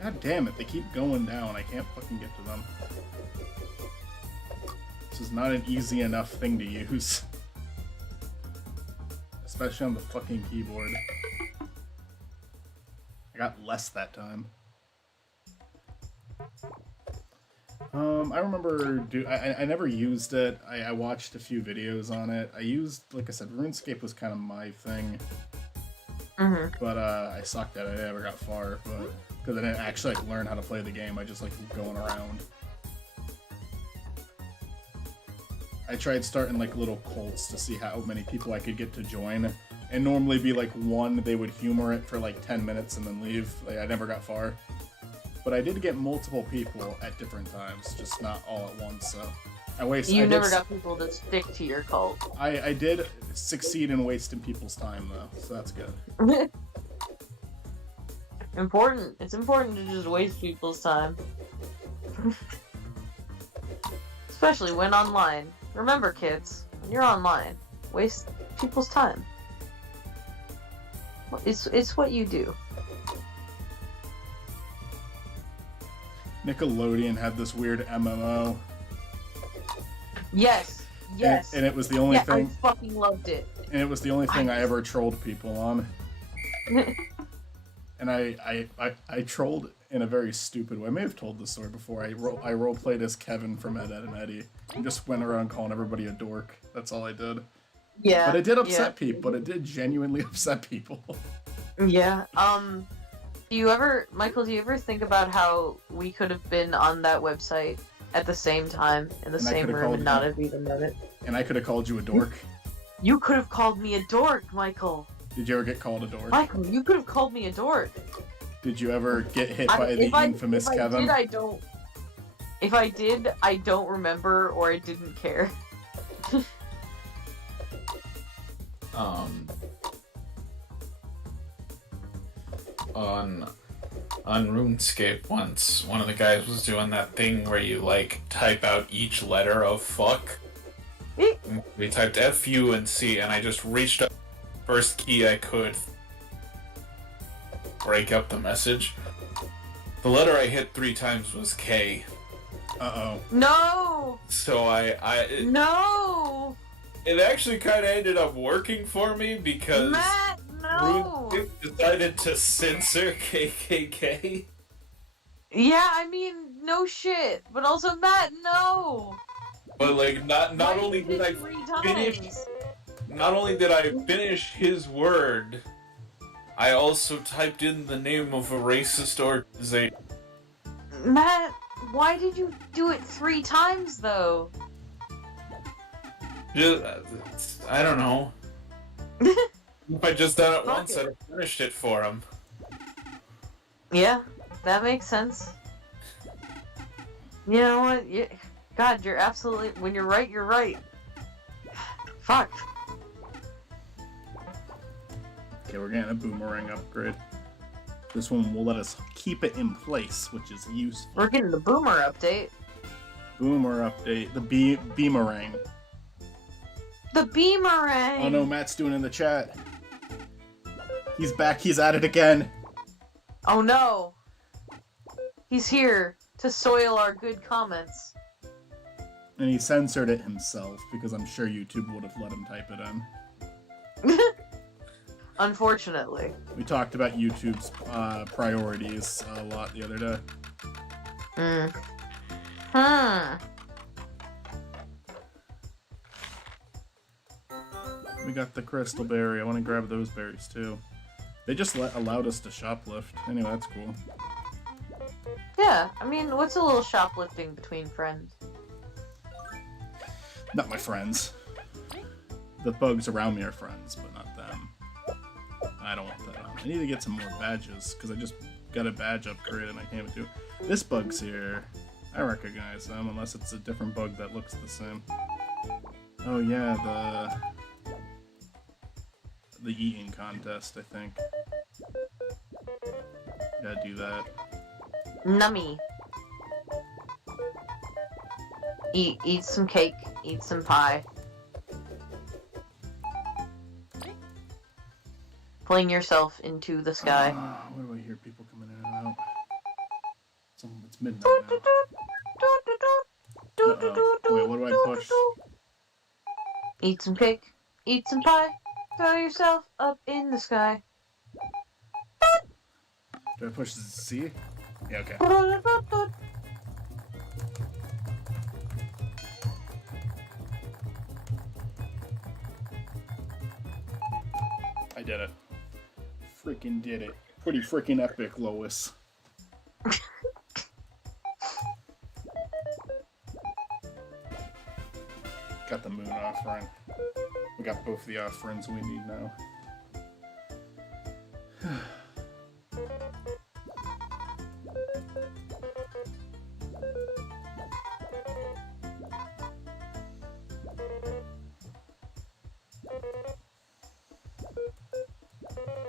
God damn it, they keep going down. I can't fucking get to them. This is not an easy enough thing to use. Especially on the fucking keyboard. I got less that time. I remember I never used it. I watched a few videos on it. I used, like I said, RuneScape was kind of my thing. But I sucked at it. I never got far, but because I didn't actually like learn how to play the game. I just like going around. I tried starting like little cults to see how many people I could get to join, and normally be like one. They would humor it for like 10 minutes and then leave. Like, I never got far. But I did get multiple people at different times, just not all at once, so You never got people to stick to your cult. I did succeed in wasting people's time, though, so that's good. Important. It's important to just waste people's time. Especially when online. Remember, kids, when you're online, waste people's time. It's what you do. Nickelodeon had this weird MMO. Yes. And it was the only thing. I fucking loved it. And it was the only thing I ever trolled people on. And I trolled in a very stupid way. I may have told this story before. I roleplayed as Kevin from Ed, Edd n Eddy. And just went around calling everybody a dork. That's all I did. Yeah. But it did upset people. But it did genuinely upset people. Yeah. Michael, do you ever think about how we could have been on that website at the same time, in the same room, and not have even known it? And I could have called you a dork. You could have called me a dork, Michael. Did you ever get called a dork? Michael, you could have called me a dork. Did you ever get hit by the infamous Kevin? If I did, I don't remember, or I didn't care. On RuneScape once, one of the guys was doing that thing where you like type out each letter of fuck. We typed F, U, and C, and I just reached up the first key I could, break up the message. The letter I hit 3 times was K. Uh-oh. No! So No! It actually kind of ended up working for me because Matt, no! RuneScape decided to censor KKK. Yeah, I mean, no shit. But also, Matt, no! But like, not only did I finish his word, I also typed in the name of a racist organization. Matt, why did you do it 3 times, though? I don't know. If I just done it once, I'd have finished it for him. Yeah, that makes sense. You know what? God, you're absolutely... When you're right, you're right. Fuck. Okay, we're getting a boomerang upgrade. This one will let us keep it in place, which is useful. We're getting the boomer update. Boomer update. The beamerang. The beamerang! Oh no, Matt's doing it in the chat. He's back, he's at it again. Oh no! He's here to soil our good comments. And he censored it himself, because I'm sure YouTube would have let him type it in. Unfortunately. We talked about YouTube's priorities a lot the other day. We got the crystal berry. I want to grab those berries too. They just allowed us to shoplift. Anyway, that's cool. Yeah, I mean, what's a little shoplifting between friends? Not my friends. The bugs around me are friends, but not them. I don't want that on. I need to get some more badges, because I just got a badge upgrade and I can't do it. This bug's here. I recognize them, unless it's a different bug that looks the same. Oh yeah, the eating contest, I think. Gotta do that. Nummy. Eat some cake. Eat some pie. Fling yourself into the sky. Where do I hear people coming in and out? It's midnight now. Uh-oh. Wait, what do I push? Eat some cake. Eat some pie. Throw yourself up in the sky. Do I push Z? Yeah, okay. I did it. Freaking did it. Pretty freaking epic, Lois. Got the moon offering. We got both the offerings we need now.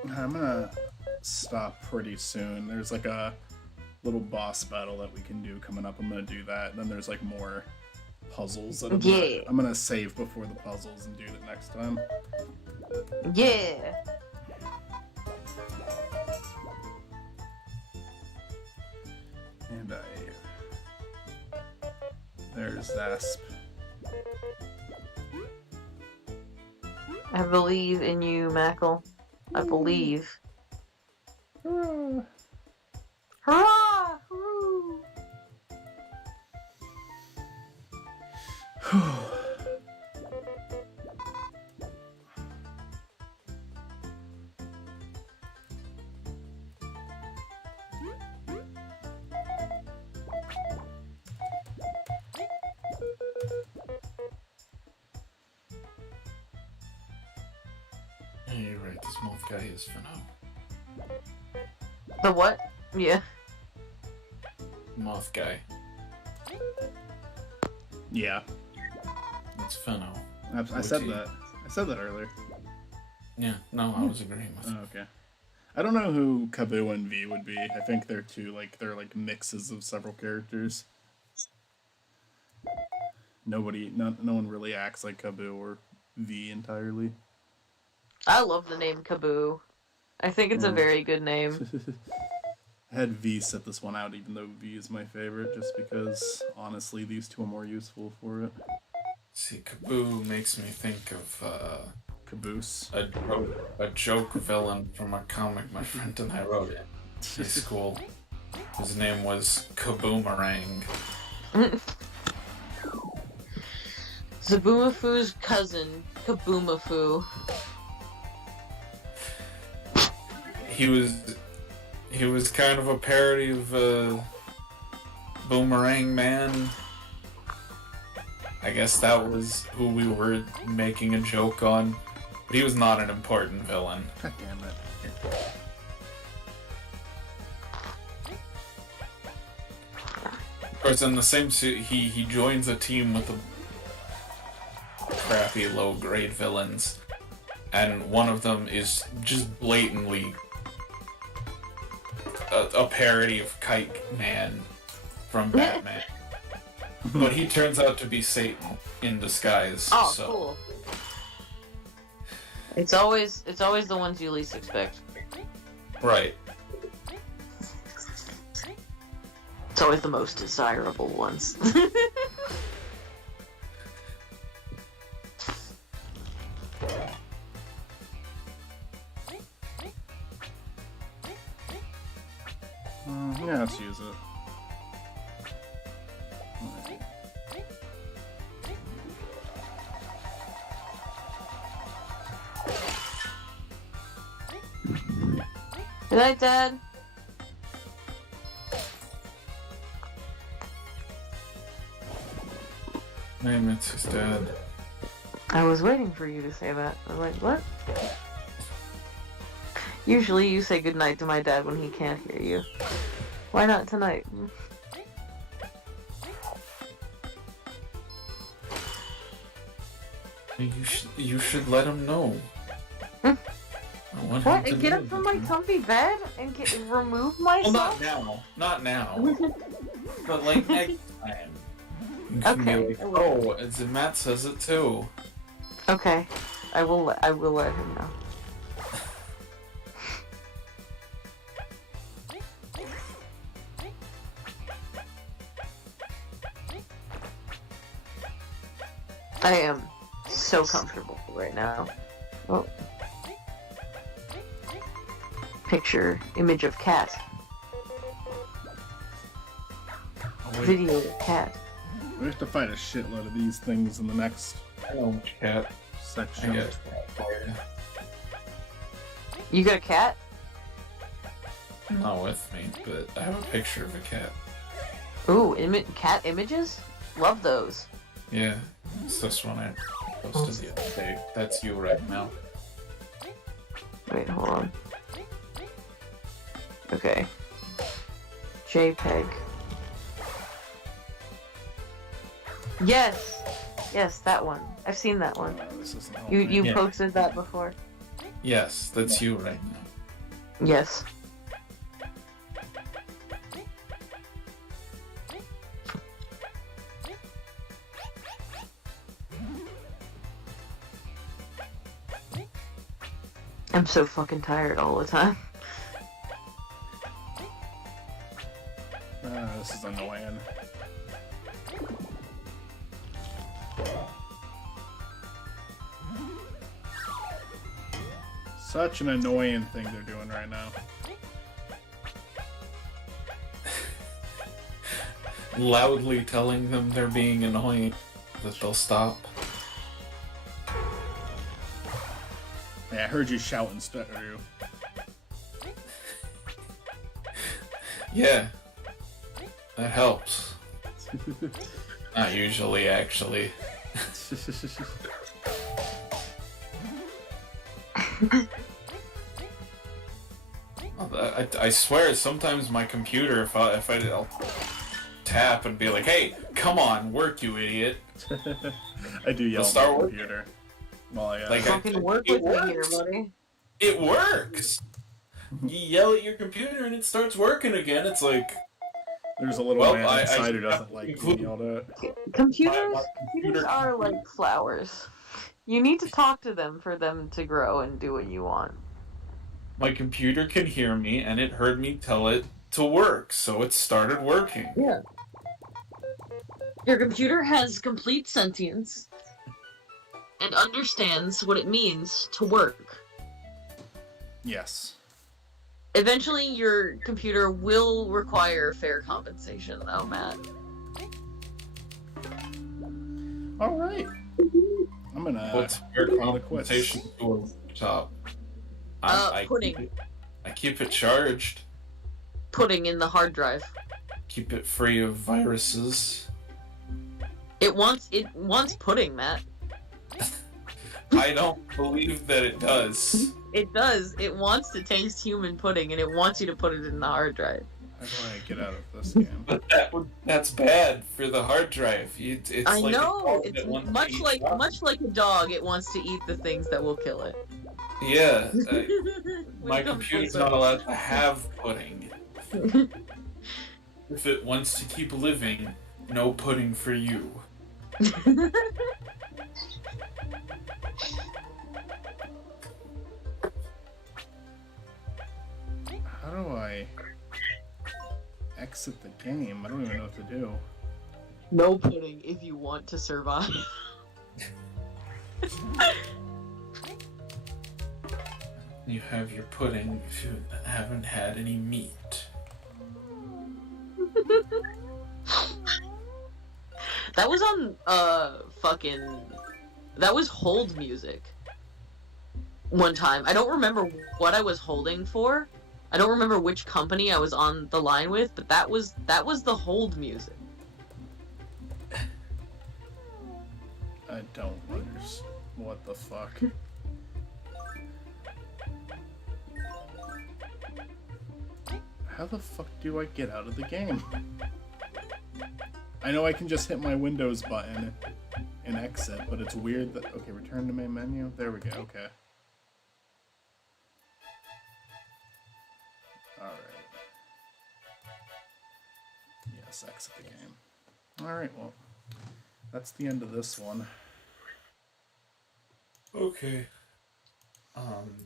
I'm gonna stop pretty soon. There's like a little boss battle that we can do coming up. I'm gonna do that. And then there's like more puzzles that I'm gonna save before the puzzles and do it next time. Yeah. And there's Asp. I believe in you, Mackle. I believe. Hurrah! Hurroo! Yeah, you're right. This moth guy is Finno. The what? Yeah. Moth guy. Yeah. It's Finno. I said that. I said that earlier. Yeah, no, I was agreeing with you. Oh, okay. I don't know who Kaboo and V would be. I think they're they're mixes of several characters. No one really acts like Kaboo or V entirely. I love the name Kaboo. I think it's a very good name. I had V set this one out, even though V is my favorite, just because, honestly, these two are more useful for it. See, Kaboo makes me think of, Caboose. a joke villain from a comic my friend and I wrote in high school. His name was Kaboomerang. Zaboomafu's cousin, Kaboomafu. He was kind of a parody of Boomerang Man. I guess that was who we were making a joke on. But he was not an important villain. God damn it. Of course, in the same suit, he joins a team with the crappy, low-grade villains. And one of them is just blatantly a parody of Kite Man from Batman. But he turns out to be Satan in disguise. Oh, so. cool. It's always the ones you least expect. Right. It's always the most desirable ones. Yeah, let's use it. Good night, Dad. Name it's his dad. I was waiting for you to say that. I was like, what? Usually you say goodnight to my dad when he can't hear you. Why not tonight? You should let him know. Hmm. I want What? him to And get know up from that my you- comfy bed and remove Well, myself? not now. But like next time. You can be Okay, like, I will. oh, and Matt says it too. Okay, I will let him know. I am so comfortable right now. Oh. Picture, image of cat. Oh, wait, Video of cat. We have to fight a shitload of these things in the next I know, cat. I section. got a cat for you. You got a cat? Not with me, but I have a picture of a cat. Ooh, cat images? Love those. Yeah, it's this one I posted the other day. That's you right now. Wait, hold on. Okay. JPEG. Yes! Yes, that one. I've seen that one. This isn't You helping. Yeah. posted that before. Yes, that's you right now. Yes. I'm so fucking tired all the time. This is annoying. Such an annoying thing they're doing right now. Loudly telling them they're being annoying, that they'll stop. Yeah, I heard you shout and stutter. Yeah, that helps. Not usually, actually. I swear, sometimes my computer, if I'll tap and be like, "Hey, come on, work, you idiot!" I do yell Let's at start my working. computer. Well, yeah. Like, Fucking work it with me here, works. buddy. It works. You yell at your computer and it starts working again. It's like, There's a little Well, man I inside who have doesn't to like include- being yelled at. Computers, My computers computer- are like flowers. You need to talk to them for them to grow and do what you want. my computer can hear me, and it heard me tell it to work, so it started working. Yeah. Your computer has complete sentience and understands what it means to work. Yes. Eventually, your computer will require fair compensation, though, Matt. Alright. I'm gonna. What's your call it quits. compensation to a laptop? Pudding. I keep it charged. Pudding in the hard drive. Keep it free of viruses. It wants pudding, Matt. I don't believe that it does. It does. It wants to taste human pudding, and it wants you to put it in the hard drive. How do I get out of this game? But that's bad for the hard drive. It's I like a know. dog It's that wants to much eat like chocolate. a dog. It wants to eat the things that will kill it. Yeah. My We've come computer's full not allowed to have pudding. If it wants to keep living, no pudding for you. circle. How do I exit the game? I don't even know what to do. No pudding if you want to survive. You have your pudding if you haven't had any meat. That was on that was hold music. One time. I don't remember what I was holding for. I don't remember which company I was on the line with, but that was the hold music. I don't understand. What the fuck? How the fuck do I get out of the game? I know I can just hit my Windows button an exit, but it's weird that... Okay, return to main menu. There we go, okay. Alright. Yes, exit the game. Alright, well, that's the end of this one. Okay.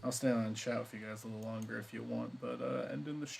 I'll stay on and chat with you guys a little longer if you want, but ending the stream.